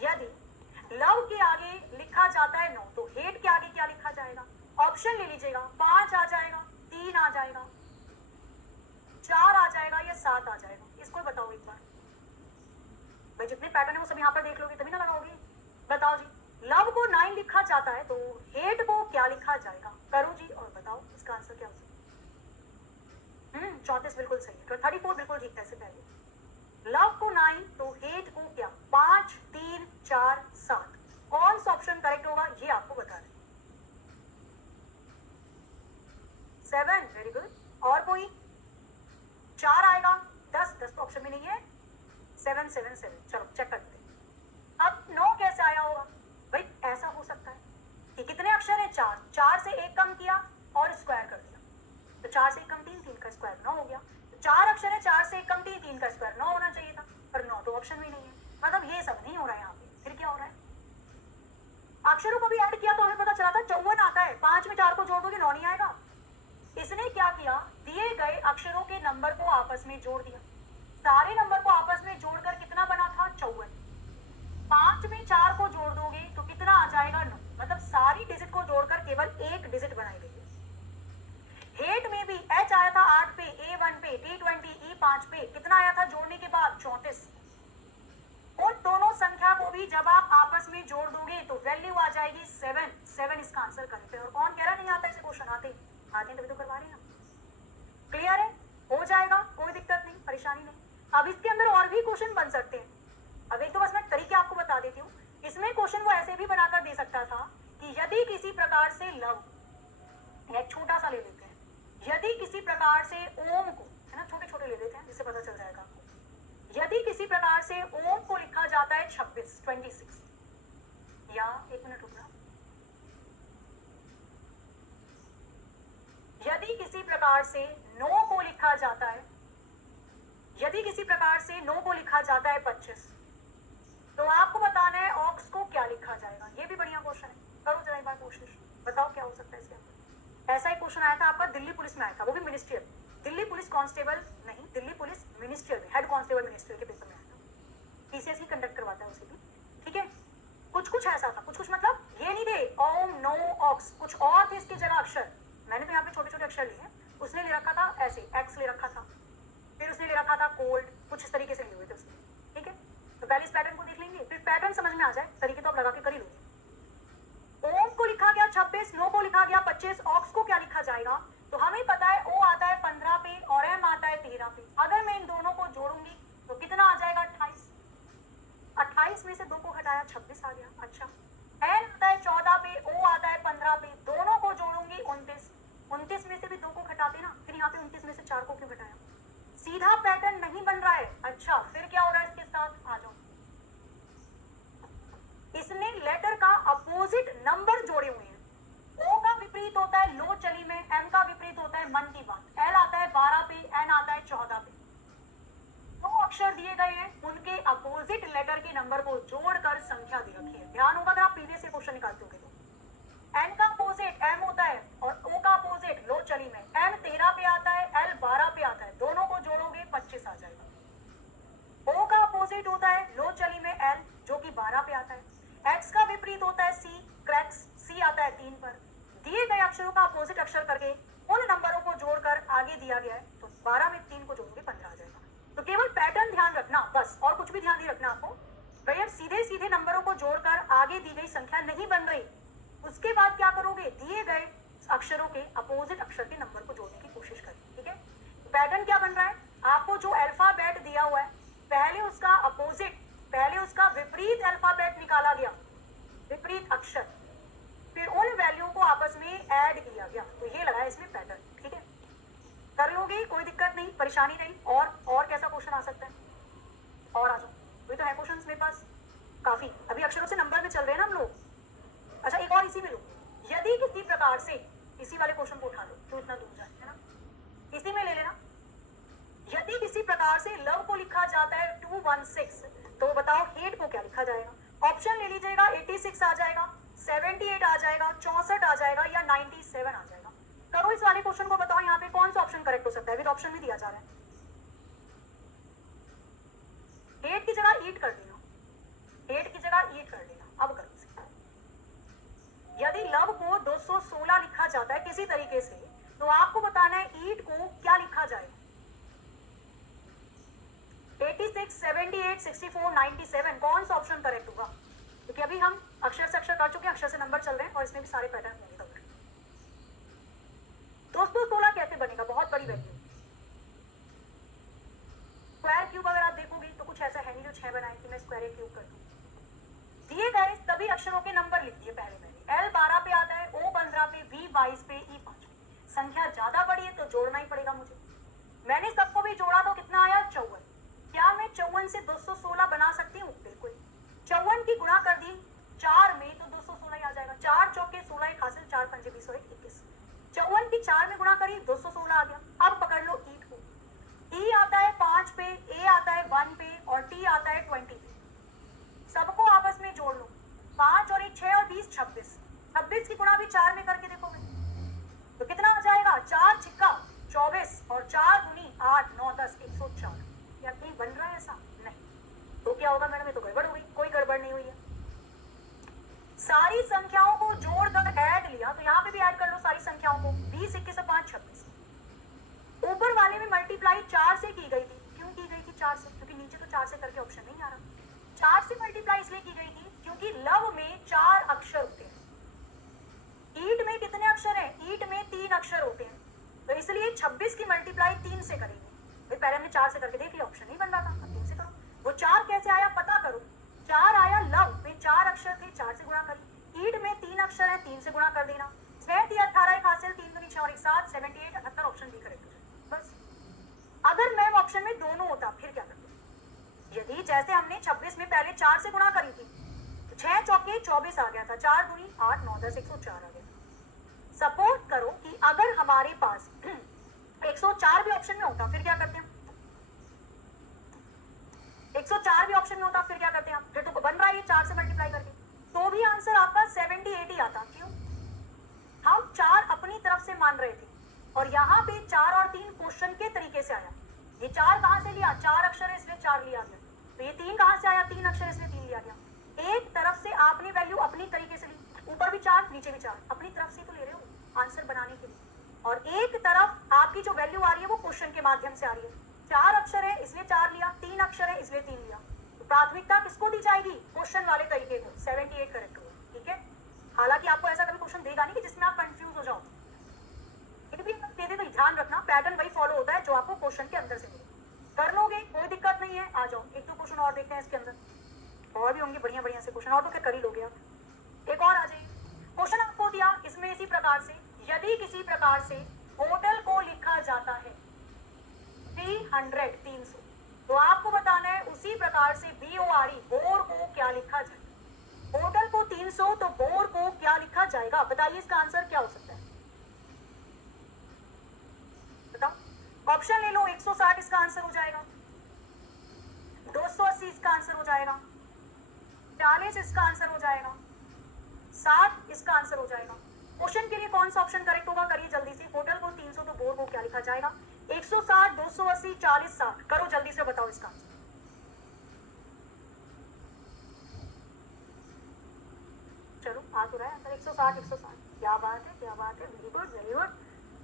यदि लव के आगे लिखा जाता है 9 तो हेट के आगे क्या लिखा जाएगा। ऑप्शन ले लीजिएगा, 5 आ जाएगा, 3 आ जाएगा, 4 आ जाएगा या 7 आ जाएगा, इसको बताओ एक बार भाई। जितने पैटर्न है वो सब यहाँ पर देख लोगे तभी ना लगाओगे। बताओ जी, लव को 9 लिखा जाता है तो हेट को क्या लिखा जाएगा, करो जी और बताओ इसका आंसर क्या हो सकता है। 34 बिल्कुल सही है, 34 बिल्कुल ठीक था। इससे पहले लव को 9 तो हेट को क्या, 5 3 4 7, कौन सा ऑप्शन करेक्ट होगा ये आपको बता दें। 7, वेरी गुड। और कोई 4 आएगा, 10 तो ऑप्शन में नहीं है, 7 7 7, चलो चेक करते हैं। अब 9 कैसे आया होगा भाई, ऐसा हो सकता है कि कितने अक्षर है 4 से 1 कम किया और स्क्वायर कर दिया, तो 4 से 1 कम 3, 3 का स्क्वायर 9 हो गया। 4 अक्षर है, 4 से 1 कम 3, 3 का स्क्वायर 9 होना चाहिए था, पर 9 तो ऑप्शन में नहीं है, मतलब ये सब नहीं हो रहा है यहाँ पे। फिर क्या हो रहा है, अक्षरों को भी ऐड किया तो हमें पता चला था 54 आता है, 5 में 4 को जोड़ दोगे 9 नहीं आएगा। इसने क्या किया, दिए गए अक्षरों के नंबर को आपस में जोड़ दिया, सारे नंबर को आपस में जोड़कर कितना बना था 54। 5 में 4 को जोड़ दोगे तो कितना आ जाएगा 9, मतलब सारी डिजिट को जोड़कर केवल एक डिजिट बनाई गई है। हेट में भी H आया था 8 पे, A1 पे, T20 E5 पे, कितना आया था जोड़ने के बाद 34। उन दोनों संख्या को भी जब आप आपस में जोड़ दोगे तो वैल्यू आ जाएगी 7 इसका आंसर करेक्ट है। और कौन कह रहा नहीं आता ऐसे क्वेश्चन, आते तभी तो करवा रहे हैं। क्लियर है, हो जाएगा, कोई दिक्कत नहीं, परेशानी नहीं। अब इसके अंदर और भी क्वेश्चन बन सकते हैं। अब एक तो बस मैं तरीके आपको बता देती हूँ। इसमें क्वेश्चन वो ऐसे भी बनाकर दे सकता था कि यदि किसी प्रकार से लव, एक छोटा सा ले लेते हैं, यदि किसी प्रकार से ओम को, है ना, छोटे छोटे ले लेते हैं जिससे पता चल जाएगा आपको। यदि किसी प्रकार से ओम को लिखा जाता है 26, या एक मिनट रुकना, यदि किसी प्रकार से नो को लिखा जाता है, यदि किसी प्रकार से नो को लिखा जाता है 25, तो आपको बताना है ऑक्स को क्या लिखा जाएगा। ये भी बढ़िया क्वेश्चन है, करो जरा एक बार कोशिश, बताओ क्या हो सकता है इसके अंदर। ऐसा ही क्वेश्चन आया था आपका दिल्ली पुलिस में आया था, वो भी मिनिस्ट्रियल, दिल्ली पुलिस कांस्टेबल नहीं, Delhi police ministerial, head constable ministerial के पेपर में आया था, पीसीएस ही कंडक्ट करवाता है उसे भी, ठीक है। कुछ ऐसा था, कुछ मतलब ये नहीं थे ओम नो ऑक्स, कुछ और थे इसकी जगह अक्षर। मैंने तो यहाँ पे छोटे छोटे अक्षर लिए हैं, उसने ले रखा था ऐसे एक्स ले रखा था, फिर उसने ले रखा था कोल्ड, कुछ इस तरीके से लिए हुए थे उसने, ठीक है। तो पहले इस पैटर्न को देख लेंगे, फिर पैटर्न समझ में आ जाए, तरीके तो आप लगा के कर ही लोगे। ओम को लिखा गया 26, नो को लिखा गया 25, ऑक्स को क्या लिखा जाएगा, तो हमें पता है ओ आता है 15 पे और एम आता है 13 पे। अगर मैं इन दोनों को जोड़ूंगी तो कितना आ जाएगा 28, 28 में से 2 को घटाया 26 आ गया। अच्छा, एन आता है 14 पे, ओ आता है 15 पे, दोनों को जोड़ूंगी 29 में से भी 2 को घटाते ना, फिर यहाँ पे 29 में से 4 को क्यों घटाया, सीधा पैटर्न नहीं बन रहा है। अच्छा, फिर क्या हो रहा है इसके साथ, आ जाओ, इसने लेटर का अपोजिट नंबर जोड़े हुए हैं। ओ का विपरीत होता है लो चली में, एम का विपरीत होता है मन की बात, एल आता है 12 पे, एन आता है 14 पे। दो अक्षर दिए गए हैं, उनके अपोजिट लेटर के नंबर को जोड़कर संख्या दे रखी है। ध्यान होगा अगर आप प्रीवियस क्वेश्चन निकालते होगे तो। एन का अपोजिट एम होता है और ओ का अपोजिट लो चली में, एम 13 पे आता है, एल 12 पे आता है, दोनों को जोड़ोगे 25 आ जाएगा। ओ का अपोजिट होता है लो चली में एल, जो कि 12 पे आता है। एक्स का विपरीत होता है सी, क्रैक्स सी आता है 3 पर। दिए गए अक्षरों का अपोजिट अक्षर करके उन नंबरों को जोड़कर आगे दिया गया है, तो 12 में 3 को जोड़ोगे 15 आ जाएगा। तो केवल पैटर्न ध्यान रखना बस, और कुछ भी ध्यान नहीं रखना आपको। भैया सीधे सीधे नंबरों को जोड़कर आगे दी गई संख्या नहीं बन रही, उसके बाद क्या करोगे, दिए गए अक्षरों के अपोजिट अक्षर के नंबर को जोड़ने की कोशिश करें, ठीक है। पैटर्न क्या बन रहा है, आपको जो अल्फाबेट दिया हुआ है पहले उसका अपोजिट, पहले उसका विपरीत अल्फाबेट निकाला गया, विपरीत अक्षर, फिर उन वैल्यू को आपस में ऐड किया गया, तो ये लगा इसमें पैटर्न, ठीक है। कर लोगे, कोई दिक्कत नहीं, परेशानी नहीं। और कैसा क्वेश्चन आ सकता है, और आ जाओ, वही तो है क्वेश्चन मेरे पास काफी, अभी अक्षरों से नंबर में चल रहे हैं ना हम लोग। अच्छा, एक और इसी में लो, यदि किसी प्रकार से, इसी वाले क्वेश्चन को उठा लो जो इतना दूर जाए, है ना, इसी में ले लेना। यदि किसी प्रकार से लव को लिखा जाता है 216, तो बताओ हेट को क्या लिखा जाएगा? ऑप्शन ले लीजिएगा, 86 आ जाएगा, 78 आ जाएगा, 64 आ जाएगा या 97 आ जाएगा। करो इस वाले क्वेश्चन को, बताओ यहाँ पे कौन सा ऑप्शन करेक्ट हो सकता है? विद ऑप्शन भी दिया जा रहा है। हेट की जगह ईट कर देना, हेट की जगह ईट कर देना। अब करो इसे। यदि लव को 216 लिखा जाता है किसी तरीके से, तो आपको बताना है ईट को क्या लिखा जाएगा? 86, 78, 64, 97 कौन सा ऑप्शन करेक्ट होगा? क्योंकि अभी हम अक्षर से अक्षर कर चुके हैं, अक्षर से नंबर चल रहे हैं और इसमें भी सारे पैटर्न होंगे कवर। 216 कैसे बनेगा? बहुत बड़ी वैल्यू। स्क्वायर क्यूब अगर आप देखोगे तो कुछ ऐसा है नहीं जो 6 बनाए कि मैं स्क्वायर क्यूब कर दूं। दिए गए सभी अक्षरों के नंबर लिख दिए पहले मैंने। L 12 पे आता है, O 15 पे, V 22 पे, E 5 पे। संख्या ज्यादा बड़ी है तो जोड़ना ही पड़ेगा मुझे। मैंने सबको भी जोड़ा तो कितना आया? 54। क्या मैं 54 से 216 बना सकती हूँ? बिल्कुल। 54 की गुणा कर दी 4 में तो 216 ही आ जाएगा। 4 चौके 16, एक हासिल, 4 पंजे 20 और 21। 54 की 4 में गुणा करी 216 आ गया। अब पकड़ लो ईट को। E आता है 5 पे, A आता है 1 पे और T आता है 20 पे। सबको आपस में जोड़ लो। 5 और 1 6 और 20 26। 26 की गुणा भी 4 में करके देखोगे तो कितना आ जाएगा? 4 छिक्का 24 और 4 दूनी 8 9 10 104। या कहीं बन रहा है ऐसा? नहीं। तो क्या होगा मैडम? ये तो गड़बड़ हो गई। कोई गड़बड़ नहीं हुई है। सारी संख्याओं को जोड़कर ऐड लिया तो यहाँ पे भी ऐड कर लो सारी संख्याओं को। 20 21 और 5 26। ऊपर वाले में मल्टीप्लाई 4 से की गई थी। क्यों की गई थी 4 से? क्योंकि नीचे तो 4 से करके ऑप्शन नहीं आ रहा। 4 से मल्टीप्लाई इसलिए की गई थी क्योंकि लव में 4 अक्षर होते हैं। ईट में कितने अक्षर हैं? ईट में 3 अक्षर होते हैं, तो इसलिए 26 की मल्टीप्लाई 3 से करेंगे। पहले हमने 4 से करके देख लिया, ऑप्शन नहीं बन रहा था, अब 3 से करो। वो 4 कैसे आया पता करो। 4 आया, लव में 4 अक्षर थे, 4 से गुणा करी। ईट में 3 अक्षर है, 3 से गुणा कर देना। 6 3 18 एक हासिल, 3 दूनी 6 और 1 7, 78 78 ऑप्शन बी करेक्ट हो जाए बस। अगर मैम ऑप्शन में दोनों होता फिर क्या करते? यदि जैसे हमने 26 में पहले 4 से गुणा करी थी तो 6 चौके 24 आ गया था, 4 दूनी 8 9 10 104 आ गया। सपोज करो कि अगर हमारे पास 104 भी ऑप्शन में होता फिर क्या करते हैं? 104 भी ऑप्शन में होता फिर क्या करते हैं? फिर तो बन रहा है ये 4 से मल्टीप्लाई करके, तो भी आंसर आपका 78 ही आता। क्यों? हम 4 अपनी तरफ से मान रहे थे और यहाँ पे 4 और 3 क्वेश्चन के तरीके से आया। ये 4 कहाँ से लिया? 4 अक्षर है इसलिए 4 लिया गया। तो ये 3 कहाँ से आया? 3 अक्षर इसलिए 3 लिया गया। एक तरफ से आपने वैल्यू अपनी तरीके से ली, ऊपर भी 4 नीचे भी 4, अपनी तरफ से तो ले रहे हो आंसर बनाने के लिए। और एक तरफ आपकी जो वैल्यू आ रही है वो क्वेश्चन के माध्यम से आ रही है। 4 अक्षर है इसलिए 4 लिया, 3 अक्षर है इसलिए 3 लिया। तो प्राथमिकता किसको दी जाएगी? क्वेश्चन वाले तरीके को। 78 करेक्ट होगा। ठीक है, हालांकि आपको ऐसा कभी क्वेश्चन देगा नहीं कि जिसमें आप कंफ्यूज हो जाओ। फिर भी दे दे तो ध्यान रखना पैटर्न वही फॉलो होता है जो आपको क्वेश्चन के अंदर से मिले। कर लोगे, कोई दिक्कत नहीं है। आ जाओ, एक दो क्वेश्चन और देखते हैं इसके अंदर, और भी होंगे बढ़िया बढ़िया से क्वेश्चन, और तो फिर कर ही लोगे आप। एक और आ जाइए। क्वेश्चन आपको दिया इसमें इसी प्रकार से, यदि किसी प्रकार से होटल को लिखा जाता है 300 तो आपको बताना है उसी प्रकार से BORE बोर को क्या लिखा जाए। होटल को 300 तो बोर को क्या लिखा जाएगा? बताइए इसका आंसर क्या हो सकता है? बताओ। ऑप्शन ले लो। 160 इसका आंसर हो जाएगा, 280 इसका आंसर हो जाएगा, 40 इसका आंसर हो जाएगा, 60 इसका आंसर हो जाएगा। क्वेश्चन के लिए कौन सा ऑप्शन करेक्ट होगा? करिए जल्दी से। होटल को 300 तो बोर को क्या लिखा जाएगा? 160 280 40 60 करो जल्दी से, बताओ इसका आंसर। चलो आ तो रहा है आंसर 160 160। क्या बात है, क्या बात है, वेरी गुड वेरी गुड।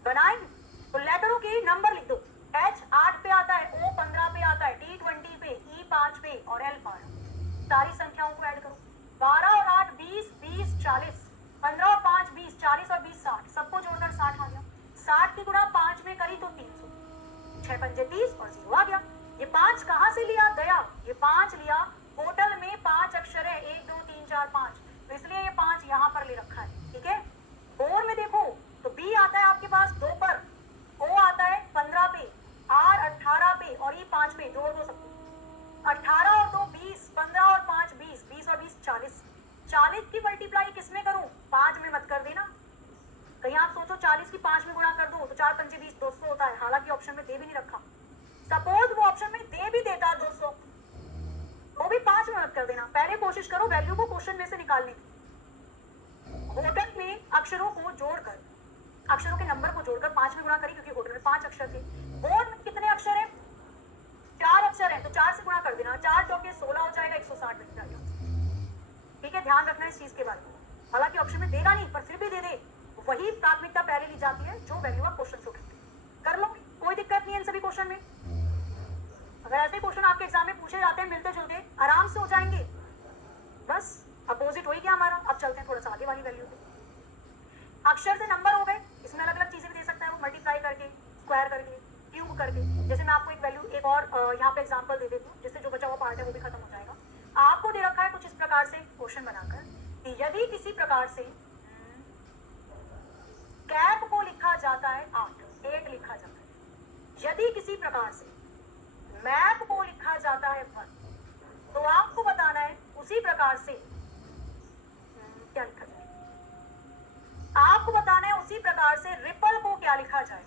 बनाएंगे तो लेटरों के नंबर लिख दो। H 8 पे आता है, O 15 पे आता है, T 20 पे, E 5 पे और L 12। सारी संख्याओं को ऐड करो। 12 और 8 20 20 40, 15 और 5 20, 40 और 20 60, सबको जोड़कर 60 आ गया। 60 की गुणा 5 में करी तो 300, 6 पंजे 30 और 0 आ गया। ये 5 कहाँ से लिया गया? ये 5 लिया, होटल में 5 अक्षर है, 1 2 3 4 5, तो इसलिए ये 5 यहाँ पर ले रखा है। ठीक है, बोर में देखो तो B आता है आपके पास 2 पर, O आता है 15 पे, R 18 पे और E 5 पे। जोड़ दो सबको। 18 और 2 20, 15 और 5 20, 20 और 20 40। 40 की मल्टीप्लाई किसमें करूं? 5 में मत कर देना। कहीं आप सोचो 40 की 5 में गुणा कर दो तो 4 पंजे 20 200 होता है, हालांकि ऑप्शन में दे भी नहीं रखा। सपोज वो ऑप्शन में दे भी देता 200, वो भी 5 में मत कर देना, पहले कोशिश करो वैल्यू को क्वेश्चन में से निकालने की। होटल में अक्षरों को जोड़कर, अक्षरों के नंबर को जोड़कर 5 में गुणा करी, क्योंकि होटल में 5 अक्षर थे। बोर्ड में कितने अक्षर हैं? 4 अक्षर हैं, तो 4 से गुणा कर देना, 4 चौके 16 हो जाएगा, 160 बन जाएगा। ठीक है, ध्यान रखना इस चीज के बारे में। हालांकि ऑप्शन में देगा नहीं, पर फिर भी दे दे, वही प्राथमिकता पहले ली जाती है जो वैल्यू आप क्वेश्चन से उठाते कर लो, कोई दिक्कत नहीं है इन सभी क्वेश्चन में। अगर ऐसे क्वेश्चन आपके एग्जाम में पूछे जाते हैं मिलते जुलते, आराम से हो जाएंगे। बस अपोजिट हो ही गया हमारा। अब चलते हैं थोड़ा सा आगे वाली वैल्यू पे। अक्षर से नंबर हो गए, इसमें अलग अलग चीजें भी दे सकता है वो, मल्टीप्लाई करके, स्क्वायर करके, क्यूब करके। जैसे मैं आपको एक वैल्यू एक और यहाँ पे एग्जांपल दे देती हूँ, जिससे जो बचा हुआ पार्ट है वो भी खत्म हो जाएगा। आपको दे रखा है कुछ इस प्रकार से क्वेश्चन बनाकर कि यदि किसी प्रकार से कैप को लिखा जाता है 8 लिखा जाता है, यदि किसी प्रकार से मैप को लिखा जाता है 1, तो आपको बताना है उसी प्रकार से क्या लिखा जाए। आपको बताना है उसी प्रकार से रिपल को क्या लिखा जाए।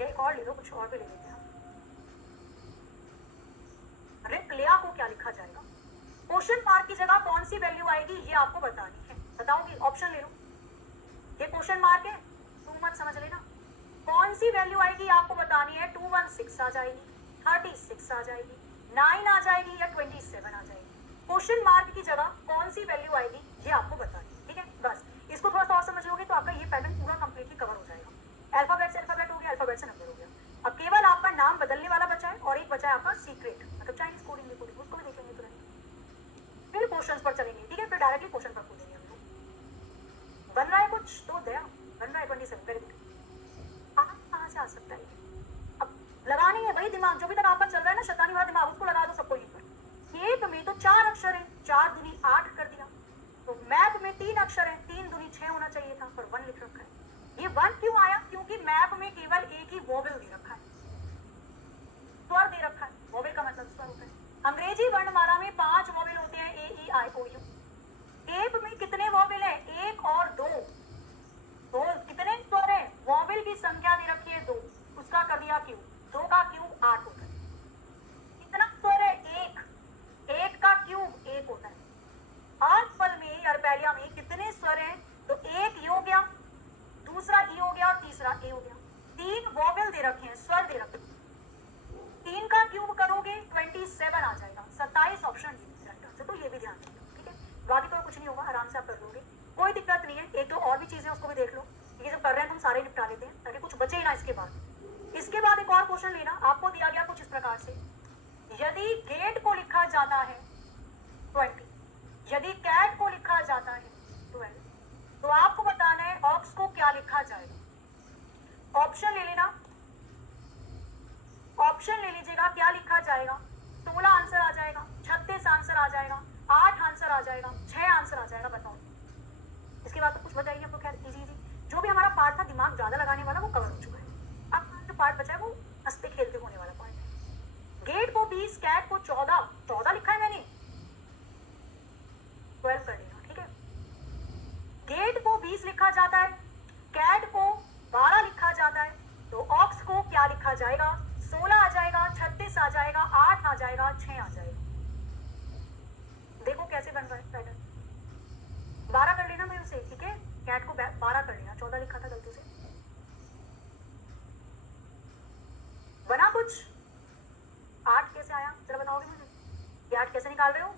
एक और ले लो, कुछ और भी ले लेते हैं। रिपलिया को क्या लिखा जाएगा। क्वेश्चन मार्क की जगह कौन सी वैल्यू आएगी ये आपको बतानी है। बताओगी? ऑप्शन ले लो, ये क्वेश्चन मार्क है, तू मत समझ लेना। कौन सी वैल्यू आएगी आपको बतानी है। 216 आ जाएगी, 36 आ जाएगी, 9 आ जाएगी या 27 आ जाएगी। क्वेश्चन मार्क की जगह कौन सी वैल्यू आएगी ये आपको बतानी है। ठीक है, बस इसको थोड़ा सा और समझ लोगे तो आपका ये पैटर्न पूरा कंप्लीटली कवर हो जाएगा। अल्फाबेट से अल्फाबेट हो गया, अल्फाबेट से नंबर हो गया। अब केवल आपका नाम बदलने वाला बचा है और एक बचा है आपका सीक्रेट, मतलब चाइनीज कोडिंग में कोडिंग, उसको भी देखेंगे तुरंत। फिर क्वेश्चंस पर चलेंगे। ठीक है, फिर डायरेक्टली क्वेश्चन पर कूदेंगे हम लोग। बन रहा है कुछ तो दया, बन रहा है 27, वेरी गुड। कहाँ से आ सकता है? अब लगानी है भाई दिमाग, जो भी तक आपका चल रहा है ना शैतानी वाला दिमाग, उसको लगा दो सबको यहीं पर। एक में तो 4 अक्षर हैं, 4 दूनी 8 कर दिया। तो मैप में 3 अक्षर हैं, 3 दूनी 6 होना चाहिए था, पर 1 लिख रखा है। ये 1 क्यों आया? क्योंकि मैप में केवल एक ही वोवेल दे रखा है, स्वर दे रखा है। वोवेल का मतलब स्वर होता है। अंग्रेजी वर्णमाला में 5 वोवेल होते हैं, ए ई आई ओ यू। टेप में कितने वोवेल है? 1 और 2। तो कितने स्वर है? वोवेल की संख्या दे रखी है 2, उसका कर दिया क्यूब, 2 का क्यूब 8 होता है। कितना स्वर है? 1 का क्यूब 1 होता है। अल्पल में अरपेलिया में कितने स्वर हैं? तो 1 ई हो गया, दूसरा ई हो गया और तीसरा ए हो गया। 3 वोवेल दे रखे हैं, स्वर दे रखे हैं। 3 का क्यूब करोगे 27 आ जाएगा। 27 ऑप्शन डी राइट आंसर। तो ये भी ध्यान रखना। ठीक है, बाकी तो कुछ नहीं होगा, आराम से आप कर लोगे, कोई दिक्कत नहीं है। एक तो और भी चीजें उसको भी देख लो, ये जब कर रहे हैं तुम सारे निपटा लेते हैं ताकि कुछ बचे ही ना। इसके बाद एक और क्वेश्चन लेना, आपको दिया गया कुछ इस प्रकार से। यदि गेट को लिखा जाता है 20, यदि कैट को लिखा जाता है 12, तो आपको बताना है ऑक्स को क्या लिखा जाएगा। ऑप्शन ले लेना, ऑप्शन ले लीजिएगा, क्या लिखा जाएगा। 16 आंसर आ जाएगा, 36 आंसर आ जाएगा, 8 आंसर आ जाएगा, 6 आंसर आ जाएगा। बताओ, इसके बाद तो कुछ बताइए आपको। खैर इजी जो भी हमारा पार्ट था दिमाग ज्यादा लगाने वाला वो कवर हो चुका है। अब जो पार्ट बचा है वो हंसते खेलते होने वाला पार्ट है। गेट को 20, कैट को 14 लिखा है मैंने, 12 कर लेना। ठीक है, गेट को 20 लिखा जाता है, कैट को 12 लिखा जाता है, तो ऑक्स को क्या लिखा जाएगा। 16 आ जाएगा, 36 आ जाएगा, 8 आ जाएगा, 6 आ जाएगा। देखो कैसे बन रहा है पैटर्न। 12 कर लेना मैं उसे। ठीक है, कैट को 12 कर लेना, 14 लिखा था गलती से। बना कुछ? 8 कैसे आया जरा बताओगे मुझे, ये 8 कैसे निकाल रहे हो?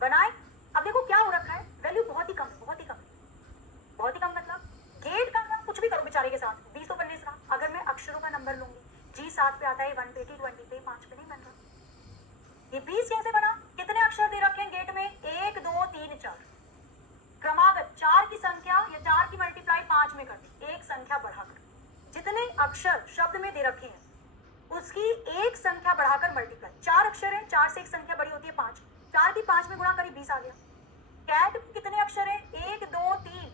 बनाए। अब देखो क्या हो रखा है, वैल्यू बहुत ही कम है, बहुत ही कम है, बहुत ही कम। मतलब गेट का मैं कुछ भी करो बेचारे के साथ 20 तो बनने से। अगर मैं अक्षरों का नंबर लूंगी, जी 7 पे आता है, 1 पे 20 पे 5 पे नहीं बन रहा। ये 20 कैसे बना? कितने अक्षर दे रखे हैं गेट में? 1 2 3 4। क्रमागत 4 की संख्या या 4 की मल्टीप्लाई 5 में कर दी, एक संख्या बढ़ाकर। जितने अक्षर शब्द में दे रखे हैं उसकी एक संख्या बढ़ाकर मल्टीप्लाई। 4 अक्षर है, 4 से एक संख्या बड़ी होती है 5, 4 की 5 में गुणा करी 20 आ गया। कैट कितने अक्षर है? 1 2 3,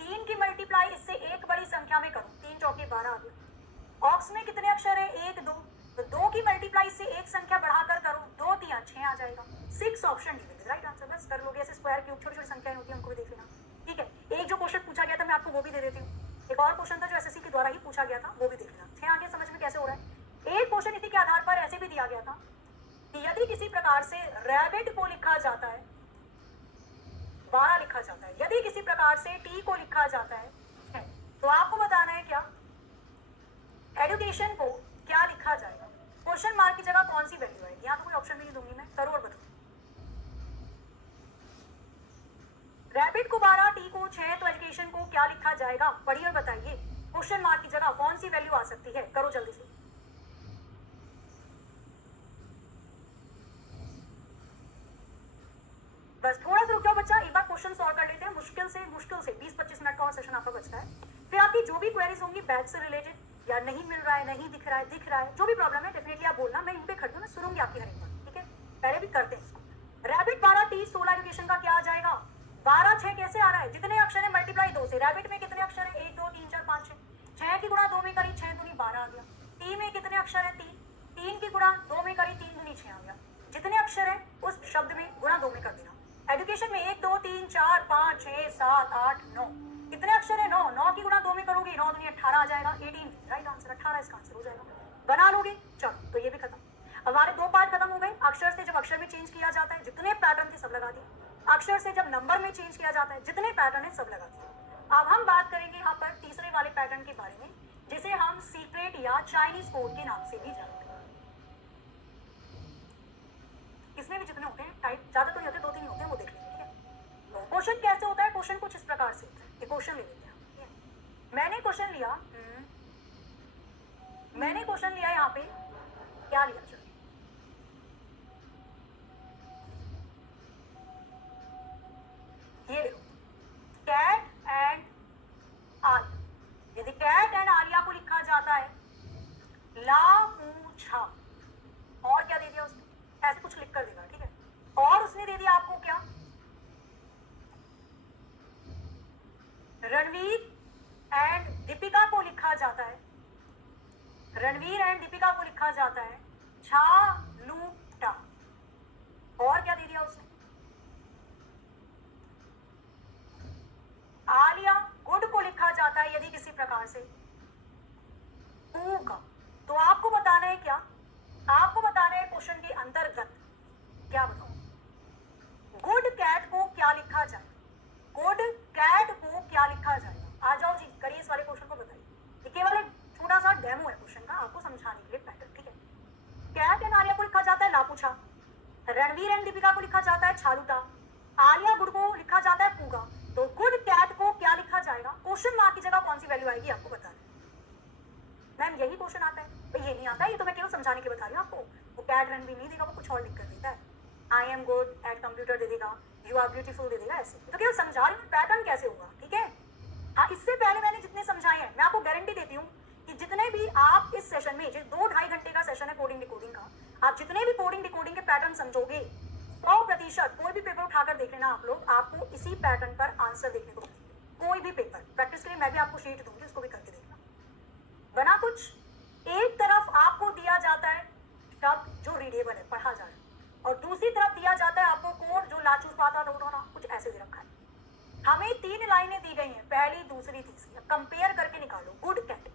3 की मल्टीप्लाई इससे एक बड़ी संख्या में करो, 3 चौके 12 आ गया। ऑक्स में कितने अक्षर है? 1 2, तो 2 की मल्टीप्लाई से एक संख्या बढ़ाकर करो, 2 3 6 आ जाएगा। 6 ऑप्शन डी राइट आंसर। बस कर लोगे ऐसे। स्क्वायर क्यूब छोटी छोटी संख्याएं होती है, उनको भी देख लेना। ठीक है, एक जो क्वेश्चन पूछा गया था मैं आपको वो भी दे देती हूँ। एक और क्वेश्चन था जो एसएससी के द्वारा ही पूछा गया था, वो भी देख लेना। 6 आगे समझ में कैसे हो रहा है। क्वेश्चन इसी के आधार पर ऐसे भी दिया गया था कि यदि किसी प्रकार से रैबिट को लिखा जाता है 12 लिखा जाता है, यदि किसी प्रकार से टी को लिखा जाता है, तो आपको बताना है क्या एडुकेशन को क्या लिखा जाएगा। क्वेश्चन मार्क की जगह कौन सी वैल्यू आएगी, यहाँ तो कोई ऑप्शन भी नहीं दूंगी मैं, करो और बताओ। रैबिट को 12 टी को 6, तो एजुकेशन को क्या लिखा जाएगा, पढ़िए और बताइए। क्वेश्चन मार्क की जगह कौन सी वैल्यू आ सकती है, करो जल्दी से। बस थोड़ा सा रुक जाओ बच्चा, एक बार क्वेश्चन सॉल्व कर लेते हैं। मुश्किल से 20-25 मिनट का और सेशन आपका बचता है। फिर आपकी जो भी क्वेरीज होंगी बैच से रिलेटेड, या नहीं मिल रहा है, नहीं दिख रहा है, दिख रहा है, जो भी प्रॉब्लम है डेफिनेटली आप बोलना, मैं इन पे खड़ी हूँ, मैं सुनूंगी आपकी हर एक बात, ठीक है। पहले भी करते हैं इसको। रैबिट 12 टी 16 एजुकेशन का क्या आ जाएगा, 12 6 कैसे आ रहा है, जितने अक्षर है मल्टीप्लाई 2 से। रैबिट में कितने अक्षर है, 1 2 3 4 5 6, 6 की गुणा 2 में करी 6 दूनी 12 आ गया। टी में कितने अक्षर है, 3, 3 की गुणा 2 में करी 3 दूनी 6 आ गया। जितने अक्षर है उस शब्द में गुणा 2 में कर देना। एजुकेशन में 1 2 3 4 5 6 7 8 9, कितने अक्षर है, 9, 9 की गुणा 2 में करोगे 9 दूनी 18 आ जाएगा। 18 राइट आंसर, 18 इसका आंसर हो जाएगा। बना लोगे, चलो तो ये भी खत्म। अब हमारे 2 पार्ट खत्म हो गए। अक्षर से जब अक्षर में चेंज किया जाता है, जितने पैटर्न थे सब लगा दिए। अक्षर से जब नंबर में चेंज किया जाता है, जितने पैटर्न है सब लगा दिए। अब हम बात करेंगे यहाँ पर तीसरे वाले पैटर्न के बारे में, जिसे हम सीक्रेट या चाइनीज कोड के नाम से भी जानते हैं। इसमें भी जितने होते हैं टाइप ज्यादा तो नहीं होते, 2-3 होते हैं, वो देख लेंगे, ठीक है। तो क्वेश्चन कैसे होता है, क्वेश्चन कुछ इस प्रकार से होता है। ये क्वेश्चन ले लेते हैं, ठीक है। मैंने क्वेश्चन लिया, मैंने क्वेश्चन लिया यहाँ पे, क्या लिया, चलिए ये देखो, कैट एंड आलिया। यदि कैट एंड आलिया को लिखा जाता है ला पूछा, और क्या दे दिया उसने, ऐसे कुछ लिख कर देगा, ठीक है। और उसने दे दिया आपको क्या, रणवीर एंड दीपिका को लिखा जाता है, रणवीर एंड दीपिका को लिखा जाता है छालूटा। और क्या दे दिया उसने, आलिया गुड को लिखा जाता है यदि किसी प्रकार से का। तो आपको बताना है क्या, आपको बताना है क्वेश्चन के अंतर्गत, क्या बताओ, गुड कैट को क्या लिखा जाए, गुड कैट को क्या लिखा जाएगा। आ जाओ जी, करिए इस वाले क्वेश्चन को बताइए। ये केवल एक छोटा सा डेमो है क्वेश्चन का, आपको समझाने के लिए पैटर्न, ठीक है। कैट एंड आलिया को लिखा जाता है लापूछा, रणवीर एंड दीपिका को लिखा जाता है छालूटा, आलिया गुड को लिखा जाता है पूगा। तो गुड कैट को क्या लिखा जाएगा, क्वेश्चन मार्क की जगह कौन सी वैल्यू आएगी आपको बताना है। मैम यही क्वेश्चन आता है, तो ये नहीं आता है, ये तो मैं केवल समझाने के लिए बता रही हूँ आपको। वो कैट रणवीर नहीं देगा, वो कुछ और लिख कर देता है। I am good at computer दे देगा, यू आर ब्यूटीफुल दे देगा, ऐसे। तो केवल समझा रही हूँ पैटर्न कैसे होगा, ठीक है। हाँ, इससे पहले मैंने जितने समझाए हैं, मैं आपको गारंटी देती हूँ कि जितने भी आप इस सेशन में, जो 2-2.5 घंटे का सेशन है कोडिंग डिकोडिंग का, आप जितने भी कोडिंग डिकोडिंग के पैटर्न समझोगे 100%, कोई भी पेपर उठाकर देख लेना आप लोग, आपको इसी पैटर्न पर आंसर देखने को मिलेंगे। कोई भी पेपर प्रैक्टिस के लिए मैं भी आपको शीट दूंगी, उसको भी करके देखना। बना कुछ, एक तरफ आपको दिया जाता है शब्द जो रीडेबल है, पढ़ा जा रहा है, और दूसरी तरफ दिया जाता है आपको कोड जो लाचूस पाता होना, कुछ ऐसे दे रखा है। हमें 3 लाइनें दी गई हैं, पहली दूसरी तीसरी, कंपेयर करके निकालो। गुड कैट,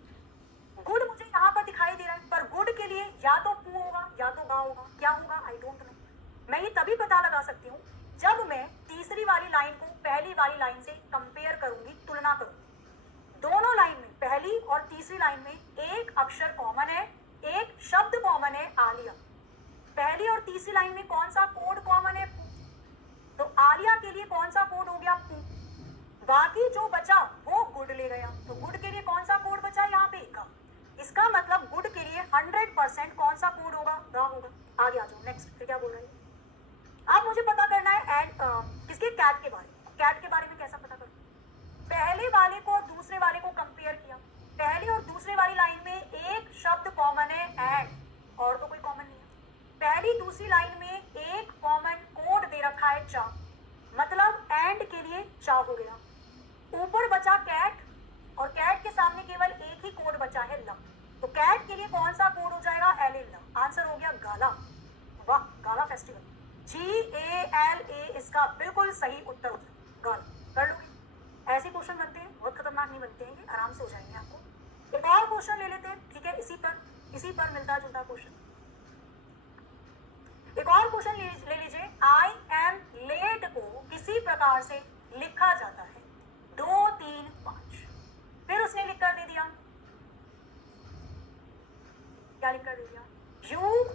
गुड मुझे यहाँ पर दिखाई दे रहा है, पर गुड के लिए या तो पू होगा या तो गा होगा, क्या होगा आई डोंट नो। मैं ये तभी पता लगा सकती हूँ जब मैं तीसरी वाली लाइन को पहली वाली लाइन से कंपेयर करूंगी, तुलना करूंगी। दोनों लाइन में, पहली और तीसरी लाइन में एक अक्षर कॉमन है, एक शब्द कॉमन है, आलिया। पहली और तीसरी लाइन में कौन सा कोड कॉमन है, तो आलिया के लिए कौन सा कोड हो गया, पू। बाकी जो बचा वो गुड ले गया, तो गुड के लिए कौन सा कोड बचा यहाँ पे, का। इसका मतलब गुड के लिए 100% कौन सा कोड होगा, गा होगा। आगे आ जाओ, नेक्स्ट। फिर क्या बोल रहे हैं, अब मुझे पता करना है एंड किसके, कैट के बारे में। कैट के बारे में कैसा पता करूं, पहले वाले को और दूसरे वाले को कंपेयर किया, पहली और दूसरे वाली लाइन में एक शब्द कॉमन है एंड, और तो कोई कॉमन नहीं है। पहली दूसरी लाइन में एक कॉमन कोड दे रखा है चा, मतलब एंड के लिए चा हो गया। ऊपर बचा कैट, और कैट के सामने केवल एक ही कोड बचा है ला, तो कैट के लिए कौन सा कोड हो जाएगा, एल ए ला। आंसर हो गया गाला। वाह, गाला फेस्टिवल, GALA इसका बिल्कुल सही उत्तर हो जाएगा, गाला। कर लोगे, ऐसे क्वेश्चन बनते हैं, बहुत खतरनाक नहीं बनते हैं, ये आराम से हो जाएंगे आपको। एक और क्वेश्चन ले लेते हैं, ठीक है, इसी पर इसी पर मिलता जुलता क्वेश्चन। एक और क्वेश्चन ले लीजिए, आई एम लेट को किसी प्रकार से लिखा जाता है 2 3 5। फिर उसने लिख कर दे दिया, क्या लिख कर दे दिया, यू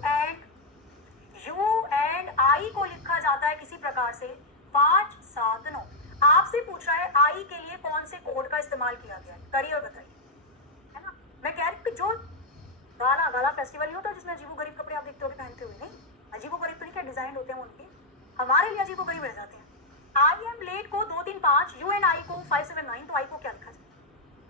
एंड आई को लिखा जाता है किसी प्रकार से 5 7 9। आपसे पूछ रहा है आई के लिए कौन से कोड का इस्तेमाल किया गया है, करिए और बताइए, है ना। मैं कह रही हूँ जो गाला फेस्टिवल नहीं होता जिसमें अजीबो गरीब कपड़े आप देखते हो पहनते हुए, नहीं अजीबो गरीब तो नहीं, क्या डिजाइन होते हैं उनके, हमारे लिए अजीबो गरीब रह जाते हैं। आई एम लेट को 2 3 5, यू एंड आई को 5 7 9, तो आई को क्या लिखा जाए।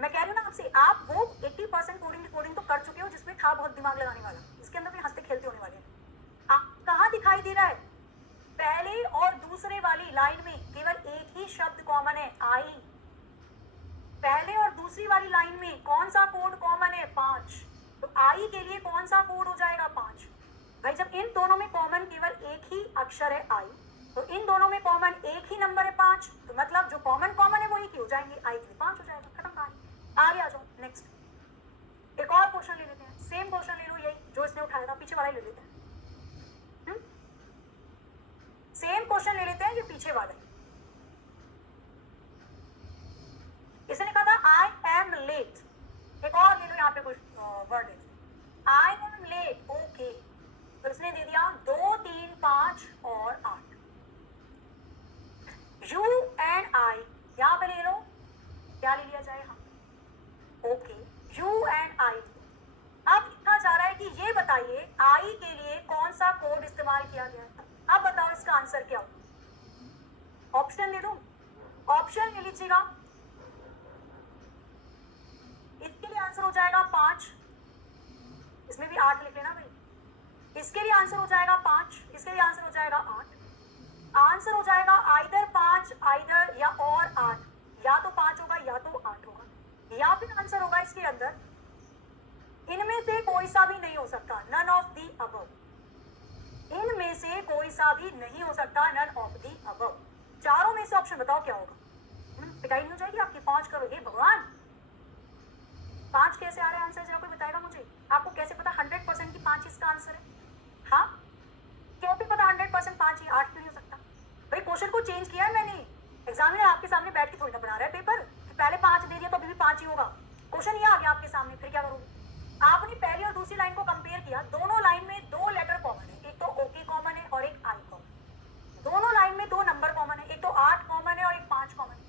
मैं कह रही हूँ ना आपसे, आप वो 80% कोडिंग तो कर चुके हो जिसमें था बहुत दिमाग लगाने वाला, इसके अंदर भी हंसते खेलते होने वाले हैं। कहाँ दिखाई दे रहा है, पहले और दूसरे वाली लाइन में केवल एक ही शब्द कॉमन है, आई। पहले और दूसरी वाली लाइन में कौन सा कोड कॉमन है, 5। तो आई के लिए कौन सा कोड हो जाएगा, 5। भाई जब इन दोनों में कॉमन केवल एक ही अक्षर है आई, तो इन दोनों में कॉमन एक ही नंबर है 5, तो मतलब जो कॉमन है वो एक ही हो जाएंगे, आई के लिए 5 हो जाएगा, खत्म कहानी। आगे आ जाओ, नेक्स्ट एक और क्वेश्चन ले लेते हैं, सेम क्वेश्चन ले लो, यही जो इसने उठाया था, पीछे वाला ले लेते हैं। सेम क्वेश्चन ले लेते हैं, ये पीछे वाला। इसने लिखा था आई एम लेट, एक और ले लो यहाँ पे कुछ वर्ड ले, आई एम लेट, ओके। तो इसने दे दिया 2 3 5 और 8। यू एंड आई यहाँ पे ले लो, क्या ले लिया जाए, हाँ ओके, यू एंड आई। अब लिखा जा रहा है कि ये बताइए आई के लिए कौन सा कोड इस्तेमाल किया गया था। अब बताओ इसका आंसर क्या होगा, ऑप्शन दे दूं, ऑप्शन ले लीजिएगा। इसके लिए आंसर हो जाएगा 5, इसमें भी 8 लिख लेना भाई। इसके लिए आंसर हो जाएगा 5, इसके लिए आंसर हो जाएगा 8। आंसर हो जाएगा आइदर 5 आइदर या और 8, या तो 5 होगा या तो 8 होगा, या फिर आंसर होगा इसके अंदर इनमें से कोई सा भी नहीं हो सकता, नन ऑफ दी अबव। इनमें से कोई सा भी नहीं हो सकता, नन ऑफ दी अबव। चारों में से ऑप्शन बताओ क्या होगा। पिटाई नहीं हो जाएगी आपकी, 5 करो, हे भगवान 5 कैसे आ रहा है आंसर, जरा कोई बताएगा मुझे। आपको कैसे पता 100% की 5 इसका आंसर है, हाँ क्यों भी पता 100% 5 ही, 8 क्यों नहीं हो सकता भाई। क्वेश्चन को चेंज किया है मैंने, एग्जामिनर आपके सामने बैठ के थोड़ी ना बना रहा है पेपर, पहले 5 दे दिया तो अभी भी 5 ही होगा। क्वेश्चन ये आ गया आपके सामने, फिर क्या करोगे। आपने पहली और दूसरी लाइन को कंपेयर किया, दोनों लाइन में 2 लेटर कॉमन है, एक तो ओके कॉमन है और एक आई कॉमन। दोनों लाइन में 2 नंबर कॉमन है, एक तो 8 कॉमन है और एक 5 कॉमन है।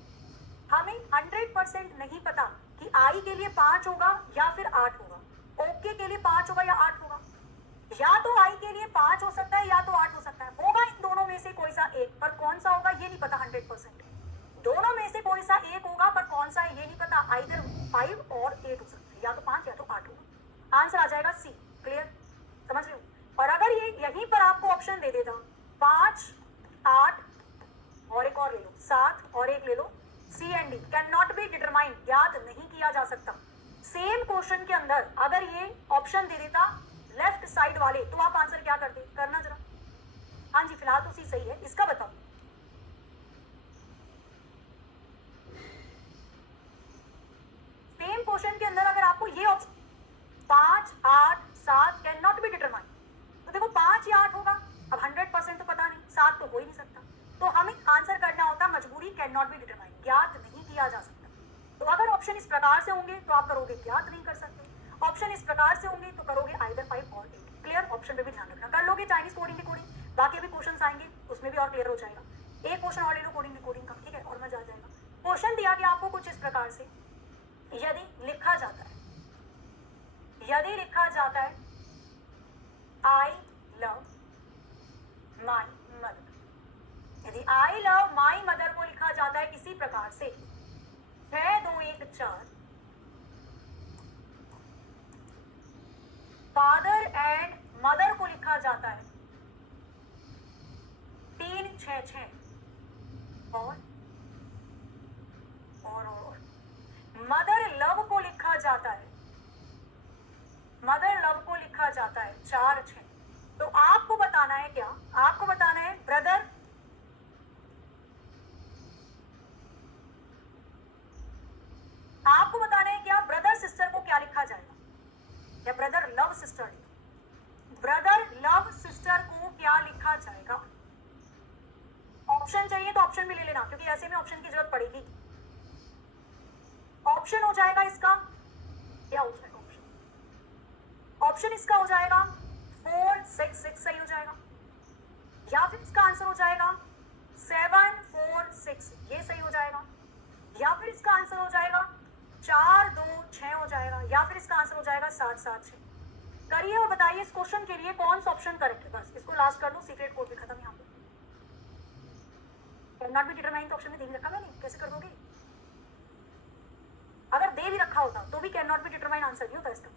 हमें 100% नहीं पता कि आई के लिए 5 होगा या फिर 8 होगा, ओके के लिए 5 होगा या 8 होगा, या तो आई के लिए 5 हो सकता है या तो 8 हो सकता है, होगा इन दोनों में से कोई सा एक, पर कौन सा होगा ये नहीं पता 100%। दोनों में से कोई सा एक होगा पर कौन सा है ये नहीं पता, आइदर 5 और 8 हो सकता है, या तो 5 या तो 8 होगा। आंसर आ जाएगा सी, क्लियर, समझ रहे हो। और अगर ये यहीं पर आपको ऑप्शन दे देता 5 8 और एक और ले लो, 7 और एक ले लो, C and D can not be determine, ज्ञात नहीं किया जा सकता। सेम क्वेश्चन के अंदर अगर ये ऑप्शन दे देता लेफ्ट साइड वाले, तो आप आंसर क्या करते, करना जरा। हाँ जी फिलहाल तो सी सही है, इसका बताओ। सेम क्वेश्चन के अंदर अगर आपको ये option 5 8 7 can not be determine, तो देखो 5 या 8 होगा, अब 100% तो पता नहीं, 7 तो हो ही नहीं सकता, तो हमें आंसर करना होता मजबूरी कैन नॉट बी डिटरमाइन, ज्ञात नहीं किया जा सकता। तो अगर ऑप्शन इस प्रकार से होंगे तो आप करोगे ज्ञात नहीं कर सकते, ऑप्शन इस प्रकार से होंगे तो करोगे आइदर 5 और 8, क्लियर। ऑप्शन पे भी ध्यान रखना, कर लोगे चाइनीज कोडिंग डिकोडिंग, बाकी भी क्वेश्चंस आएंगे उसमें भी और क्लियर हो जाएगा। एक क्वेश्चन और ले लो कोडिंग डिकोडिंग का, ठीक है, और मजा आ जाएगा। क्वेश्चन दिया गया आपको कुछ इस प्रकार से, यदि लिखा जाता है आई लव माई मदर, यदि आई लव माई मदर को लिखा जाता है किसी प्रकार से 6 2 1 4, फादर एंड मदर को लिखा जाता है 3 6 6, और मदर लव को लिखा जाता है, मदर लव को लिखा जाता है 4 6। तो आपको बताना है क्या, आपको बताना है ब्रदर सिस्टर को क्या लिखा जाएगा, या brother love sister day, brother love sister को क्या लिखा जाएगा? ऑप्शन चाहिए तो ऑप्शन भी ले लेना, क्योंकि ऐसे में ऑप्शन की जरूरत पड़ेगी। ऑप्शन हो जाएगा इसका, क्या हो जाएगा ऑप्शन? ऑप्शन इसका हो जाएगा 4 6 6 सही हो जाएगा, या फिर इसका आंसर हो जाएगा 7 4 6 ये सही हो जाएगा, या फिर इसका आंसर हो जाएगा 4 2 6 हो जाएगा, या फिर इसका आंसर हो जाएगा 7 7 6। करिए और बताइए इस क्वेश्चन के लिए कौन सा ऑप्शन करेक्ट है। बस इसको लास्ट कर दो, सीक्रेट कोड भी खत्म यहाँ पे। Can not be determined option में दे भी रखा मैंने, कैसे कर दोगे? अगर दे भी रखा होता तो भी can not be determined answer नहीं होता इसका।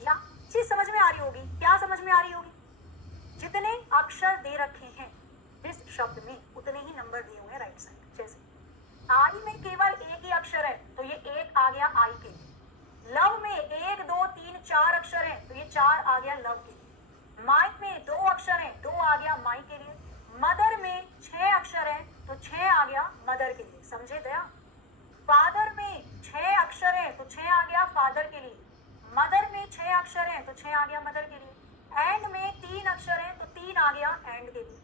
या चीज समझ में आ रही होगी, क्या समझ में आ रही होगी? जितने अक्षर दे रखे हैं जिस शब्द में, उतने ही नंबर दिए हुए हैं राइट साइड। जैसे आई में केवल एक ही अक्षर है तो ये एक आ गया आई के लिए। लव में 1 2 3 4 अक्षर हैं तो ये 4 आ गया लव के लिए। माई में 2 अक्षर हैं, 2 आ गया माई के लिए। मदर में 6 अक्षर हैं तो 6 आ गया मदर के लिए। समझे दया? फादर में 6 अक्षर हैं तो 6 आ गया फादर के लिए। मदर में 6 अक्षर हैं तो 6 आ गया मदर के लिए। एंड में 3 अक्षर हैं तो 3 आ गया एंड के लिए।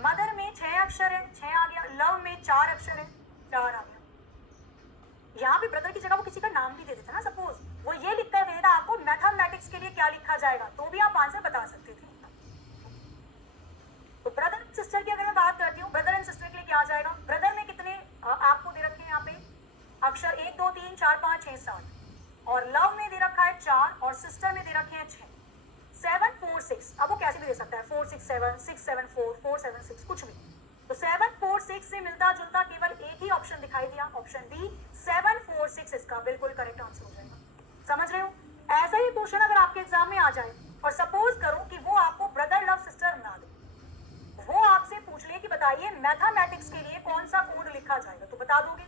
मदर में 6 अक्षर है, 6 आ गया। लव में 4 अक्षर है, 4 आ गया। यहाँ पे ब्रदर की जगह वो किसी का नाम भी दे देता ना, सपोज वो ये लिख कर दे देता आपको मैथमेटिक्स के लिए क्या लिखा जाएगा, तो भी आप आंसर बता सकते थे। तो ब्रदर एंड सिस्टर की अगर मैं बात करती हूँ, ब्रदर एंड सिस्टर के लिए क्या आ जाएगा? ब्रदर में कितने आपको दे रखे हैं यहाँ पे अक्षर? 1 2 3 4 5 6 7, और लव में दे रखा है 4 और सिस्टर में दे रखे हैं 6। 7 4 6, अब वो कैसे भी दे सकता है, 4 6 7 6 7 4 4 7 6 कुछ भी। तो 7 4 6 से मिलता जुलता केवल एक ही ऑप्शन दिखाई दिया, ऑप्शन बी 7 4 6 इसका बिल्कुल करेक्ट आंसर हो जाएगा। समझ रहे हो? ऐसा ही क्वेश्चन अगर आपके एग्जाम में आ जाए और सपोज करो कि वो आपको ब्रदर लव सिस्टर बना दे, वो आपसे पूछ ले कि बताइए मैथमेटिक्स के लिए कौन सा कोड लिखा जाएगा, तो बता दोगे?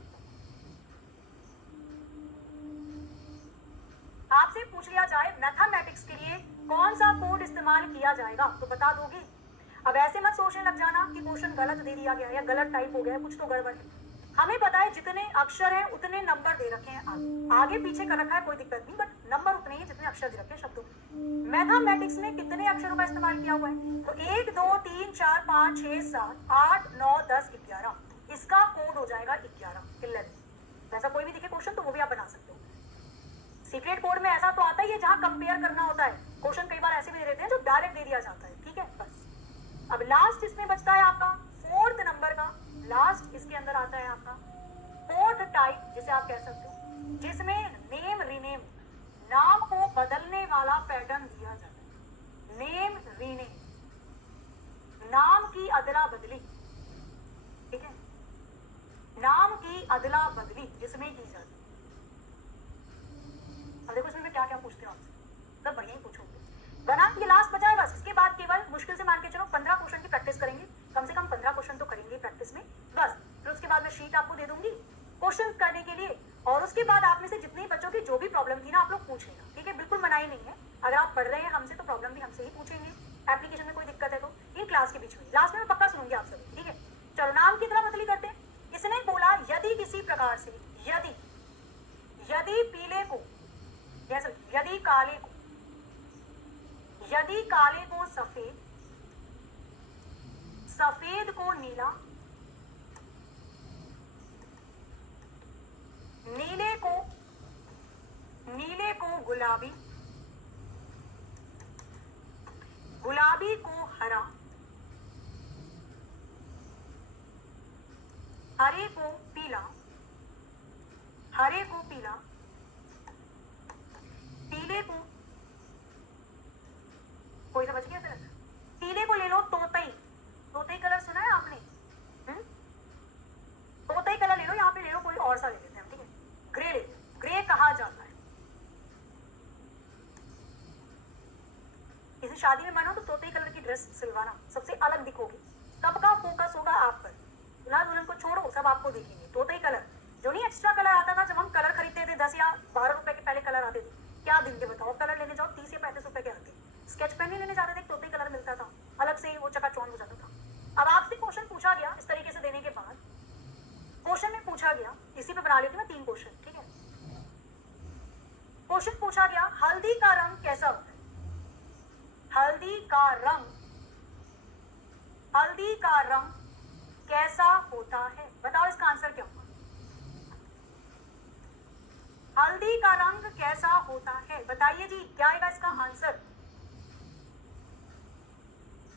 आपसे पूछ लिया जाए मैथमेटिक्स के लिए कौन सा कोड इस्तेमाल किया जाएगा, तो बता दोगे? अब ऐसे मत सोचने लग जाना कि क्वेश्चन गलत दे दिया गया या गलत टाइप हो गया, कुछ तो गड़बड़ है। हमें पता है जितने अक्षर हैं उतने नंबर दे रखे हैं, आगे पीछे कर रखा है कोई दिक्कत नहीं, बट नंबर उतने ही जितने अक्षर दे रखे हैं शब्दों में। मैथमेटिक्स में कितने अक्षरों का इस्तेमाल किया हुआ है? तो 1 2 3 4 5 6 7 8 9 10 11, इसका कोड हो जाएगा 11 11। वैसा कोई भी दिखे क्वेश्चन तो वो भी आप बना सकते हो। सीक्रेट कोड में ऐसा तो आता ही है जहां कंपेयर करना होता है, क्वेश्चन कई बार ऐसे भी दे देते हैं जो डायरेक्ट दे दिया जाता है। ठीक है, बस अब लास्ट इसमें बचता है आपका 4th नंबर का, लास्ट इसके अंदर आता है आपका 4th टाइप, जिसे आप कह सकते हो, जिसमें नेम रीनेम, नाम को बदलने वाला पैटर्न दिया जाता है। नेम रीनेम, नाम की अदला बदली, ठीक है, नाम की अदला बदली जिसमें की जाती है। अब देखो इसमें मैं क्या क्या पूछती हूँ आपसे, मतलब बढ़िया ही पूछूंगी। बना ये लास्ट बचा है बस, इसके बाद केवल मुश्किल से मान के चलो 15 क्वेश्चन की प्रैक्टिस करेंगे, कम से कम 15 क्वेश्चन तो करेंगे प्रैक्टिस में बस। फिर उसके बाद मैं शीट आपको दे दूंगी क्वेश्चन करने के लिए, और उसके बाद आप में से जितने बच्चों की जो भी प्रॉब्लम थी ना आप लोग पूछ लेना। ठीक है, बिल्कुल मनाही नहीं है, अगर आप पढ़ रहे हैं हमसे तो प्रॉब्लम भी हमसे ही पूछेंगे। एप्लीकेशन में कोई दिक्कत है तो इन क्लास के बीच में लास्ट में मैं पक्का सुनूंगी आप सभी। ठीक है, चलो नाम की तरह बदली करते हैं। इसने बोला यदि किसी प्रकार से, यदि पीले को, यदि काले को, यदि काले को सफेद, सफेद को नीला, नीले को गुलाबी, गुलाबी को हरा, हरे को पीला, हरे को पीला, पीले को, कोई समझ गया फिर? पीले को ले लो तोतई, तोतई कलर सुना है आपने? तोतई कलर ले लो, यहाँ पे ले लो कोई और सा ले लेते हैं। ठीक है, ग्रे ले, ग्रे कहा जाता है। किसी शादी में मानो तो तोतई कलर की ड्रेस सिलवाना, सबसे अलग दिखोगे, सबका फोकस होगा आप पर, दुल्हा दुल्हन को छोड़ो सब आपको देखेंगे। तोतई कलर जो नहीं एक्स्ट्रा कलर आता था, जब हम कलर खरीदते थे 10 या 12 रुपए के पहले कलर आते थे, क्या दिन के बताओ, कलर लेने जाओ 30 या 35 रुपए के आते, स्केच पेन नहीं लेने जाते थे, तोतई कलर मिलता था, अलग से वो चकाचौंध हो जाता था। अब आपसे क्वेश्चन पूछा गया इस तरीके से देने के बाद, क्वेश्चन में पूछा गया, इसी पे बना लेती हूँ 3 क्वेश्चन। ठीक है, क्वेश्चन पूछा गया हल्दी का रंग कैसा होता है, हल्दी का रंग कैसा होता है, बताओ इसका आंसर क्या होगा, हल्दी का रंग कैसा होता है, बताइए जी क्या आएगा इसका आंसर।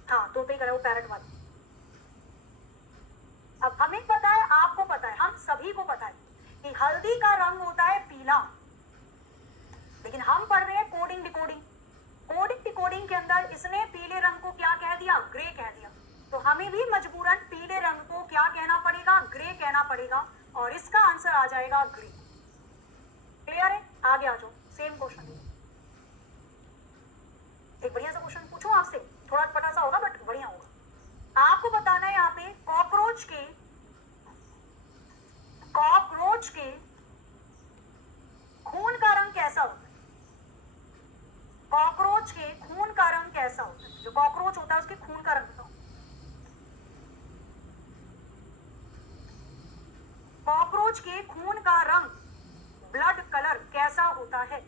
हाँ तो पे करो वो पैरट वाला। अब हमें पता है, आपको पता है, हम सभी को पता है कि हल्दी का रंग होता है पीला, लेकिन हम पढ़ रहे हैं कोडिंग डिकोडिंग। कोडिंग डिकोडिंग के अंदर इसने पीले रंग को क्या कह दिया, ग्रे कह दिया, तो हमें भी मजबूरन पीले रंग को क्या कहना पड़ेगा, ग्रे कहना पड़ेगा, और इसका आंसर आ जाएगा ग्रे। क्लियर है, आगे आ जाओ, सेम क्वेश्चन। एक बढ़िया सा क्वेश्चन पूछूं आपसे, थोड़ा अटपटा सा होगा बट बढ़िया होगा। आपको बताना है यहाँ पे कॉकरोच के खून का रंग कैसा होता है, कॉकरोच के खून का रंग कैसा होता है, जो कॉकरोच होता है उसके खून का रंग बताओ। कॉकरोच के खून का रंग, ब्लड कलर कैसा होता है।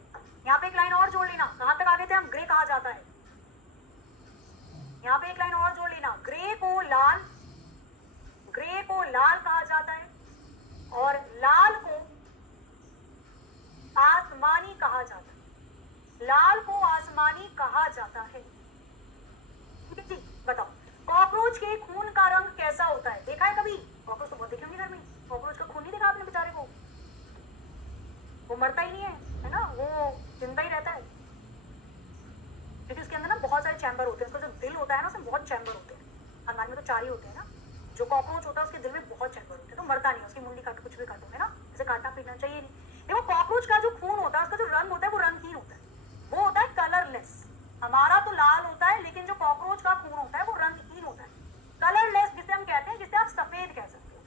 यहाँ पे एक लाइन और जोड़ लेना, कहां तक आगे थे हम, ग्रे कहा जाता है, यहाँ पे एक लाइन और जोड़ लेना, ग्रे को लाल कहा जाता है और लाल को आसमानी कहा जाता है, लाल को आसमानी कहा जाता है। जी बताओ कॉकरोच के खून का रंग कैसा होता है, देखा है कभी, कॉकरोच तो बहुत देखे होंगे घर में, कॉकरोच का खून नहीं देखा आपने बेचारे को, वो मरता ही नहीं है ना, वो जिंदा ही रहता है, क्योंकि उसके अंदर ना बहुत सारे चैम्बर होते हैं, उसका जो दिल होता है ना उसमें बहुत चैम्बर होते हैं, हमारे में तो 4 ही होते हैं ना, जो कॉकरोच होता है उसके दिल में बहुत चैम्बर होते हैं, तो मरता नहीं है, उसकी मुंडी काटो कुछ भी काटोगे ना, जैसे काटना पीटना चाहिए नहीं। देखो कॉकरोच का जो खून होता है उसका जो रंग होता है वो रंगहीन होता है, वो होता है कलरलेस। हमारा तो लाल होता है, लेकिन जो कॉकरोच का खून होता है वो रंगहीन होता है, कलरलेस जिसे हम कहते हैं, जिसे आप सफेद कह सकते हो।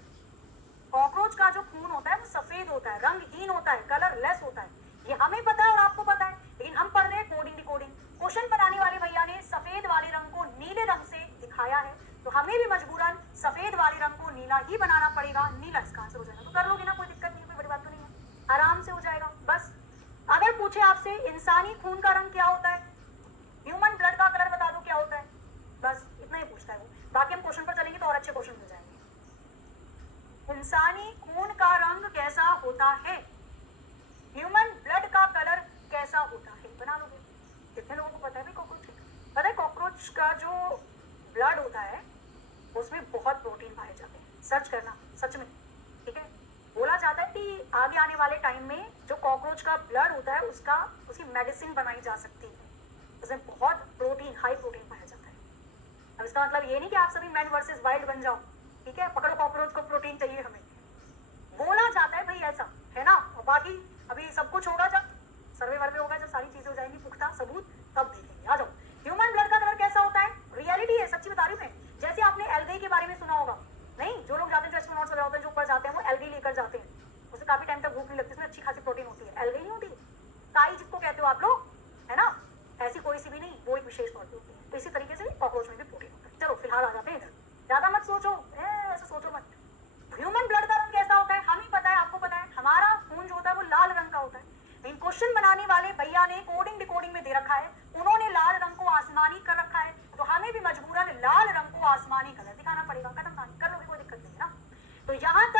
कॉकरोच का जो खून होता है वो सफेद होता है, रंगहीन होता है, कलरलेस होता है, ये हमें पता है और आपको पता है, लेकिन हम पढ़ रहे हैं कोडिंग डिकोडिंग। क्वेश्चन बनाने वाले भैया ने सफेद वाले रंग को नीले रंग से दिखाया है, तो हमें भी मजबूरन सफेद वाले रंग को नीला ही बनाना पड़ेगा, नीला इसका आंसर हो जाएगा। तो कर लोगे ना, कोई दिक्कत नहीं है, कोई बड़ी बात तो नहीं है, आराम से हो जाएगा। बस अगर पूछे आपसे इंसानी खून का रंग क्या होता है, ह्यूमन ब्लड का कलर बता दो क्या होता है, बस इतना ही पूछता है वो, बाकी हम क्वेश्चन पर चलेंगे तो और अच्छे क्वेश्चन मिल जाएंगे। इंसानी खून का रंग कैसा होता है, ह्यूमन ब्लड का कलर कैसा होता है, बना लोगे। कितने लोगों को पता है भाई कॉकरोच, पता है कॉकरोच का जो ब्लड होता है उसमें बहुत प्रोटीन पाए जाते हैं, सर्च करना सच में, ठीक है। बोला जाता है कि आगे आने वाले टाइम में जो कॉकरोच का ब्लड होता है उसकी मेडिसिन बनाई जा सकती है, उसमें बहुत प्रोटीन, हाई प्रोटीन पाया जाता है। अब इसका मतलब ये नहीं कि आप सभी मैन वर्सेस वाइल्ड बन जाओ, ठीक है, पकड़ो कॉकरोच को, प्रोटीन चाहिए हमें, बोला जाता है भाई ऐसा है ना। और बाकी अभी सब कुछ होगा, जब सर्वे वर्वे होगा, जब सारी चीजें हो जाएंगी पुख्ता सबूत, तब देखेंगे। आ जाओ, ह्यूमन ब्लड का कलर कैसा होता है, रियलिटी है, सच्ची बता रही हूँ मैं। जैसे आपने एल्गी के बारे में सुना होगा, नहीं, जो लोग जाते हैं, जो एस्ट्रोनॉट्स वगैरह होते हैं, जो ऊपर जाते हैं, वो एल्गी लेकर जाते हैं, उससे काफी टाइम तक भूख नहीं लगती, उसमें अच्छी खासी प्रोटीन होती है। एल्गी नहीं होती, काई जिसको कहते हो आप लोग, है ना, ऐसी कोई सी भी नहीं, वो एक विशेष तौर पर होती है। तो इसी तरीके से कॉकरोच में भी प्रोटीन होता है। चलो फिलहाल आ जाते हैं इधर, ज्यादा मत सोचो, ऐसे सोचो मत। ह्यूमन ब्लड का रंग कैसा होता है, हमें पता है, आपको पता है, हमारा खून जो होता है वो लाल रंग का होता है, लेकिन क्वेश्चन बनाने वाले भैया ने कोडिंग डिकोडिंग में दे रखा है, उन्होंने लाल रंग को आसमानी कर रखा है, तो हमें भी मजबूरन लाल रंग को आसमानी कलर दिखाना पड़ेगा। खत्म कहानी, कर लोगे, कोई दिक्कत नहीं है ना। तो यहाँ तक